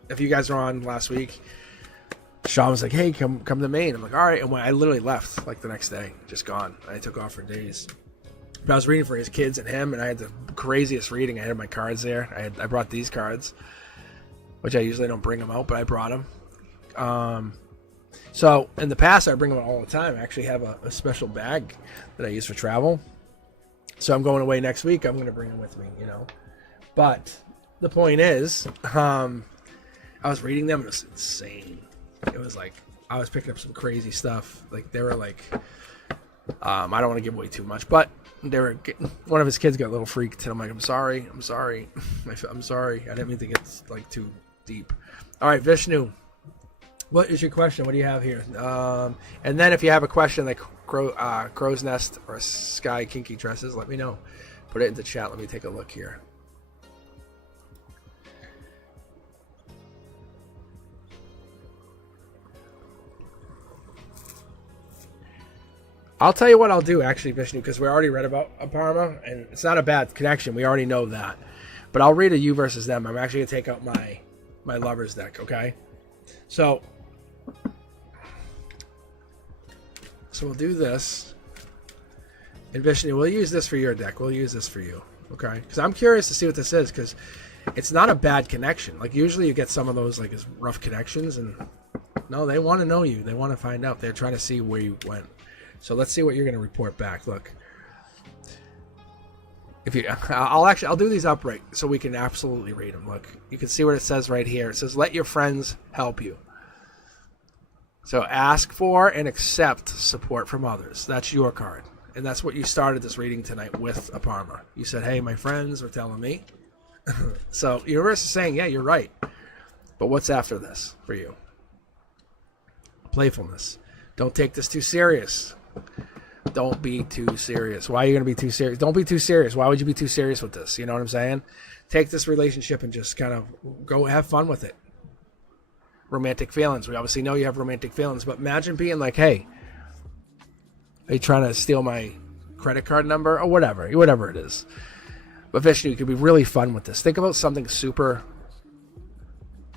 if you guys were on last week, Sean was like, "Hey, come to Maine." I'm like, "All right." And I literally left like the next day, just gone. I took off for days. But I was reading for his kids and him, and I had the craziest reading. I had my cards there. I brought these cards, which I usually don't bring them out, but I brought them. So in the past, I bring them out all the time. I actually have a special bag that I use for travel. So I'm going away next week. I'm going to bring them with me, you know. But the point is, I was reading them, and it was insane. It was like I was picking up some crazy stuff. Like they were like, I don't want to give away too much, but they were. One of his kids got a little freaked, and I'm like, I'm sorry. I'm sorry. I didn't mean to get like too deep. All right, Vishnu. What is your question? What do you have here? And then if you have a question like Crow's Nest or Sky Kinky Tresses, let me know. Put it into chat. Let me take a look here. I'll tell you what I'll do, actually, Vishnu, because we already read about Aparma, and it's not a bad connection. We already know that. But I'll read a you versus them. I'm actually going to take out my lovers deck, okay? So we'll do this. And Vishnu, we'll use this for your deck. We'll use this for you, okay? Because I'm curious to see what this is, because it's not a bad connection. Like, usually you get some of those, like, as rough connections, and no, they want to know you. They want to find out. They're trying to see where you went. So let's see what you're going to report back. Look. I'll do these upright so we can absolutely read them. Look, you can see what it says right here. It says, let your friends help you. So ask for and accept support from others. That's your card. And that's what you started this reading tonight with, Aparma. You said, hey, my friends were telling me. So the universe is saying, yeah, you're right. But what's after this for you? Playfulness. Don't take this too serious. Don't be too serious. Why are you going to be too serious? Don't be too serious. Why would you be too serious with this? You know what I'm saying? Take this relationship and just kind of go have fun with it. Romantic feelings. We obviously know you have romantic feelings, but imagine being like, hey, are you trying to steal my credit card number? Or whatever it is. But Vishnu, you could be really fun with this. Think about something super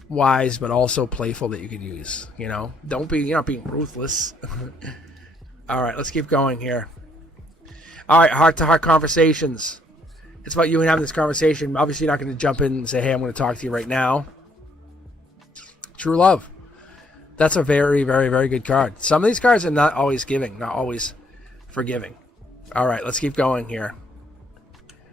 wise, but also playful that you could use. You know, you're not being ruthless. All right, let's keep going here. All right, heart-to-heart conversations. It's about you and having this conversation. Obviously, you're not going to jump in and say, hey, I'm going to talk to you right now. True love. That's a very, very, very good card. Some of these cards are not always giving, not always forgiving. All right, let's keep going here.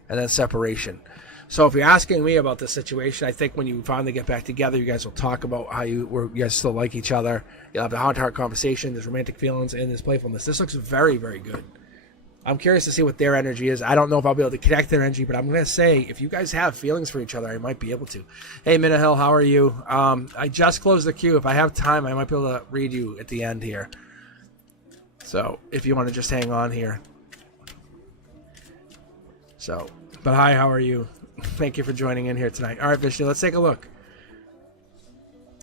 And then separation. So if you're asking me about this situation, I think when you finally get back together, you guys will talk about how you guys still like each other. You'll have the heart-to-heart conversation. There's romantic feelings and there's playfulness. This looks very, very good. I'm curious to see what their energy is. I don't know if I'll be able to connect their energy, but I'm going to say if you guys have feelings for each other, I might be able to. Hey, Minahil, how are you? I just closed the queue. If I have time, I might be able to read you at the end here. So if you want to just hang on here. So, but hi, how are you? Thank you for joining in here tonight. All right, Vishnu, let's take a look.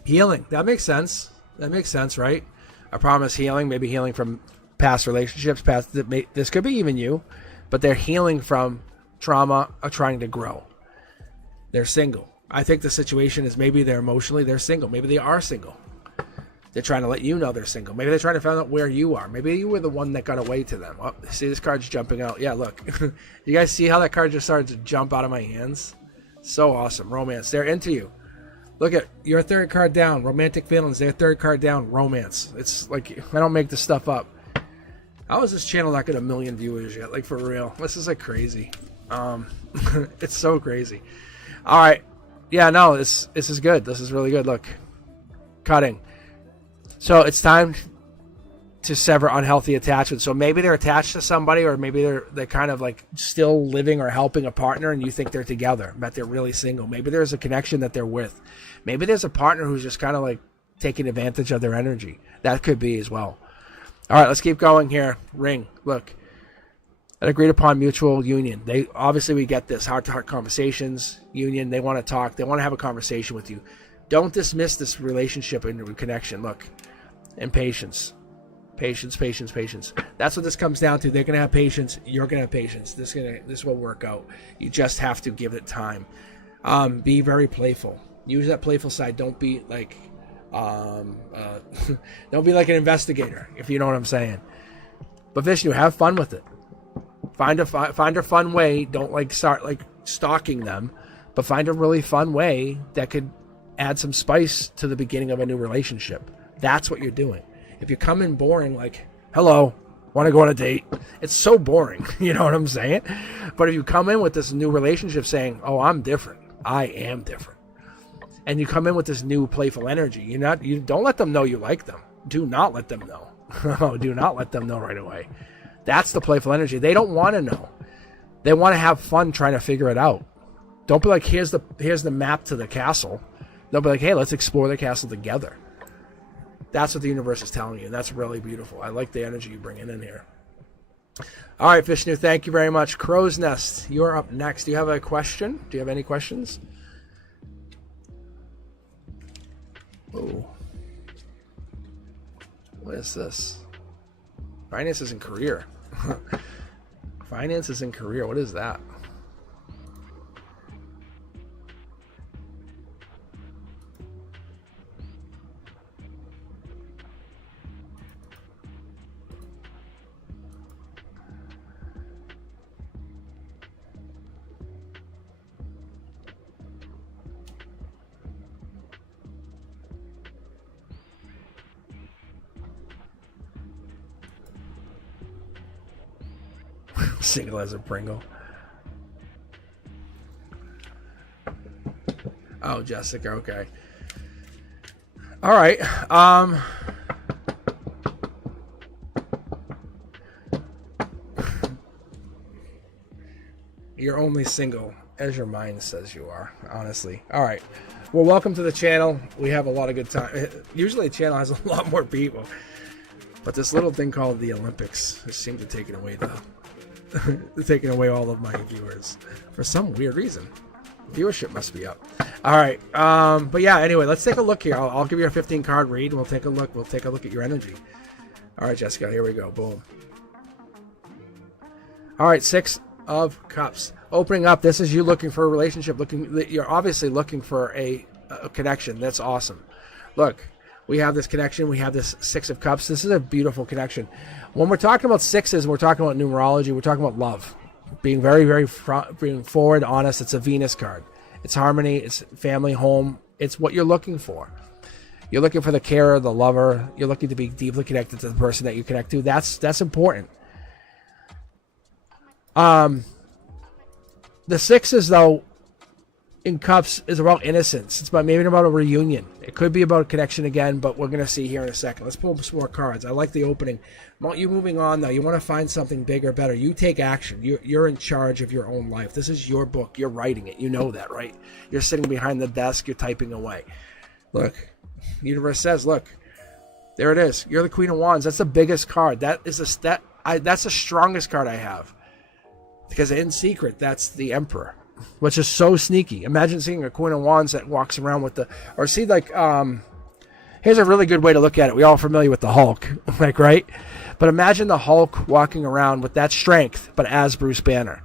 Healing. That makes sense. That makes sense, right? I promise healing, maybe healing from past relationships, this could be even you, but they're healing from trauma of trying to grow. They're single. I think the situation is maybe they're single. Maybe they are single. They're trying to let you know they're single. Maybe they're trying to find out where you are. Maybe you were the one that got away to them. Oh, see, this card's jumping out. Yeah, look. You guys see how that card just started to jump out of my hands? So awesome. Romance. They're into you. Look at your third card down. Romantic feelings. Their third card down. Romance. It's like, I don't make this stuff up. How is this channel not got 1 million viewers yet? Like, for real. This is like crazy. It's so crazy. All right. Yeah, no, this is good. This is really good. Look. Cutting. So it's time to sever unhealthy attachments. So maybe they're attached to somebody, or maybe they're kind of like still living or helping a partner, and you think they're together, but they're really single. Maybe there's a connection that they're with. Maybe there's a partner who's just kind of like taking advantage of their energy. That could be as well. All right, let's keep going here. Ring. Look. An agreed upon mutual union. They obviously, we get this heart-to-heart conversations, union. They want to talk. They want to have a conversation with you. Don't dismiss this relationship and connection. Look. And patience. Patience, patience, patience. That's what this comes down to. They're going to have patience. You're going to have patience. This will work out. You just have to give it time. Be very playful. Use that playful side. Don't be like don't be like an investigator, if you know what I'm saying. But Vishnu, have fun with it. Find a fun way. Don't like start like stalking them, but find a really fun way that could add some spice to the beginning of a new relationship. That's what you're doing. If you come in boring, like, hello, want to go on a date? It's so boring. You know what I'm saying? But if you come in with this new relationship saying, oh, I'm different. I am different. And you come in with this new playful energy. You don't let them know you like them. Do not let them know. Do not let them know right away. That's the playful energy. They don't want to know. They want to have fun trying to figure it out. Don't be like, here's the map to the castle. They'll be like, hey, let's explore the castle together. That's what the universe is telling you. That's really beautiful. I like the energy you bring in here. All right, Vishnu, thank you very much. Crow's Nest, you're up next. Do you have a question? Do you have any questions? Oh. What is this? Finances and career. Finances and career. What is that? Single as a Pringle. Oh, Jessica, okay. All right. You're only single as your mind says you are, honestly. All right. Well, welcome to the channel. We have a lot of good time. Usually the channel has a lot more people. But this little thing called the Olympics has seemed to take away taking away all of my viewers for some weird reason. Viewership must be up. All right, but yeah. Anyway, let's take a look here. I'll give you a 15 card read, and we'll take a look. We'll take a look at your energy. All right, Jessica. Here we go. Boom. All right, 6 of Cups. Opening up. This is you looking for a relationship. You're obviously looking for a connection. That's awesome. Look. We have this connection. We have this 6 of Cups. This is a beautiful connection. When we're talking about sixes, we're talking about numerology. We're talking about love. Being very, very being forward, honest. It's a Venus card. It's harmony. It's family, home. It's what you're looking for. You're looking for the carer, the lover. You're looking to be deeply connected to the person that you connect to. That's important. The sixes, though, in Cups is about innocence. It's about maybe about a reunion. It could be about a connection again, but we're going to see here in a second. Let's pull some more cards. I like the opening. You moving on, though. You want to find something bigger, better. You take action. You're in charge of your own life. This is your book. You're writing it. You know that, right? You're sitting behind the desk. You're typing away. Look, the universe says, look, there it is. You're the Queen of Wands. That's the biggest card. That's the strongest card I have. Because in secret, that's the Emperor, which is so sneaky. Imagine seeing a Queen of Wands that walks around with or see like, here's a really good way to look at it. We all familiar with the Hulk, like, right? But imagine the Hulk walking around with that strength, but as Bruce Banner.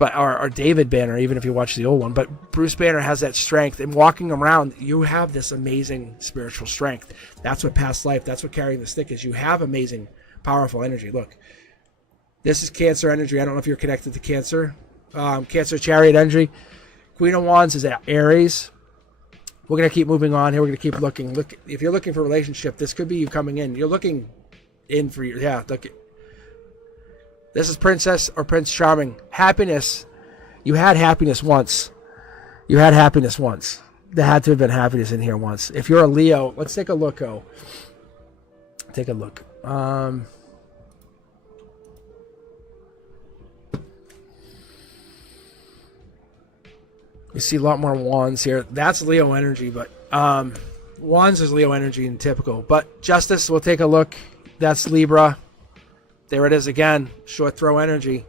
Or David Banner, even if you watch the old one. But Bruce Banner has that strength, and walking around, you have this amazing spiritual strength. That's what past life, that's what carrying the stick is. You have amazing, powerful energy. Look, this is Cancer energy. I don't know if you're connected to Cancer. Cancer Chariot energy. Queen of Wands is Aries. We're going to keep moving on here. We're going to keep looking. Look, if you're looking for a relationship, this could be you coming in. You're looking in for your, look. This is Princess or Prince Charming. Happiness. You had happiness once. You had happiness once. There had to have been happiness in here once. If you're a Leo, let's take a look, Take a look. You see a lot more wands here. That's Leo energy, but wands is Leo energy in typical. But Justice, we'll take a look. That's Libra. There it is again. Short throw energy.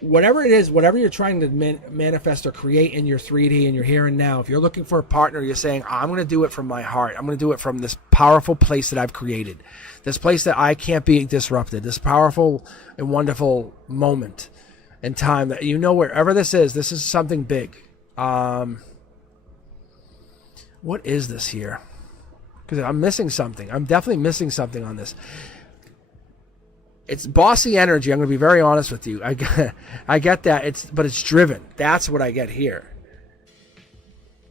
Whatever it is, whatever you're trying to manifest or create in your 3D and your here and now, if you're looking for a partner, you're saying, I'm going to do it from my heart. I'm going to do it from this powerful place that I've created. This place that I can't be disrupted. This powerful and wonderful moment in time that, wherever this is something big. What is this here? Because I'm missing something. I'm definitely missing something on this. It's bossy energy. I'm going to be very honest with you. I get that. But it's driven. That's what I get here.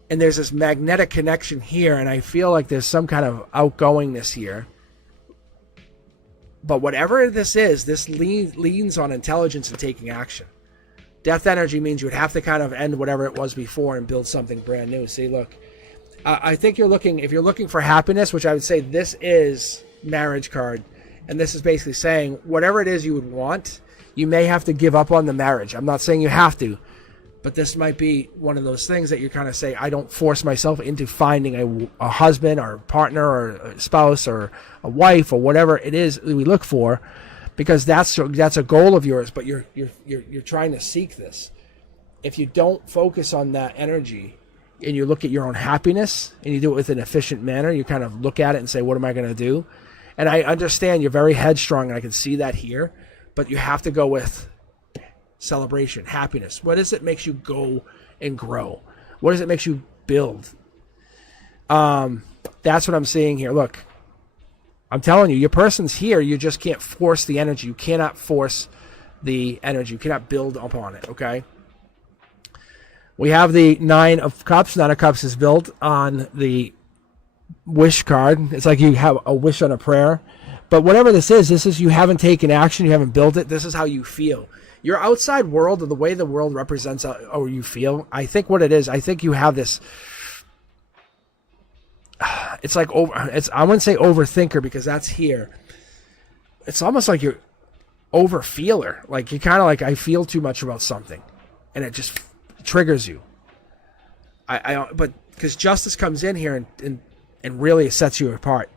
And there's this magnetic connection here, and I feel like there's some kind of outgoingness here. But whatever this is, this leans on intelligence and taking action. Death energy means you would have to kind of end whatever it was before and build something brand new. See, look, I think if you're looking for happiness, which I would say this is marriage card, and this is basically saying whatever it is you would want, you may have to give up on the marriage. I'm not saying you have to, but this might be one of those things that you kind of say, I don't force myself into finding a husband or a partner or a spouse or a wife or whatever it is we look for, because that's a goal of yours, but you're trying to seek this. If you don't focus on that energy and you look at your own happiness and you do it with an efficient manner, you kind of look at it and say, what am I going to do? And I understand you're very headstrong, and I can see that here, but you have to go with celebration, happiness. What is it makes you go and grow? What is it makes you build? That's what I'm seeing here. Look, I'm telling you, your person's here. You just can't force the energy. You cannot force the energy. You cannot build upon it, okay? We have the Nine of Cups. Nine of Cups is built on the wish card. It's like you have a wish on a prayer. But whatever this is you haven't taken action. You haven't built it. This is how you feel. Your outside world, or the way the world represents how you feel, I think what it is, I think you have this, it's like, I wouldn't say overthinker, because that's here. It's almost like you're overfeeler. Like you kind of like, I feel too much about something, and it just triggers you. But because Justice comes in here and really sets you apart.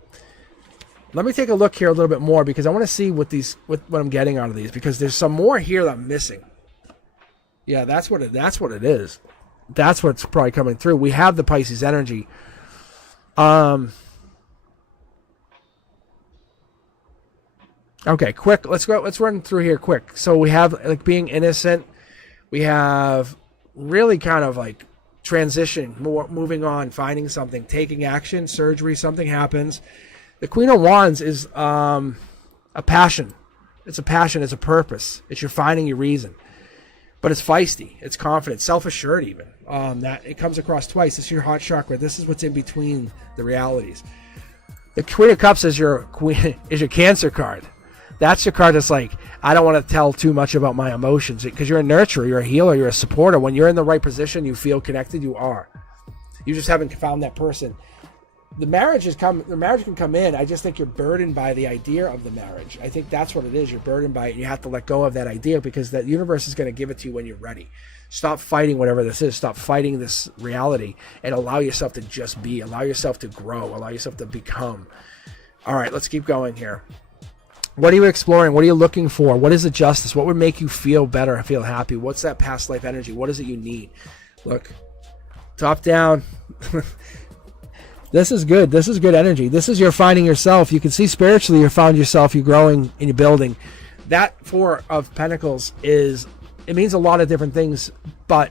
Let me take a look here a little bit more, because I want to see what I'm getting out of these, because there's some more here that I'm missing. Yeah, that's what it is. That's what's probably coming through. We have the Pisces energy. Okay, quick. Let's run through here quick. So we have like being innocent. We have really kind of like transition, moving on, finding something, taking action, surgery, something happens. The Queen of Wands is a passion. It's a passion. It's a purpose. It's you're finding your reason. But it's feisty. It's confident, self-assured even. That it comes across twice. This is your heart chakra. This is what's in between the realities. The Queen of Cups is your Cancer card. That's your card that's like, I don't want to tell too much about my emotions, because you're a nurturer, you're a healer, you're a supporter. When you're in the right position, you feel connected, you are. You just haven't found that person. The marriage can come in. I just think you're burdened by the idea of the marriage. I think that's what it is. You're burdened by it, and you have to let go of that idea, because that universe is going to give it to you when you're ready. Stop fighting whatever this is. Stop fighting this reality and allow yourself to just be. Allow yourself to grow. Allow yourself to become. All right, let's keep going here. What are you exploring? What are you looking for? What is the justice? What would make you feel better, feel happy? What's that past life energy? What is it you need? Look, top down. This is good. This is good energy. This is you're finding yourself. You can see spiritually you found yourself. You're growing and you're building. That Four of Pentacles it means a lot of different things, but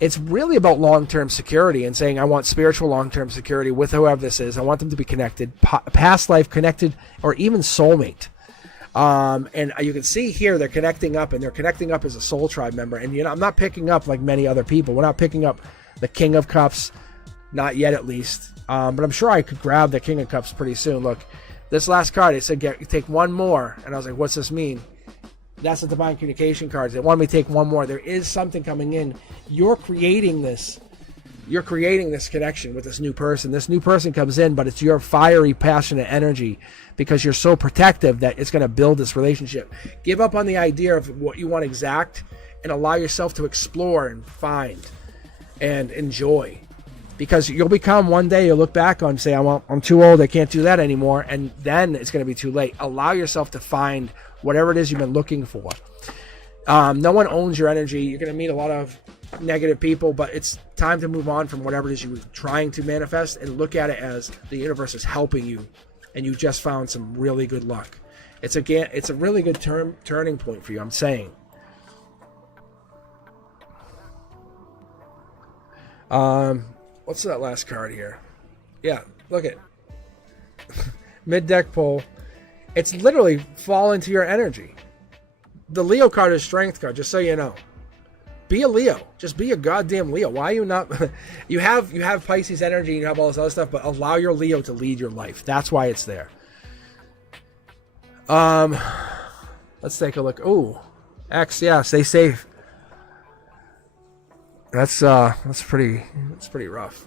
it's really about long-term security and saying, I want spiritual long-term security with whoever this is. I want them to be connected, past life connected, or even soulmate. And you can see here they're connecting up, and they're connecting up as a soul tribe member. And I'm not picking up like many other people. We're not picking up the King of Cups, not yet at least. But I'm sure I could grab the King of Cups pretty soon. Look, this last card, it said take one more, and I was like, what's this mean? That's the divine communication cards. They want me to take one more. There is something coming in. You're creating this connection with this new person. This new person comes in, but it's your fiery, passionate energy, because you're so protective that it's going to build this relationship. Give up on the idea of what you want exact and allow yourself to explore and find and enjoy. Because you'll become, one day you'll look back on and say, I'm too old, I can't do that anymore, and then it's going to be too late. Allow yourself to find whatever it is you've been looking for. No one owns your energy. You're going to meet a lot of negative people, but it's time to move on from whatever it is you were trying to manifest and look at it as the universe is helping you, and you just found some really good luck. It's a really good turning point for you, I'm saying. What's that last card here? Yeah, look at mid-deck pull. It's literally fall into your energy. The Leo card is strength card, just so you know. Be a Leo. Just be a goddamn Leo. Why are you not? You have Pisces energy and you have all this other stuff, but allow your Leo to lead your life. That's why it's there. Let's take a look. Ooh, X, yeah, stay safe. That's pretty rough.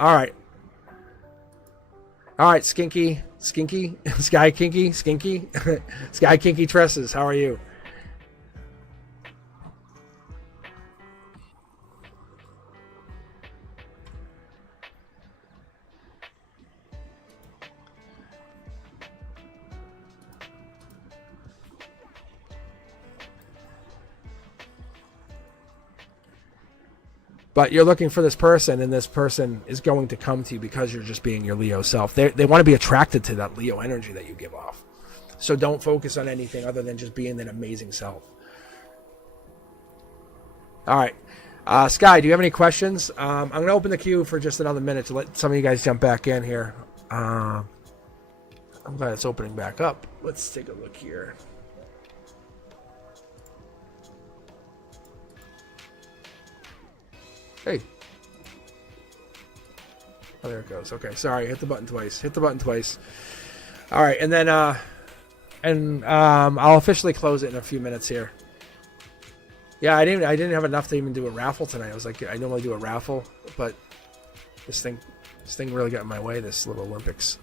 All right, Skinky, Sky Kinky, Skinky, Sky Kinky Tresses. How are you? But you're looking for this person, and this person is going to come to you because you're just being your Leo self. They want to be attracted to that Leo energy that you give off. So don't focus on anything other than just being that amazing self. All right. Sky, do you have any questions? I'm going to open the queue for just another minute to let some of you guys jump back in here. I'm glad it's opening back up. Let's take a look here. Hey. Oh, there it goes. Okay, sorry. Hit the button twice. All right, and then I'll officially close it in a few minutes here. Yeah, I didn't have enough to even do a raffle tonight. I was like, I normally do a raffle, but this thing really got in my way. This little Olympics.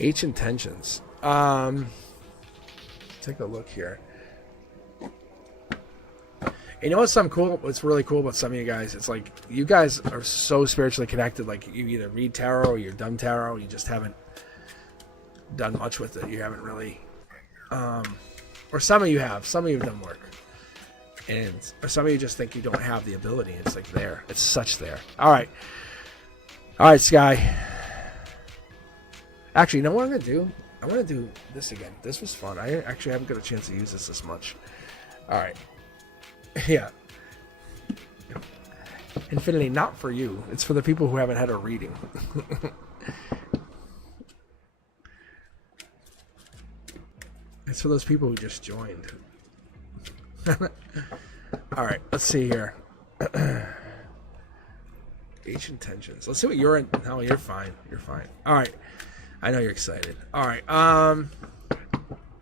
H intentions. Take a look here. You know what's what's really cool about some of you guys? It's like you guys are so spiritually connected. Like you either read tarot or you're done tarot. You just haven't done much with it. You haven't really, or some of you have. Some of you have done work, or some of you just think you don't have the ability. It's like there. It's such there. All right, Sky. Actually, you know what I'm going to do? I'm going to do this again. This was fun. I actually haven't got a chance to use this much. All right. Yeah. Infinity, not for you. It's for the people who haven't had a reading. It's for those people who just joined. All right, let's see here. H intentions. Let's see what you're in. No, you're fine. You're fine. All right. I know you're excited. All right. I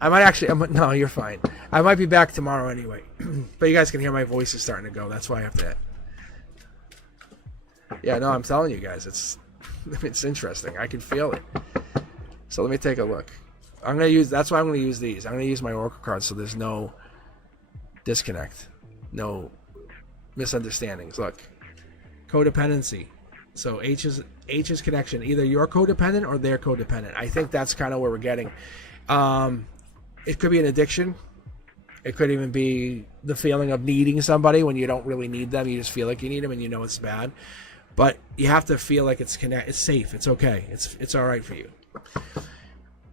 might actually. No, you're fine. I might be back tomorrow anyway. But you guys can hear my voice is starting to go. That's why I have to. Yeah, no, I'm telling you guys, it's interesting. I can feel it. So let me take a look. I'm gonna use. That's why I'm gonna use these. I'm gonna use my oracle cards so there's no disconnect, no misunderstandings. Look, codependency. So H's connection. Either you're codependent or they're codependent. I think that's kind of where we're getting. It could be an addiction. It could even be the feeling of needing somebody when you don't really need them. You just feel like you need them and you know it's bad. But you have to feel like it's safe. It's okay. It's all right for you.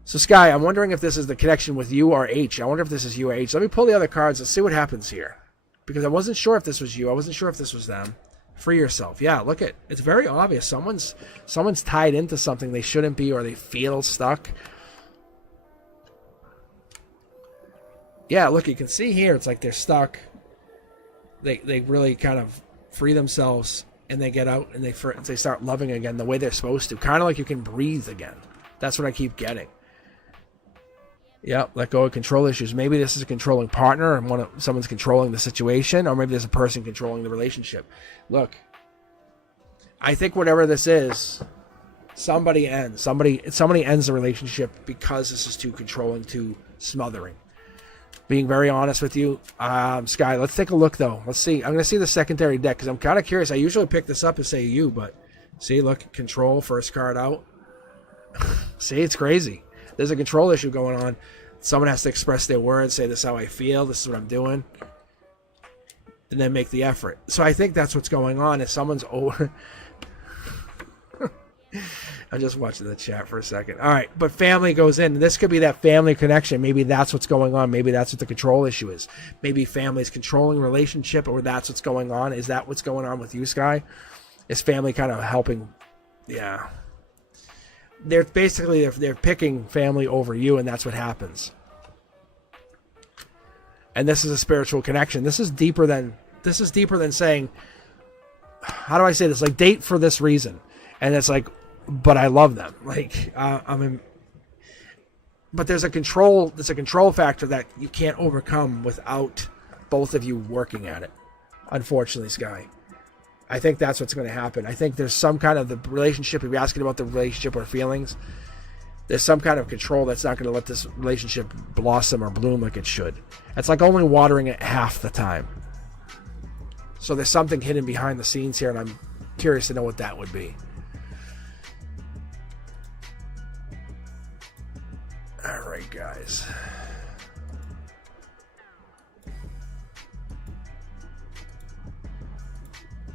So Sky, I'm wondering if this is the connection with you or H. I wonder if this is you or H. Let me pull the other cards. Let's see what happens here. Because I wasn't sure if this was you. I wasn't sure if this was them. Free yourself. Yeah, look at it's very obvious. Someone's tied into something they shouldn't be, or they feel stuck. Yeah, look, you can see here. It's like they're stuck. They really kind of free themselves, and they get out and they start loving again the way they're supposed to. Kind of like you can breathe again. That's what I keep getting. Yeah, let go of control issues. Maybe this is a controlling partner and someone's controlling the situation, or maybe there's a person controlling the relationship. Look, I think whatever this is, somebody ends the relationship because this is too controlling, too smothering. Being very honest with you, Sky, let's take a look though. Let's see. I'm going to see the secondary deck because I'm kind of curious. I usually pick this up and say you, but see, look, control, first card out. See, it's crazy. There's a control issue going on. Someone has to express their words, say this is how I feel, this is what I'm doing, and then make the effort. So I think that's what's going on. Is someone's over. I'm just watching the chat for a second. All right, but family goes in. This could be that family connection. Maybe that's what's going on. Maybe that's what the control issue is. Maybe family's controlling relationship, or that's what's going on. Is that what's going on with you, Sky? Is family kind of helping? Yeah. They're picking family over you, and that's what happens. And this is a spiritual connection. This is deeper than saying, how do I say this? Like, date for this reason, and it's like, but I love them. Like, but there's a control factor that you can't overcome without both of you working at it. Unfortunately, Sky. I think that's what's going to happen. I think there's some kind of the relationship, if you're asking about the relationship or feelings, there's some kind of control that's not going to let this relationship blossom or bloom like it should. It's like only watering it half the time. So there's something hidden behind the scenes here, and I'm curious to know what that would be. All right, guys.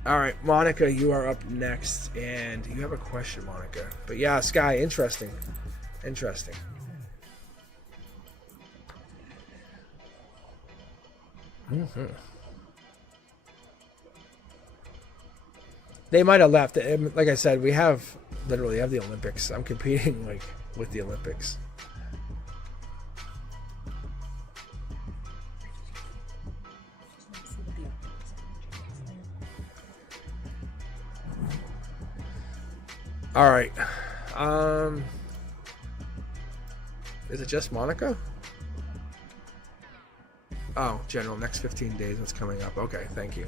All right, Monica, you are up next, and you have a question, Monica. But yeah, Sky, interesting. Interesting. Mm-hmm. They might have left. Like I said, we literally have the Olympics. I'm competing like with the Olympics. All right. Is it just Monica? Oh, General, next 15 days, what's coming up? Okay, thank you.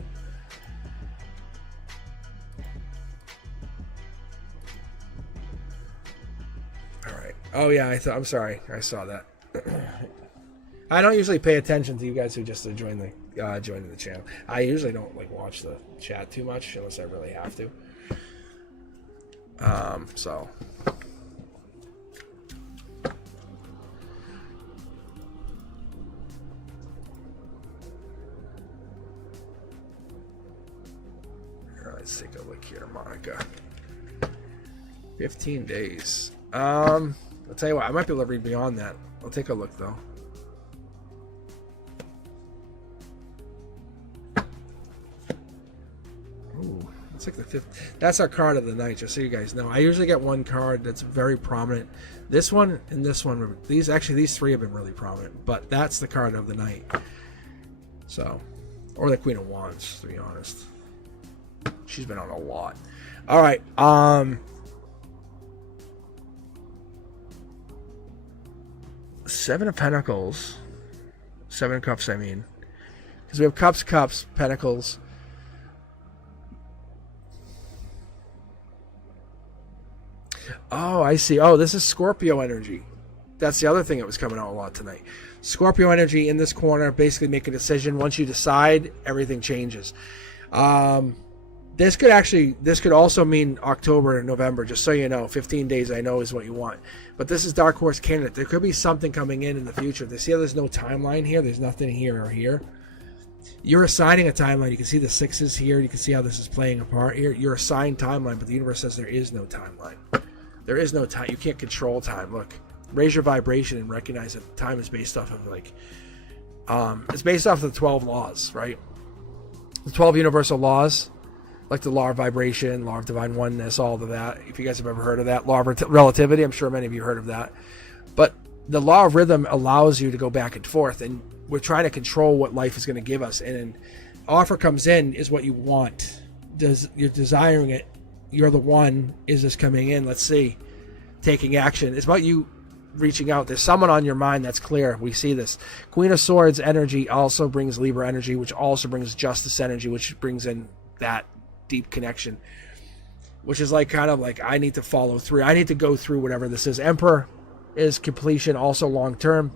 All right. Oh, yeah, I'm sorry. I saw that. I don't usually pay attention to you guys who just joined the channel. I usually don't watch the chat too much unless I really have to. So let's take a look here, Monica. 15 days. I'll tell you what, I might be able to read beyond that. I'll take a look though. Ooh, It's like the fifth. That's our card of the night, just so you guys know. I usually get one card that's very prominent. This one and this one, these three have been really prominent, but that's the card of the night. So, or the Queen of Wands, to be honest. She's been on a lot. All right. Seven of Pentacles. Seven of Cups, I mean. Because we have Cups, Pentacles. Oh, I see. Oh, this is Scorpio energy. That's the other thing that was coming out a lot tonight. Scorpio energy in this corner, basically make a decision. Once you decide, everything changes. This could also mean October and November, just so you know. 15 days, I know, is what you want. But this is Dark Horse candidate. There could be something coming in the future. See how there's no timeline here? There's nothing here or here. You're assigning a timeline. You can see the sixes here. You can see how this is playing apart here. You're assigned timeline, but the universe says there is no timeline. There is no time. You can't control time. Look, raise your vibration and recognize that time is based off of it's based off of the 12 laws, right? The 12 universal laws, like the law of vibration, law of divine oneness, all of that. If you guys have ever heard of that, law of relativity, I'm sure many of you heard of that. But the law of rhythm allows you to go back and forth, and we're trying to control what life is going to give us. And an offer comes in is what you want. You're desiring it. You're the one. Is this coming in? Let's see. Taking action. It's about you reaching out. There's someone on your mind that's clear. We see this. Queen of Swords energy also brings Libra energy, which also brings Justice energy, which brings in that deep connection, which is kind of like I need to follow through. I need to go through whatever this is. Emperor is completion, also long term.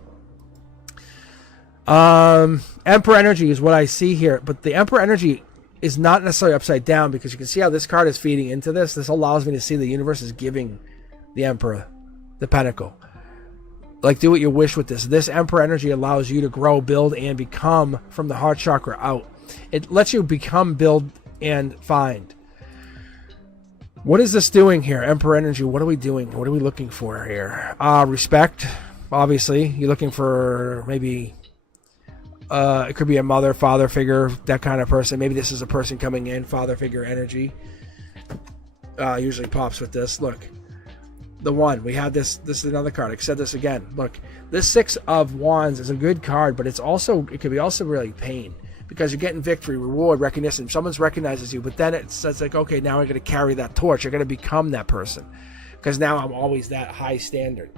Emperor energy is what I see here, but the Emperor energy is not necessarily upside down, because you can see how this card is feeding into this. This allows me to see the universe is giving the Emperor the Pentacle. Like, do what you wish with this. This Emperor energy allows you to grow, build, and become from the heart chakra out. It lets you become, build, and find. What is this doing here? Emperor energy. What are we doing? What are we looking for here? Respect. Obviously, you're looking for maybe it could be a mother, father figure, that kind of person. Maybe this is a person coming in, father figure energy. Usually pops with this. Look, the one. We have this. This is another card. I said this again. Look, this Six of Wands is a good card, but it could be also really pain, because you're getting victory, reward, recognition. Someone recognizes you, but then it's like, okay, now I'm going to carry that torch. You're going to become that person, because now I'm always that high standard.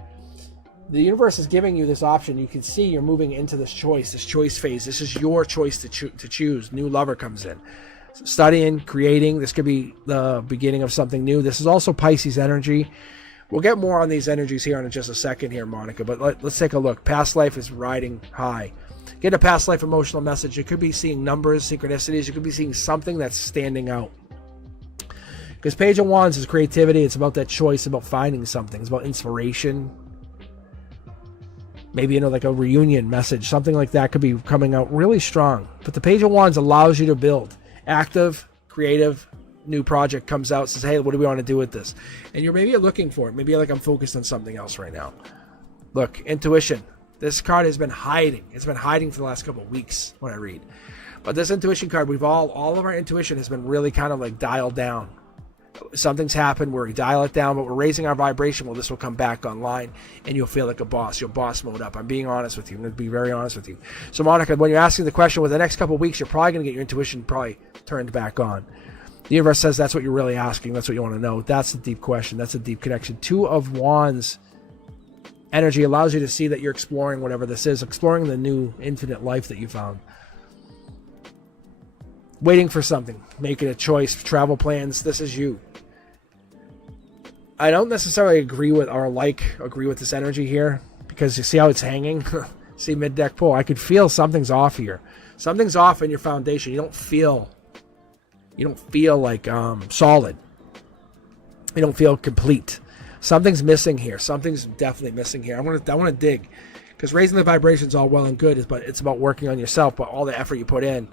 The universe is giving you this option. You can see you're moving into this choice phase. This is your choice to choose. New lover comes in. Studying, creating. This could be the beginning of something new. This is also Pisces energy. We'll get more on these energies here in just a second here, Monica, but let's take a look. Past life is riding high. Get a past life emotional message. You could be seeing numbers, synchronicities. You could be seeing something that's standing out. Because Page of Wands is creativity. It's about that choice, about finding something. It's about inspiration. Maybe, like a reunion message. Something like that could be coming out really strong. But the Page of Wands allows you to build. Active, creative, new project comes out, says, hey, what do we want to do with this? And you're maybe looking for it. Maybe you're like, I'm focused on something else right now. Look, intuition. This card has been hiding. It's been hiding for the last couple of weeks when I read. But this intuition card, all of our intuition has been really kind of like dialed down. Something's happened where we dial it down, but we're raising our vibration. Well, this will come back online, and you'll feel like a boss. You'll boss mode up. I'm being honest with you. I'm going to be very honest with you. So, Monica, when you're asking the question, with the next couple of weeks, you're probably going to get your intuition probably turned back on. The universe says that's what you're really asking. That's what you want to know. That's the deep question. That's a deep connection. Two of Wands energy allows you to see that you're exploring whatever this is, exploring the new infinite life that you found. Waiting for something, making a choice, travel plans. This is you. I don't necessarily agree with this energy here, because you see how it's hanging. See mid-deck pull. I could feel something's off here. Something's off in your foundation. You don't feel like solid. You don't feel complete. Something's missing here. Something's definitely missing here. I want to dig, because raising the vibration's all well and good, but it's about working on yourself. But all the effort you put in,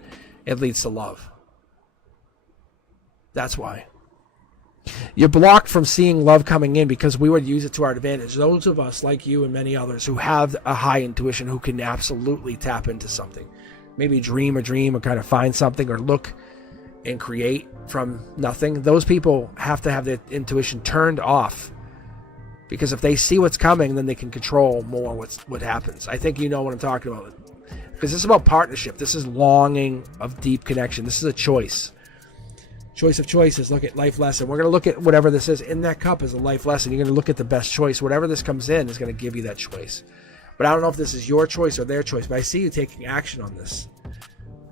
it leads to love. That's why. You're blocked from seeing love coming in, because we would use it to our advantage. Those of us, like you and many others, who have a high intuition, who can absolutely tap into something. Maybe dream a dream, or kind of find something, or look and create from nothing, those people have to have their intuition turned off, because if they see what's coming, then they can control more what happens. I think you know what I'm talking about, because this is about partnership. This is longing of deep connection. This is a choice of choices. Look at life lesson. We're going to look at whatever this is in that cup is a life lesson. You're going to look at the best choice. Whatever this comes in is going to give you that choice. But I don't know if this is your choice or their choice, but I see you taking action on this.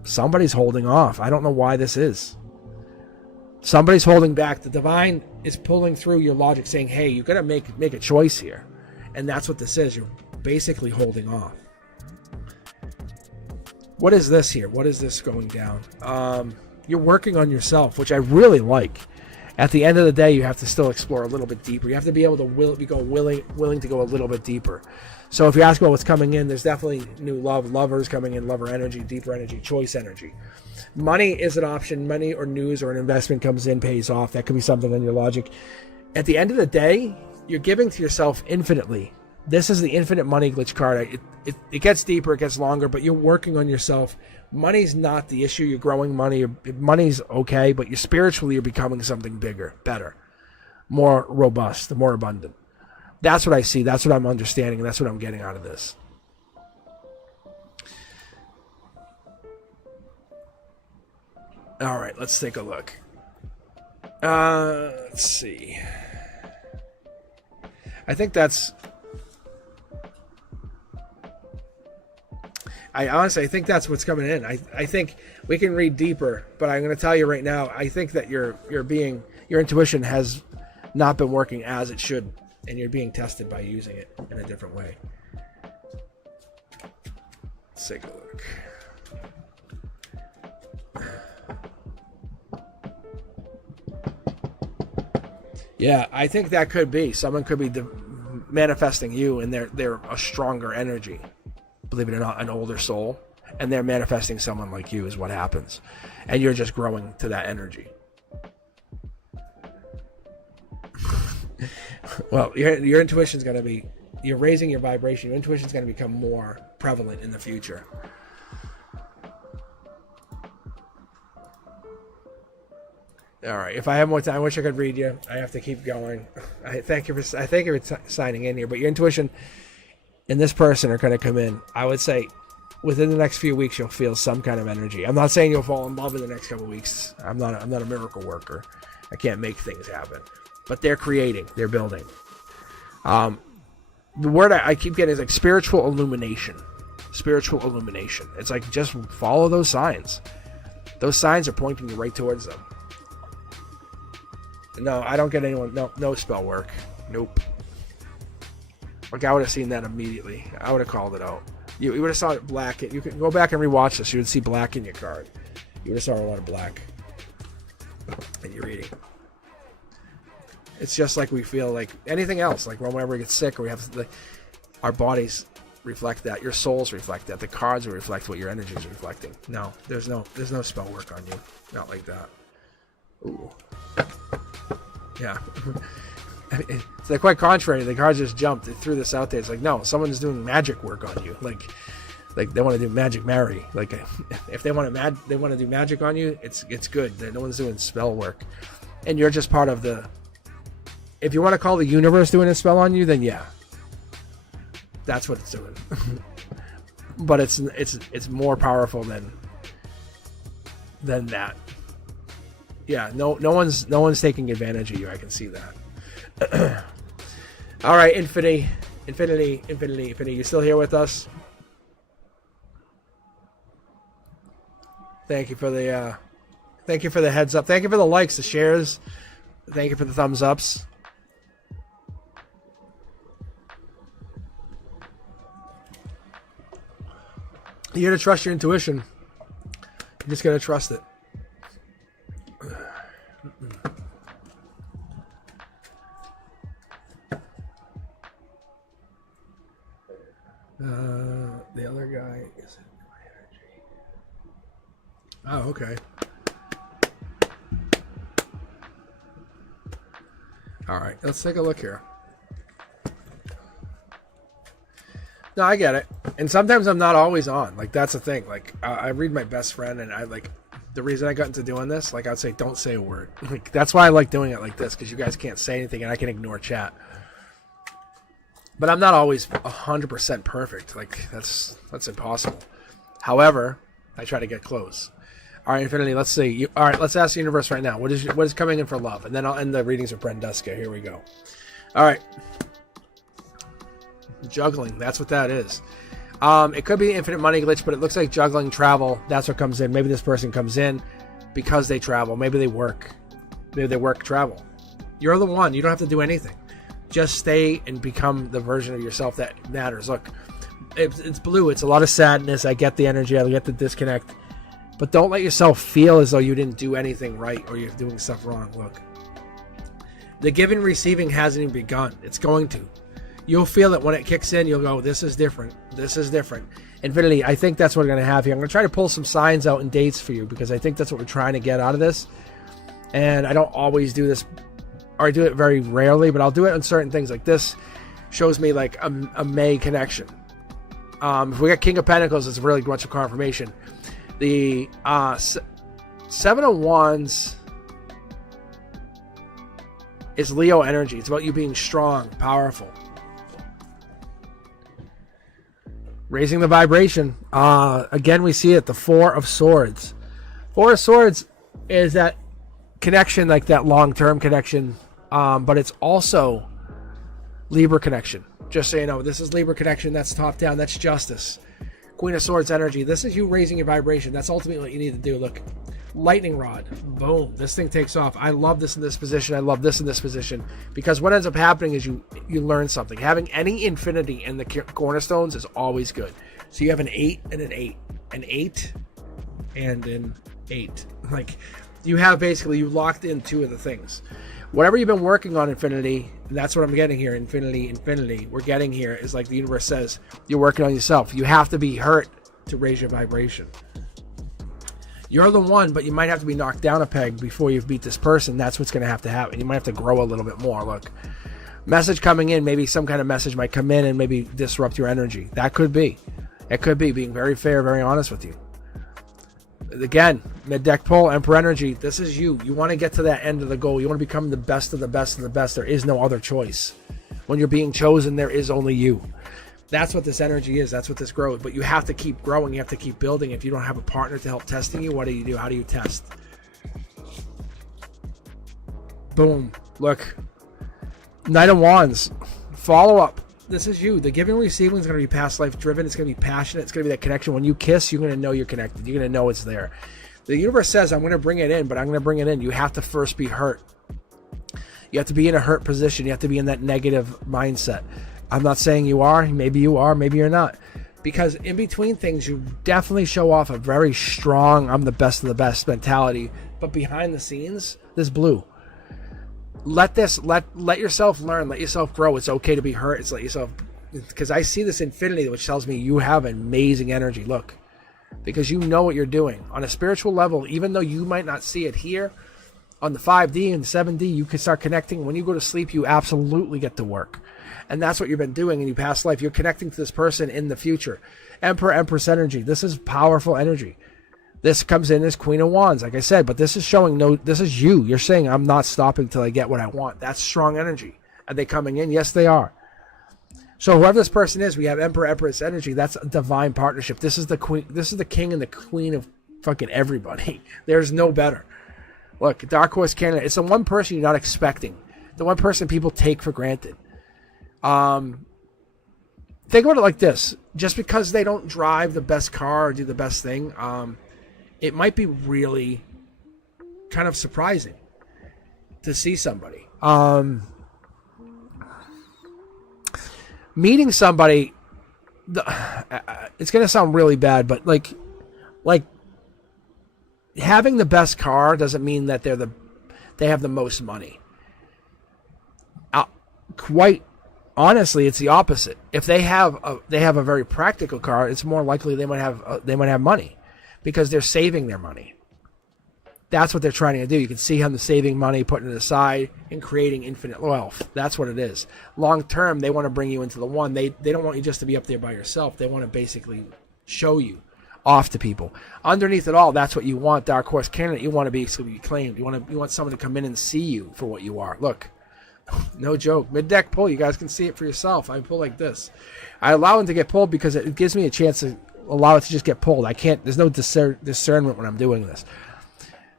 Somebody's holding off. I don't know why this is. Somebody's holding back. The divine is pulling through your logic saying, hey, you got to make a choice here. And that's what this is. You're basically holding off. What is this here? What is this going down? You're working on yourself, which I really like. At the end of the day, you have to still explore a little bit deeper. You have to be able to willing to go a little bit deeper. So if you ask about what's coming in, there's definitely new lovers coming in, lover energy, deeper energy, choice energy. Money is an option. Money or news or an investment comes in, pays off. That could be something on your logic. At the end of the day, you're giving to yourself infinitely. This is the infinite money glitch card. It gets deeper, it gets longer, but you're working on yourself. Money's not the issue. You're growing money. Money's okay, but spiritually you're becoming something bigger, better, more robust, more abundant. That's what I see. That's what I'm understanding, and that's what I'm getting out of this. All right, let's take a look. Let's see. I think that's... I think that's what's coming in. I think we can read deeper, but I'm going to tell you right now, I think that your intuition has not been working as it should, and you're being tested by using it in a different way. Let's take a look. Yeah, I think that could be. Someone could be manifesting you, and they're a stronger energy. Believe it or not, an older soul, and they're manifesting someone like you is what happens, and you're just growing to that energy. Well, your intuition's going to be, you're raising your vibration. Your intuition's going to become more prevalent in the future. All right. If I have more time, I wish I could read you. I have to keep going. I thank you for signing in here. But your intuition and this person are going to come in. I would say within the next few weeks, you'll feel some kind of energy. I'm not saying you'll fall in love in the next couple of weeks. I'm not a miracle worker. I can't make things happen. But they're creating. They're building. The word I keep getting is like spiritual illumination. Spiritual illumination. It's like just follow those signs. Those signs are pointing you right towards them. No, I don't get anyone. No spell work. Nope. Like I would have seen that immediately. I would have called it out. You would have saw it black. You could go back and rewatch this. You would see black in your card. You would have saw a lot of black in your reading. It's just like we feel like anything else. Like whenever we get sick, or we have our bodies reflect that. Your souls reflect that. The cards will reflect what your energy is reflecting. No, there's no spell work on you. Not like that. Ooh. Yeah. It's like quite contrary. The cards just jumped. They threw this out there. It's like, no, someone's doing magic work on you. Like they want to do Magic Mary. Like if they want to do magic on you, it's good. No one's doing spell work, and you're just part of the. If you want to call the universe doing a spell on you, then yeah, that's what it's doing. But it's more powerful than that. Yeah, no one's taking advantage of you. I can see that. All right, Infinity. You still here with us? Thank you for the heads up. Thank you for the likes, the shares. Thank you for the thumbs ups. You gotta trust your intuition. You just gotta trust it. The other guy is in my energy. Oh, okay. All right, let's take a look here. No, I get it. And sometimes I'm not always on. Like, that's the thing. Like, I read my best friend, and the reason I got into doing this, like I'd say, don't say a word. Like, that's why I like doing it like this, because you guys can't say anything and I can ignore chat. But I'm not always 100% perfect. Like, that's impossible. However, I try to get close. All right, Infinity, let's see. All right, let's ask the universe right now. What is coming in for love? And then I'll end the readings with Brenduska. Here we go. All right. Juggling, that's what that is. It could be infinite money glitch, but it looks like juggling, travel. That's what comes in. Maybe this person comes in because they travel. Maybe they work. Maybe they work travel. You're the one. You don't have to do anything. Just stay and become the version of yourself that matters. Look, it's blue. It's a lot of sadness. I get the energy. I get the disconnect. But don't let yourself feel as though you didn't do anything right or you're doing stuff wrong. Look, the giving and receiving hasn't even begun. It's going to. You'll feel it when it kicks in. You'll go, this is different. This is different. Infinity, I think that's what we're going to have here. I'm going to try to pull some signs out and dates for you because I think that's what we're trying to get out of this. And I don't always do this, or I do it very rarely, but I'll do it on certain things. Like this shows me like a May connection. If we got King of Pentacles, it's really much of confirmation. The Seven of Wands is Leo energy. It's about you being strong, powerful. Raising the vibration. Again, we see it. The Four of Swords. Four of Swords is that connection, like that long-term connection. But it's also Libra connection. Just so you know, this is Libra connection. That's top down. That's justice. Queen of Swords energy. This is you raising your vibration. That's ultimately what you need to do. Look, lightning rod. Boom. This thing takes off. I love this in this position. I love this in this position. Because what ends up happening is you learn something. Having any infinity in the cornerstones is always good. So you have an 8 and an 8. An 8 and an 8. Like, you have basically, you locked in two of the things. Whatever you've been working on, Infinity, and that's what I'm getting here, Infinity, we're getting here, is like the universe says, you're working on yourself. You have to be hurt to raise your vibration. You're the one, but you might have to be knocked down a peg before you beat this person. That's what's going to happen. You might have to grow a little bit more. Look, message coming in, maybe some kind of message might come in and maybe disrupt your energy. That could be. It could be being very fair, very honest with you. Again, mid-deck pull, Emperor energy. This is you. You want to get to that end of the goal. You want to become the best of the best of the best. There is no other choice. When you're being chosen, there is only you. That's what this energy is. That's what this grows. But you have to keep growing. You have to keep building. If you don't have a partner to help testing you, what do you do? How do you test? Boom. Look. Knight of Wands. Follow up. This is you. The giving and receiving is going to be past life driven. It's going to be passionate. It's going to be that connection. When you kiss, you're going to know you're connected. You're going to know it's there. The universe says, I'm going to bring it in, but I'm going to bring it in. You have to first be hurt. You have to be in a hurt position. You have to be in that negative mindset. I'm not saying you are. Maybe you are. Maybe you're not. Because in between things, you definitely show off a very strong, I'm the best of the best mentality. But behind the scenes, this blue. Let yourself learn, let yourself grow. It's okay to be hurt. It's let yourself, because I see this infinity, which tells me you have amazing energy. Look, because you know what you're doing on a spiritual level, even though you might not see it here on the 5D and 7D, you can start connecting. When you go to sleep, you absolutely get to work. And that's what you've been doing in your past life. You're connecting to this person in the future. Emperor, Empress energy. This is powerful energy. This comes in as Queen of Wands, like I said, but this is showing this is you. You're saying, I'm not stopping till I get what I want. That's strong energy. Are they coming in? Yes, they are. So whoever this person is, we have Emperor, Empress energy. That's a divine partnership. This is the queen. This is the king and the queen of fucking everybody. There's no better. Look, Dark Horse candidate. It's the one person you're not expecting. The one person people take for granted. Think about it like this. Just because they don't drive the best car or do the best thing, it might be really kind of surprising to see somebody. Meeting somebody, it's going to sound really bad, but like having the best car doesn't mean that they have the most money. Quite honestly, it's the opposite. If they have a very practical car, it's more likely they might have money. Because they're saving their money. That's what they're trying to do. You can see how they're saving money, putting it aside, and creating infinite wealth. That's what it is. Long term, they want to bring you into the one. They don't want you just to be up there by yourself. They want to basically show you, off to people. Underneath it all, that's what you want, dark horse candidate. You want to be claimed. You want someone to come in and see you for what you are. Look, no joke. Mid-deck pull, you guys can see it for yourself. I pull like this. I allow him to get pulled because it gives me a chance to allow it to just get pulled. I can't, there's no discernment when I'm doing this.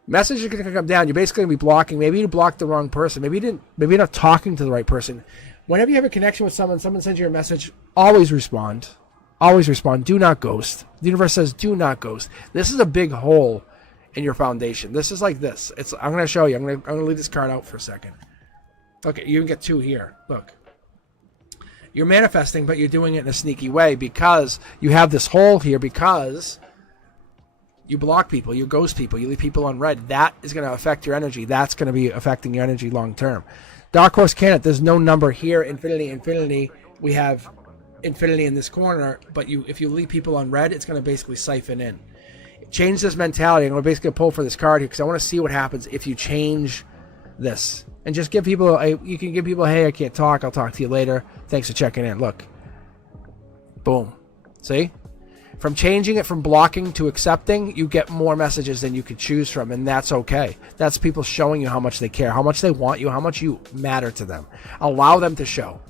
Messages are going to come down. You're basically going to be blocking. Maybe you blocked the wrong person. Maybe you're not talking to the right person. Whenever you have a connection with someone sends you a message, always respond. Always respond. Do not ghost. The universe says do not ghost. This is a big hole in your foundation. This is like this. I'm going to show you. I'm going to leave this card out for a second. Okay, you can get 2 here. Look. You're manifesting, but you're doing it in a sneaky way because you have this hole here because you block people, you ghost people, you leave people on red. That is going to affect your energy. That's going to be affecting your energy long term. Dark horse candidate, there's no number here. Infinity. We have infinity in this corner, but if you leave people on red, it's going to basically siphon in. Change this mentality. I'm going to basically pull for this card here because I want to see what happens if you change this. And just give people, you can give people, hey, I can't talk. I'll talk to you later. Thanks for checking in. Look. Boom. See? From changing it from blocking to accepting, you get more messages than you could choose from, and that's okay. That's people showing you how much they care, how much they want you, how much you matter to them. Allow them to show.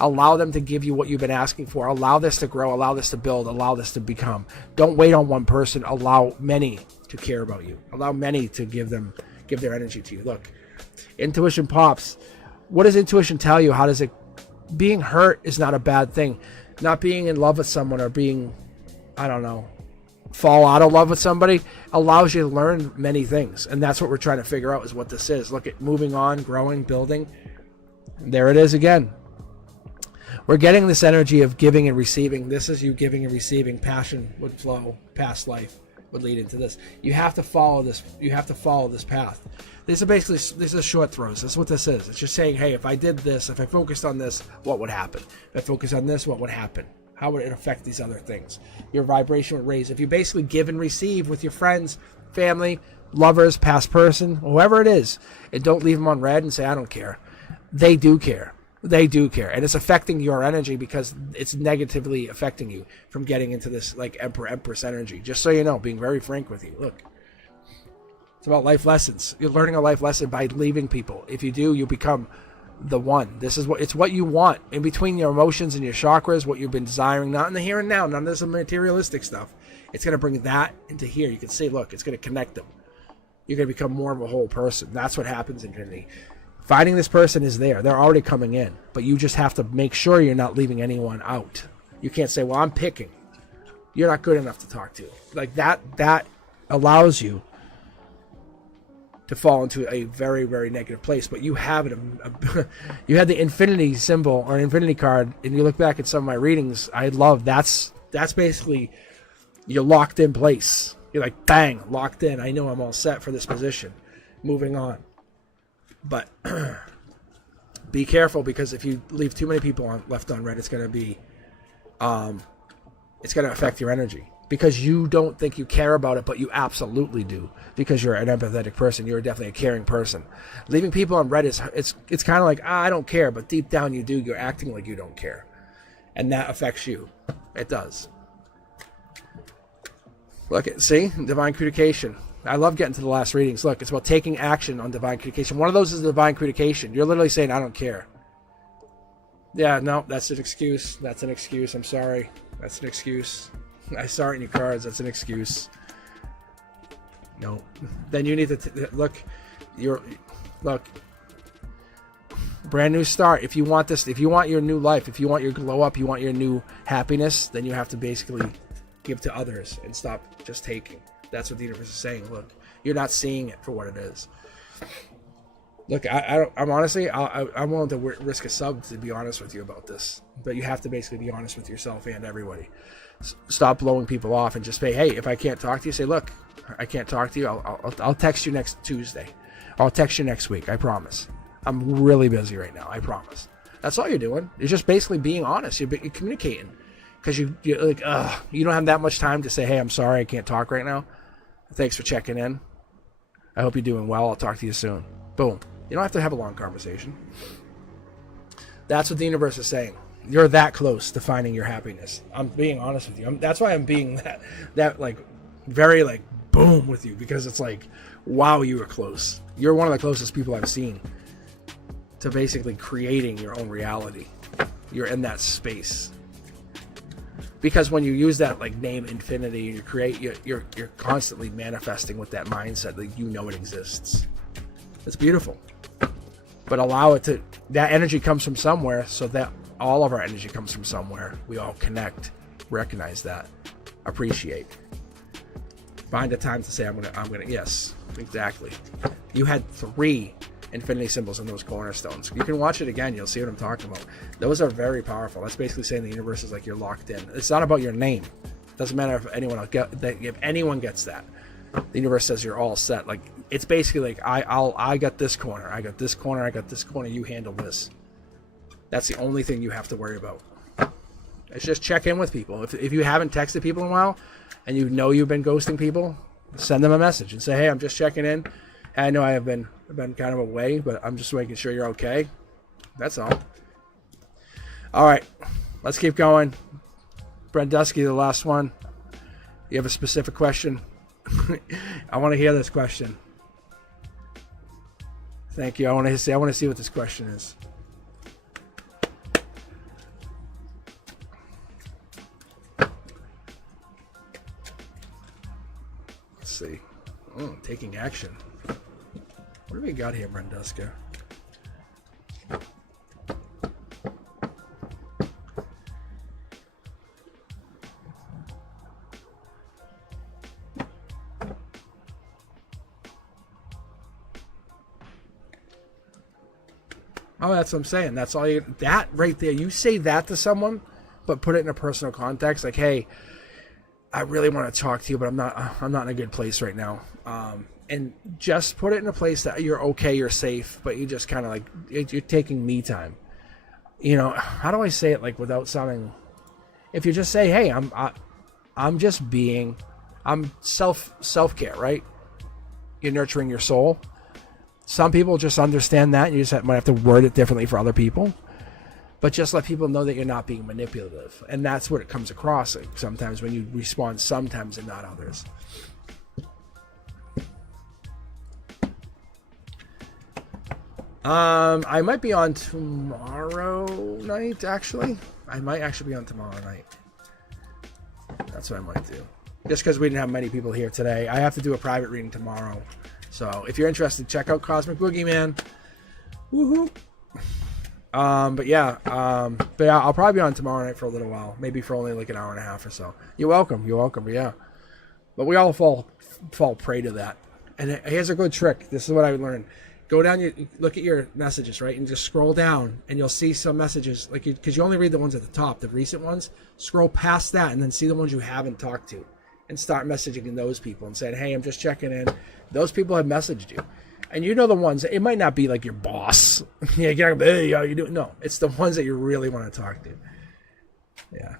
Allow them to give you what you've been asking for. Allow this to grow. Allow this to build. Allow this to become. Don't wait on one person. Allow many to care about you. Allow many to give their energy to you. Look. Intuition pops. What does intuition tell you? How does it? Being hurt is not a bad thing. Not being in love with someone or being, I don't know, fall out of love with somebody allows you to learn many things. And that's what we're trying to figure out is what this is. Look at moving on, growing, building. There it is again. We're getting this energy of giving and receiving. This is you giving and receiving. Passion would flow. Past life would lead into this. You have to follow this. You have to follow this path. These are short throws. That's what this is. It's just saying, hey, if I did this, if I focused on this, what would happen? If I focused on this, what would happen? How would it affect these other things? Your vibration would raise. If you basically give and receive with your friends, family, lovers, past person, whoever it is, and don't leave them on red and say, I don't care. They do care. They do care. And it's affecting your energy because it's negatively affecting you from getting into this like Empress energy. Just so you know, being very frank with you. Look. It's about life lessons. You're learning a life lesson by leaving people. If you do, you become the one. This is what you want. In between your emotions and your chakras, what you've been desiring, not in the here and now, none of this materialistic stuff. It's going to bring that into here. You can see, look, it's going to connect them. You're going to become more of a whole person. That's what happens in Infinity. Finding this person is there. They're already coming in. But you just have to make sure you're not leaving anyone out. You can't say, well, I'm picking. You're not good enough to talk to. Like that allows you to fall into a very, very negative place. But you have it. You had the infinity symbol or infinity card, and you look back at some of my readings. I love that's basically you're locked in place. You're like, bang, locked in. I know I'm all set for this position. Moving on. But be careful because if you leave too many people left on red, it's going to be, it's going to affect your energy. Because you don't think you care about it, but you absolutely do. Because you're an empathetic person, you're definitely a caring person. Leaving people on red it's kind of like I don't care, but deep down you do. You're acting like you don't care, and that affects you. It does. Look at see divine communication. I love getting to the last readings. Look, it's about taking action on divine communication. One of those is divine communication. You're literally saying I don't care. Yeah, no, that's an excuse. That's an excuse. I'm sorry. That's an excuse. I saw it in your cards. That's an excuse. No. Then you need to look. Look. Brand new start. If you want this, if you want your new life, if you want your glow up, you want your new happiness, then you have to basically give to others and stop just taking. That's what the universe is saying. Look, you're not seeing it for what it is. Look, I'm honestly, I'm willing to risk a sub to be honest with you about this. But you have to basically be honest with yourself and everybody. Stop blowing people off and just say, hey, if I can't talk to you, say, look, I can't talk to you. I'll text you next Tuesday. I'll text you next week. I promise. I'm really busy right now. I promise. That's all you're doing. You're just basically being honest. You're communicating. Because you're like, you don't have that much time to say, hey, I'm sorry, I can't talk right now. Thanks for checking in. I hope you're doing well. I'll talk to you soon. Boom. You don't have to have a long conversation. That's what the universe is saying. You're that close to finding your happiness. I'm being honest with you. That's why I'm being that like very like boom with you, because it's like, wow, you were close. You're one of the closest people I've seen to basically creating your own reality. You're in that space. Because when you use that like name infinity, you create, you're constantly manifesting with that mindset that you know it exists. It's beautiful. But allow it to, that energy comes from somewhere, so that all of our energy comes from somewhere. We all connect, recognize that, appreciate. Find a time to say, I'm gonna, yes, exactly. You had 3 infinity symbols in those cornerstones. You can watch it again, you'll see what I'm talking about. Those are very powerful. That's basically saying the universe is like, you're locked in. It's not about your name. It doesn't matter if anyone if anyone gets that. The universe says you're all set. Like, it's basically like, I got this corner, I got this corner, I got this corner, you handle this. That's the only thing you have to worry about. It's just check in with people. If you haven't texted people in a while and you know you've been ghosting people, send them a message and say, hey, I'm just checking in. I know I've been kind of away, but I'm just making sure you're okay. That's all. All right, let's keep going. Brendusky, the last one. You have a specific question? I want to hear this question. Thank you. I want to see what this question is. Let's see. Oh, taking action. What do we got here, Brenduska? Oh, that's what I'm saying. That's all you, that right there. You say that to someone, but put it in a personal context. Like, hey, I really want to talk to you, but I'm not in a good place right now. And just put it in a place that you're okay, you're safe, but you just kind of like, you're taking me time. You know, how do I say it like without sounding, if you just say, hey, I'm just being, I'm self-care, right? You're nurturing your soul. Some people just understand that. You just might have to word it differently for other people. But just let people know that you're not being manipulative. And that's what it comes across like, sometimes when you respond sometimes and not others. I might be on tomorrow night, actually. I might actually be on tomorrow night. That's what I might do. Just because we didn't have many people here today. I have to do a private reading tomorrow. So if you're interested, check out Cosmic Boogeyman. Woohoo! But yeah, I'll probably be on tomorrow night for a little while. Maybe for only like an hour and a half or so. You're welcome. Yeah. But we all fall prey to that. And here's a good trick. This is what I learned. Go down, look at your messages, right? And just scroll down, and you'll see some messages, like because you only read the ones at the top, the recent ones. Scroll past that, and then see the ones you haven't talked to, and start messaging those people and saying, hey, I'm just checking in. Those people have messaged you. And you know the ones, it might not be like your boss. Yeah, you're like, hey, how you doing? No, it's the ones that you really want to talk to. Yeah.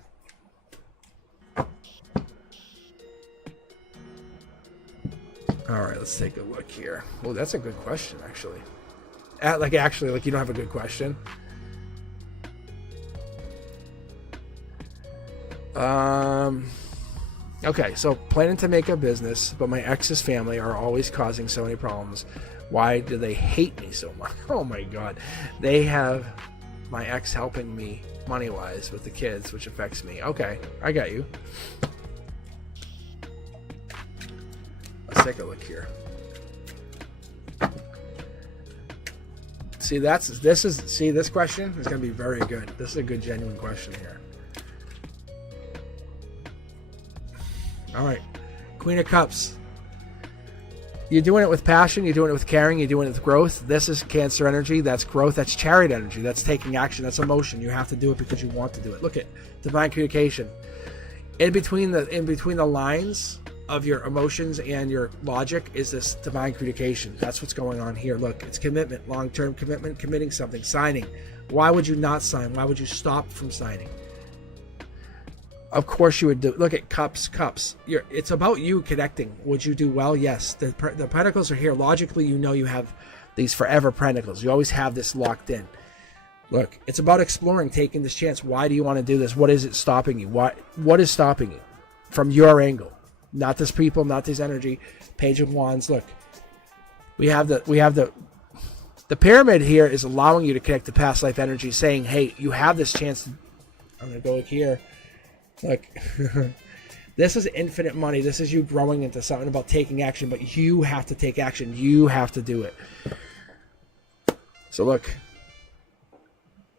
All right, let's take a look here. Well, that's a good question, actually. Like you don't have a good question. Okay, so planning to make a business, but my ex's family are always causing so many problems. Why do they hate me so much? Oh my God. They have my ex helping me money-wise with the kids, which affects me. Okay, I got you. Let's take a look here. See, this question is going to be very good. This is a good, genuine question here. All right, Queen of Cups. You're doing it with passion. You're doing it with caring. You're doing it with growth. This is Cancer energy. That's growth. That's chariot energy. That's taking action. That's emotion. You have to do it because you want to do it. Look at divine communication. In between the lines of your emotions and your logic is this divine communication. That's what's going on here. Look, it's commitment, long-term commitment, committing something, signing. Why would you not sign? Why would you stop from signing? Of course you would do. Look at cups. It's about you connecting. Would you do well? Yes. The pentacles are here. Logically, you know you have these forever pentacles. You always have this locked in. Look, it's about exploring, taking this chance. Why do you want to do this? What is it stopping you? What is stopping you from your angle? Not this people, not this energy. Page of Wands. Look, we have the pyramid here is allowing you to connect to past life energy, saying, hey, you have this chance. I'm going to go here. Look, this is infinite money. This is you growing into something about taking action, but you have to take action. You have to do it. So look,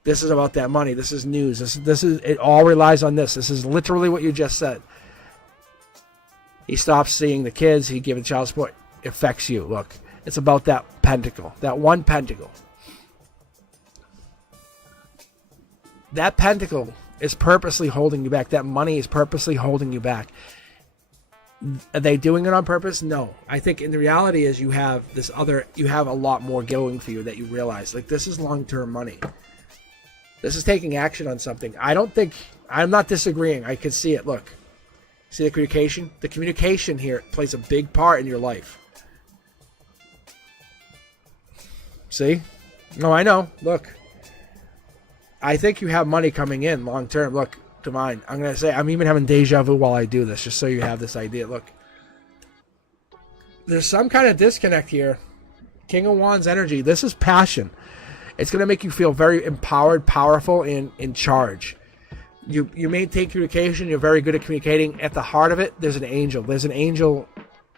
this is about that money. This is news. This is it all relies on this. This is literally what you just said. He stops seeing the kids. He gives child support. It affects you. Look, it's about that pentacle, that one pentacle. That pentacle is purposely holding you back. That money is purposely holding you back. Are they doing it on purpose? No. I think in the reality is you have a lot more going for you that you realize. Like, this is long-term money. This is taking action on something. I'm not disagreeing. I can see it. Look. See the communication? The communication here plays a big part in your life. See? No, I know. Look. I think you have money coming in long term. Look to mine. I'm going to say, I'm even having deja vu while I do this, just so you have this idea. Look. There's some kind of disconnect here. King of Wands energy. This is passion. It's going to make you feel very empowered, powerful, and in charge. You maintain communication. You're very good at communicating. At the heart of it, there's an angel. There's an angel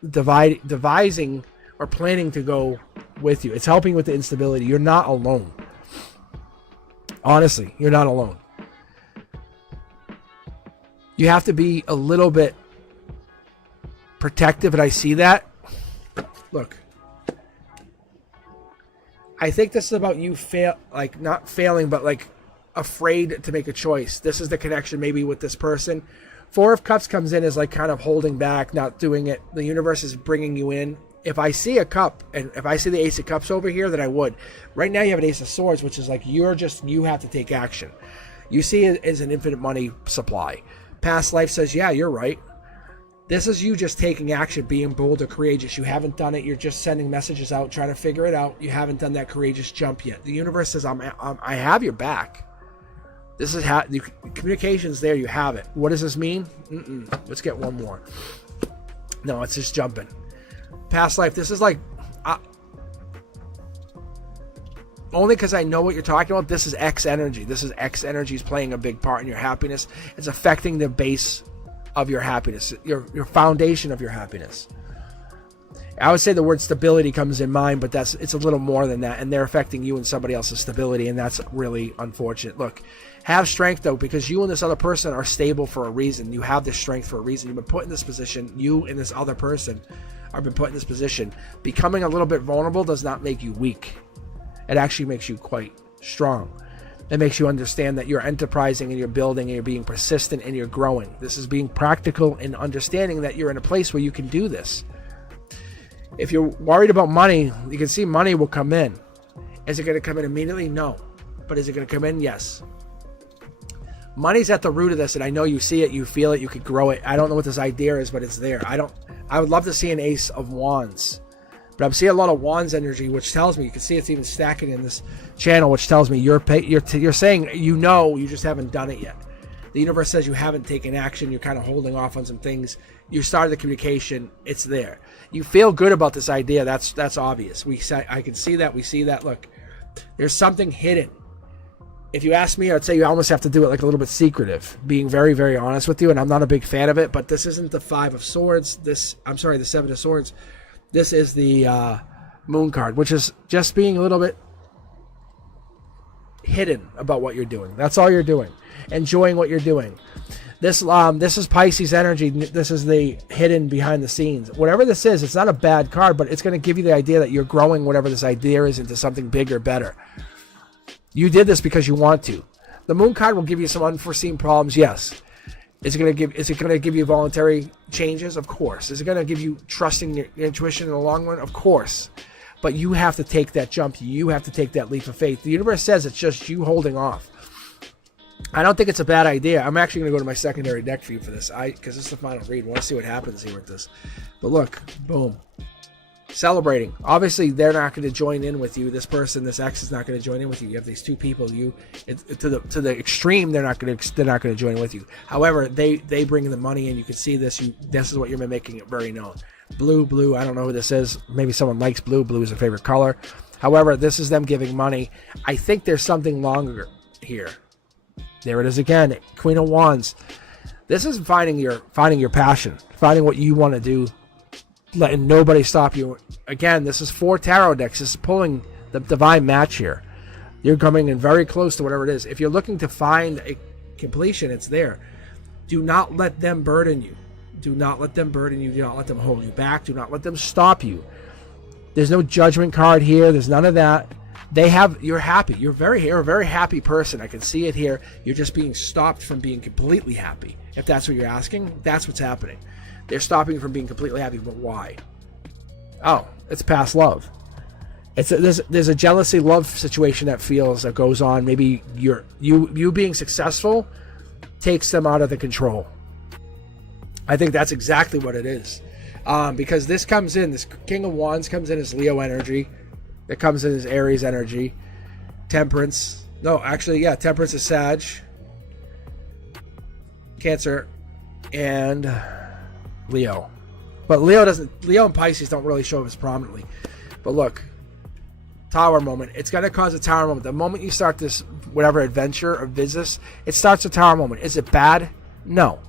devising or planning to go with you. It's helping with the instability. You're not alone. Honestly, you're not alone. You have to be a little bit protective, and I see that. Look. I think this is about you not failing, but like afraid to make a choice. This is the connection maybe with this person. Four of Cups comes in as like kind of holding back, not doing it. The universe is bringing you in. If I see a cup and if I see the Ace of Cups over here, then I would. Right now you have an Ace of Swords, which is like you have to take action. You see it as an infinite money supply. Past life says, yeah, you're right. This is you just taking action, being bold or courageous. You haven't done it. You're just sending messages out, trying to figure it out. You haven't done that courageous jump yet. The universe says, I have your back. This is how the communication's there. You have it. What does this mean? Let's get one more. No, it's just jumping. Past life. This is like, only because I know what you're talking about. This is X energy. This is X energy is playing a big part in your happiness. It's affecting the base of your happiness, your foundation of your happiness. I would say the word stability comes in mind, but it's a little more than that, and they're affecting you and somebody else's stability, and that's really unfortunate. Look, have strength though, because you and this other person are stable for a reason. You have this strength for a reason. You've been put in this position. You and this other person have been put in this position. Becoming a little bit vulnerable does not make you weak. It actually makes you quite strong. It makes you understand that you're enterprising and you're building and you're being persistent and you're growing. This is being practical and understanding that you're in a place where you can do this. If you're worried about money, you can see money will come in. Is it going to come in immediately? No. But is it going to come in? Yes. Money's at the root of this, and I know you see it, you feel it, you could grow it. I don't know what this idea is, but it's there. I would love to see an Ace of Wands. But I'm seeing a lot of Wands energy, which tells me, you can see it's even stacking in this channel, which tells me you're saying you just haven't done it yet. The universe says you haven't taken action. You're kind of holding off on some things. You started the communication. It's there. You feel good about this idea. That's obvious. I can see that. We see that. Look, there's something hidden. If you ask me, I'd say you almost have to do it like a little bit secretive, being very, very honest with you. And I'm not a big fan of it, but this isn't the Five of Swords. the Seven of Swords. This is the Moon card, which is just being a little bit hidden about what you're doing. That's all you're doing. Enjoying what you're doing. This is Pisces energy. This is the hidden behind the scenes. Whatever this is, it's not a bad card, but it's going to give you the idea that you're growing whatever this idea is into something bigger, better. You did this because you want to. The Moon card will give you some unforeseen problems, yes. Is it going to give you voluntary changes? Of course. Is it going to give you trusting your intuition in the long run? Of course. But you have to take that jump. You have to take that leap of faith. The universe says it's just you holding off. I don't think it's a bad idea. I'm actually going to go to my secondary deck for you for this, because this is the final read. I want to see what happens here with this. But look, boom. Celebrating. Obviously, they're not going to join in with you. This person, this ex, is not going to join in with you. You have these two people. To the extreme, they're not going to join in with you. However, they bring the money, and you can see this. This is what you're making it very known. Blue. I don't know who this is. Maybe someone likes blue. Blue is a favorite color. However, this is them giving money. I think there's something longer here. There it is again. Queen of Wands. This is finding your passion, finding what you want to do, letting nobody stop you. Again, this is 4 tarot decks. This is pulling the divine match here. You're coming in very close to whatever it is. If you're looking to find a completion, it's there. Do not let them burden you. Do not let them burden you. Do not let them hold you back. Do not let them stop you. There's no judgment card here. There's none of that. You're happy. You're a very happy person. I can see it here. You're just being stopped from being completely happy. If that's what you're asking, that's what's happening. They're stopping you from being completely happy, but why? Oh, it's past love. There's a jealousy love situation that goes on. Maybe you being successful takes them out of the control. I think that's exactly what it is. Because this King of Wands comes in as Leo energy. It comes in as Aries energy. Temperance. No, actually, yeah, Temperance is Sag. Cancer. And Leo. But Leo and Pisces don't really show up as prominently. But look, Tower moment. It's going to cause a Tower moment. The moment you start this, whatever adventure or business, it starts a Tower moment. Is it bad? No.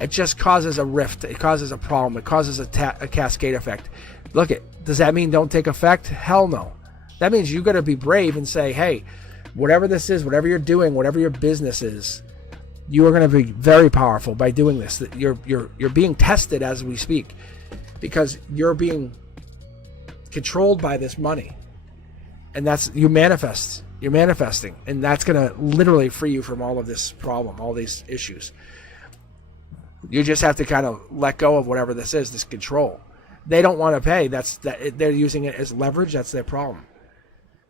It just causes a rift. It causes a problem. It causes a cascade effect. Look, does that mean don't take effect? Hell no. That means you got to be brave and say, hey, whatever this is, whatever you're doing, whatever your business is, you are going to be very powerful by doing this. You're being tested as we speak because you're being controlled by this money, and you're manifesting, and that's going to literally free you from all of this problem, all these issues. You just have to kind of let go of whatever this is, this control. They don't want to pay. They're using it as leverage. That's their problem.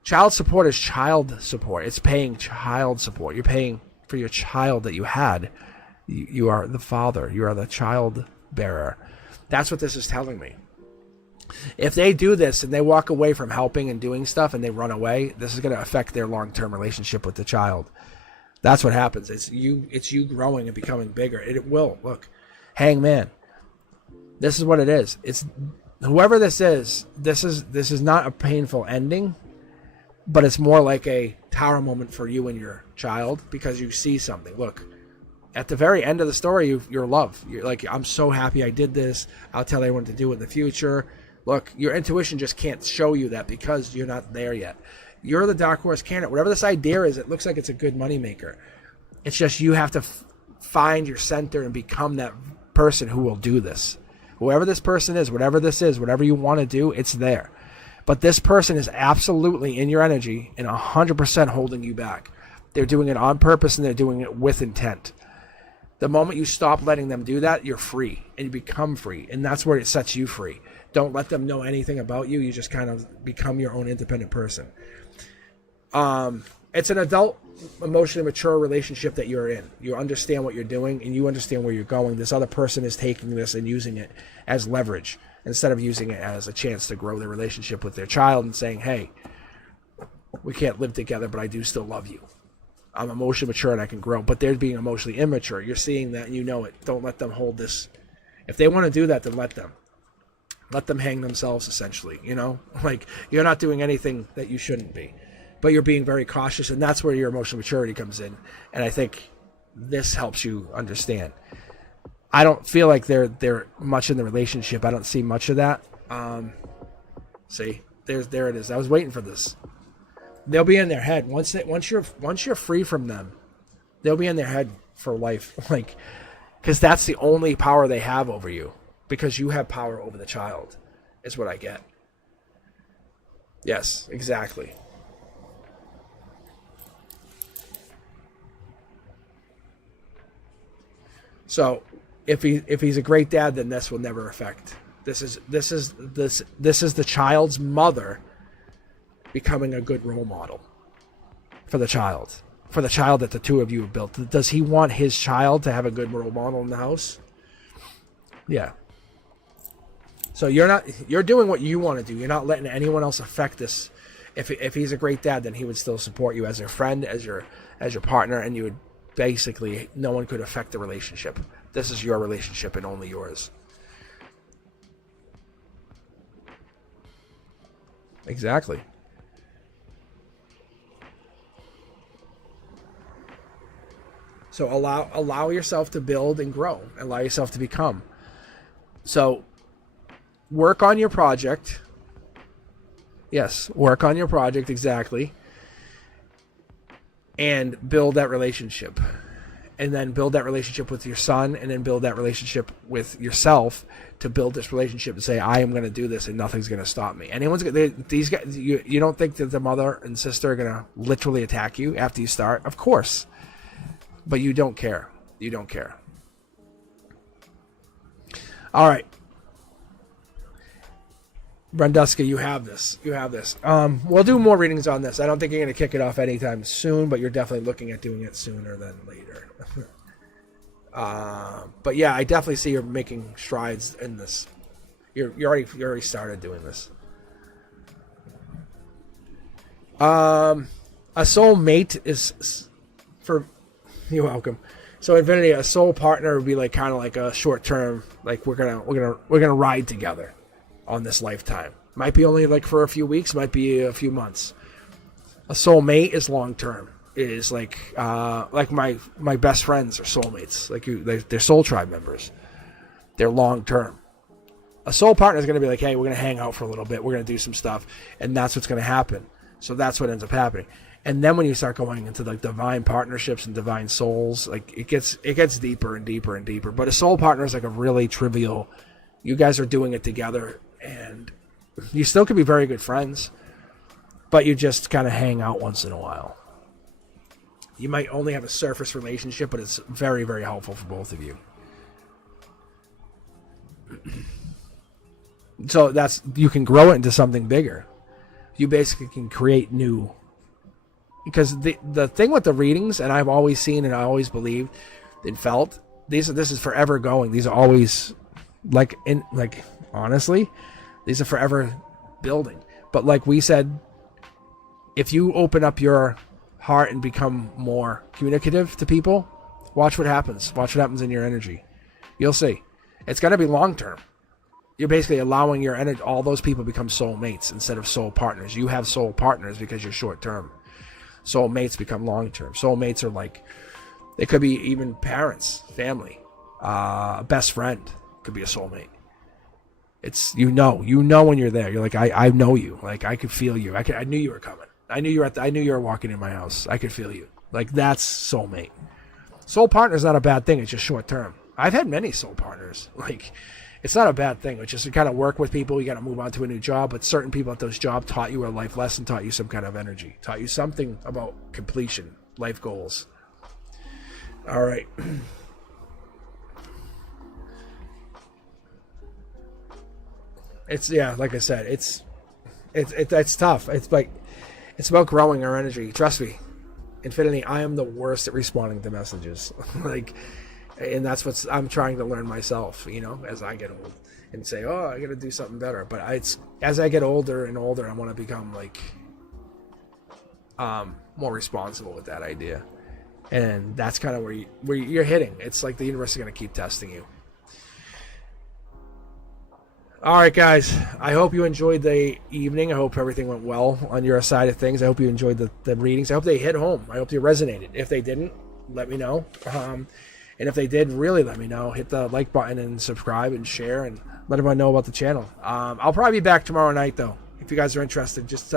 Child support is child support. It's paying child support. You're paying for your child that you had. You are the father. You are the child bearer. That's what this is telling me. If they do this and they walk away from helping and doing stuff and they run away, this is going to affect their long-term relationship with the child. That's what happens. It's you growing and becoming bigger. It will. Look, Hangman. This is what it is. It's whoever this is. This is not a painful ending, but it's more like a Tower moment for you and your child because you see something. Look, at the very end of the story, you're love. You're like, I'm so happy I did this. I'll tell everyone to do it in the future. Look, your intuition just can't show you that because you're not there yet. You're the dark horse candidate. Whatever this idea is, it looks like it's a good moneymaker. It's just you have to find your center and become that person who will do this. Whoever this person is, whatever this is, whatever you want to do, it's there. But this person is absolutely in your energy and 100% holding you back. They're doing it on purpose and they're doing it with intent. The moment you stop letting them do that, you're free and you become free. And that's where it sets you free. Don't let them know anything about you. You just kind of become your own independent person. It's an adult, emotionally mature relationship that you're in. You understand what you're doing and you understand where you're going. This other person is taking this and using it as leverage instead of using it as a chance to grow their relationship with their child and saying, hey, we can't live together, but I do still love you. I'm emotionally mature and I can grow. But they're being emotionally immature. You're seeing that and you know it. Don't let them hold this. If they want to do that, then let them. Let them hang themselves, essentially. You know, like you're not doing anything that you shouldn't be. But you're being very cautious, and that's where your emotional maturity comes in. And I think this helps you understand. I don't feel like they're much in the relationship. I don't see much of that. See, there it is. I was waiting for this. They'll be in their head once you're free from them. They'll be in their head for life, like because that's the only power they have over you. Because you have power over the child, is what I get. Yes, exactly. So, if he's a great dad, then this will never affect. This is the child's mother becoming a good role model for the child that the two of you have built. Does he want his child to have a good role model in the house? Yeah. So you're doing what you want to do. You're not letting anyone else affect this. If he's a great dad, then he would still support you as your friend, as your partner, and you would basically, no one could affect the relationship. This is your relationship and only yours. Exactly. So allow yourself to build and grow. Allow yourself to become. So work on your project. Yes, work on your project, exactly. And build that relationship. And then build that relationship with your son, and then build that relationship with yourself to build this relationship and say, I am going to do this and nothing's going to stop me. These guys, you don't think that the mother and sister are going to literally attack you after you start? Of course. But you don't care. You don't care. All right. Brenduska, you have this. You have this. We'll do more readings on this. I don't think you're going to kick it off anytime soon, but you're definitely looking at doing it sooner than later. But yeah, I definitely see you're making strides in this. You already started doing this. A soul mate is for. You're welcome. So Infinity, a soul partner would be like kind of like a short term, like we're gonna ride together on this lifetime. Might be only like for a few weeks, might be a few months. A soul mate is long term. Is like my best friends are soulmates. Like they're soul tribe members. They're long term. A soul partner is going to be like, hey, we're going to hang out for a little bit. We're going to do some stuff, and that's what's going to happen. So that's what ends up happening. And then when you start going into like divine partnerships and divine souls, like it gets deeper and deeper and deeper. But a soul partner is like a really trivial. You guys are doing it together, and you still can be very good friends, but you just kind of hang out once in a while. You might only have a surface relationship, but it's very, very helpful for both of you. So you can grow it into something bigger. You basically can create new. Because the thing with the readings, and I've always seen and I always believed and felt, this is forever going. These are always honestly, these are forever building. But like we said, if you open up your heart and become more communicative to people, watch what happens. Watch what happens in your energy. You'll see. It's going to be long term. You're basically allowing your energy, all those people become soul mates instead of soul partners. You have soul partners because you're short term. Soul mates become long term. Soul mates are like, they could be even parents, family, best friend could be a soulmate. It's, you know when you're there. You're like, I know you. Like, I could feel you. I knew you were coming. I knew you were walking in my house. I could feel you. Like, that's soulmate. Soul partner is not a bad thing. It's just short term. I've had many soul partners. Like, it's not a bad thing. It's just you kind of work with people. You got to move on to a new job. But certain people at those jobs taught you a life lesson, taught you some kind of energy, taught you something about completion, life goals. All right. It's, yeah, like I said, it's tough. It's about growing our energy. Trust me, Infinity, I am the worst at responding to messages. And that's what I'm trying to learn myself, as I get old, and say, oh, I got to do something better. But as I get older and older, I want to become more responsible with that idea. And that's kind of where you're hitting. It's like the universe is going to keep testing you. All right, guys. I hope you enjoyed the evening. I hope everything went well on your side of things. I hope you enjoyed the readings. I hope they hit home. I hope they resonated. If they didn't, let me know. And if they did, really let me know. Hit the like button and subscribe and share and let everyone know about the channel. I'll probably be back tomorrow night, though. If you guys are interested, just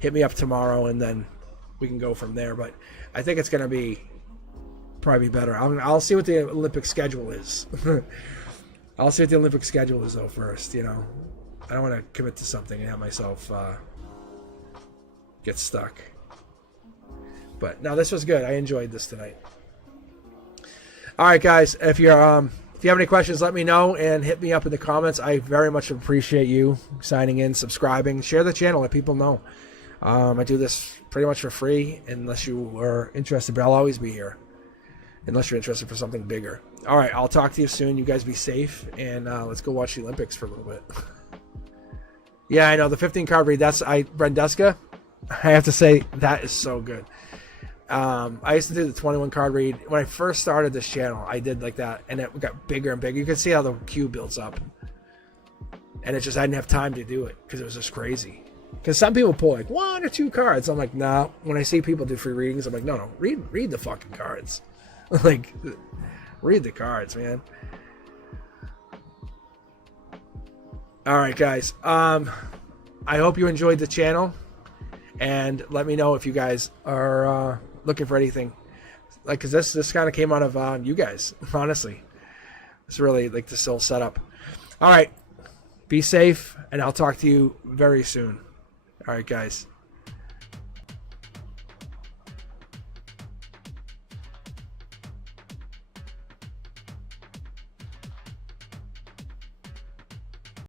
hit me up tomorrow, and then we can go from there. But I think it's going to be probably better. I'll see what the Olympic schedule is. I'll see what the Olympic schedule is, though, first. I don't want to commit to something and have myself get stuck. But no, this was good. I enjoyed this tonight. All right, guys. If you have any questions, let me know and hit me up in the comments. I very much appreciate you signing in, subscribing, share the channel, let people know. I do this pretty much for free, unless you are interested, but I'll always be here. unless you're interested for something bigger. All right, I'll talk to you soon. You guys be safe, and let's go watch the Olympics for a little bit. Yeah, I know the 15 card read. That's Brendeska. I have to say that is so good. I used to do the 21 card read when I first started this channel. I did like that, and it got bigger and bigger. You can see how the queue builds up, and it's just I didn't have time to do it because it was just crazy. Because some people pull like 1 or 2 cards. I'm like, nah. When I see people do free readings, I'm like, no, read the fucking cards. Like, read the cards, man. All right, guys. I hope you enjoyed the channel, and let me know if you guys are looking for anything. Like, cause this kind of came out of you guys. Honestly, it's really like this whole setup. All right, be safe, and I'll talk to you very soon. All right, guys.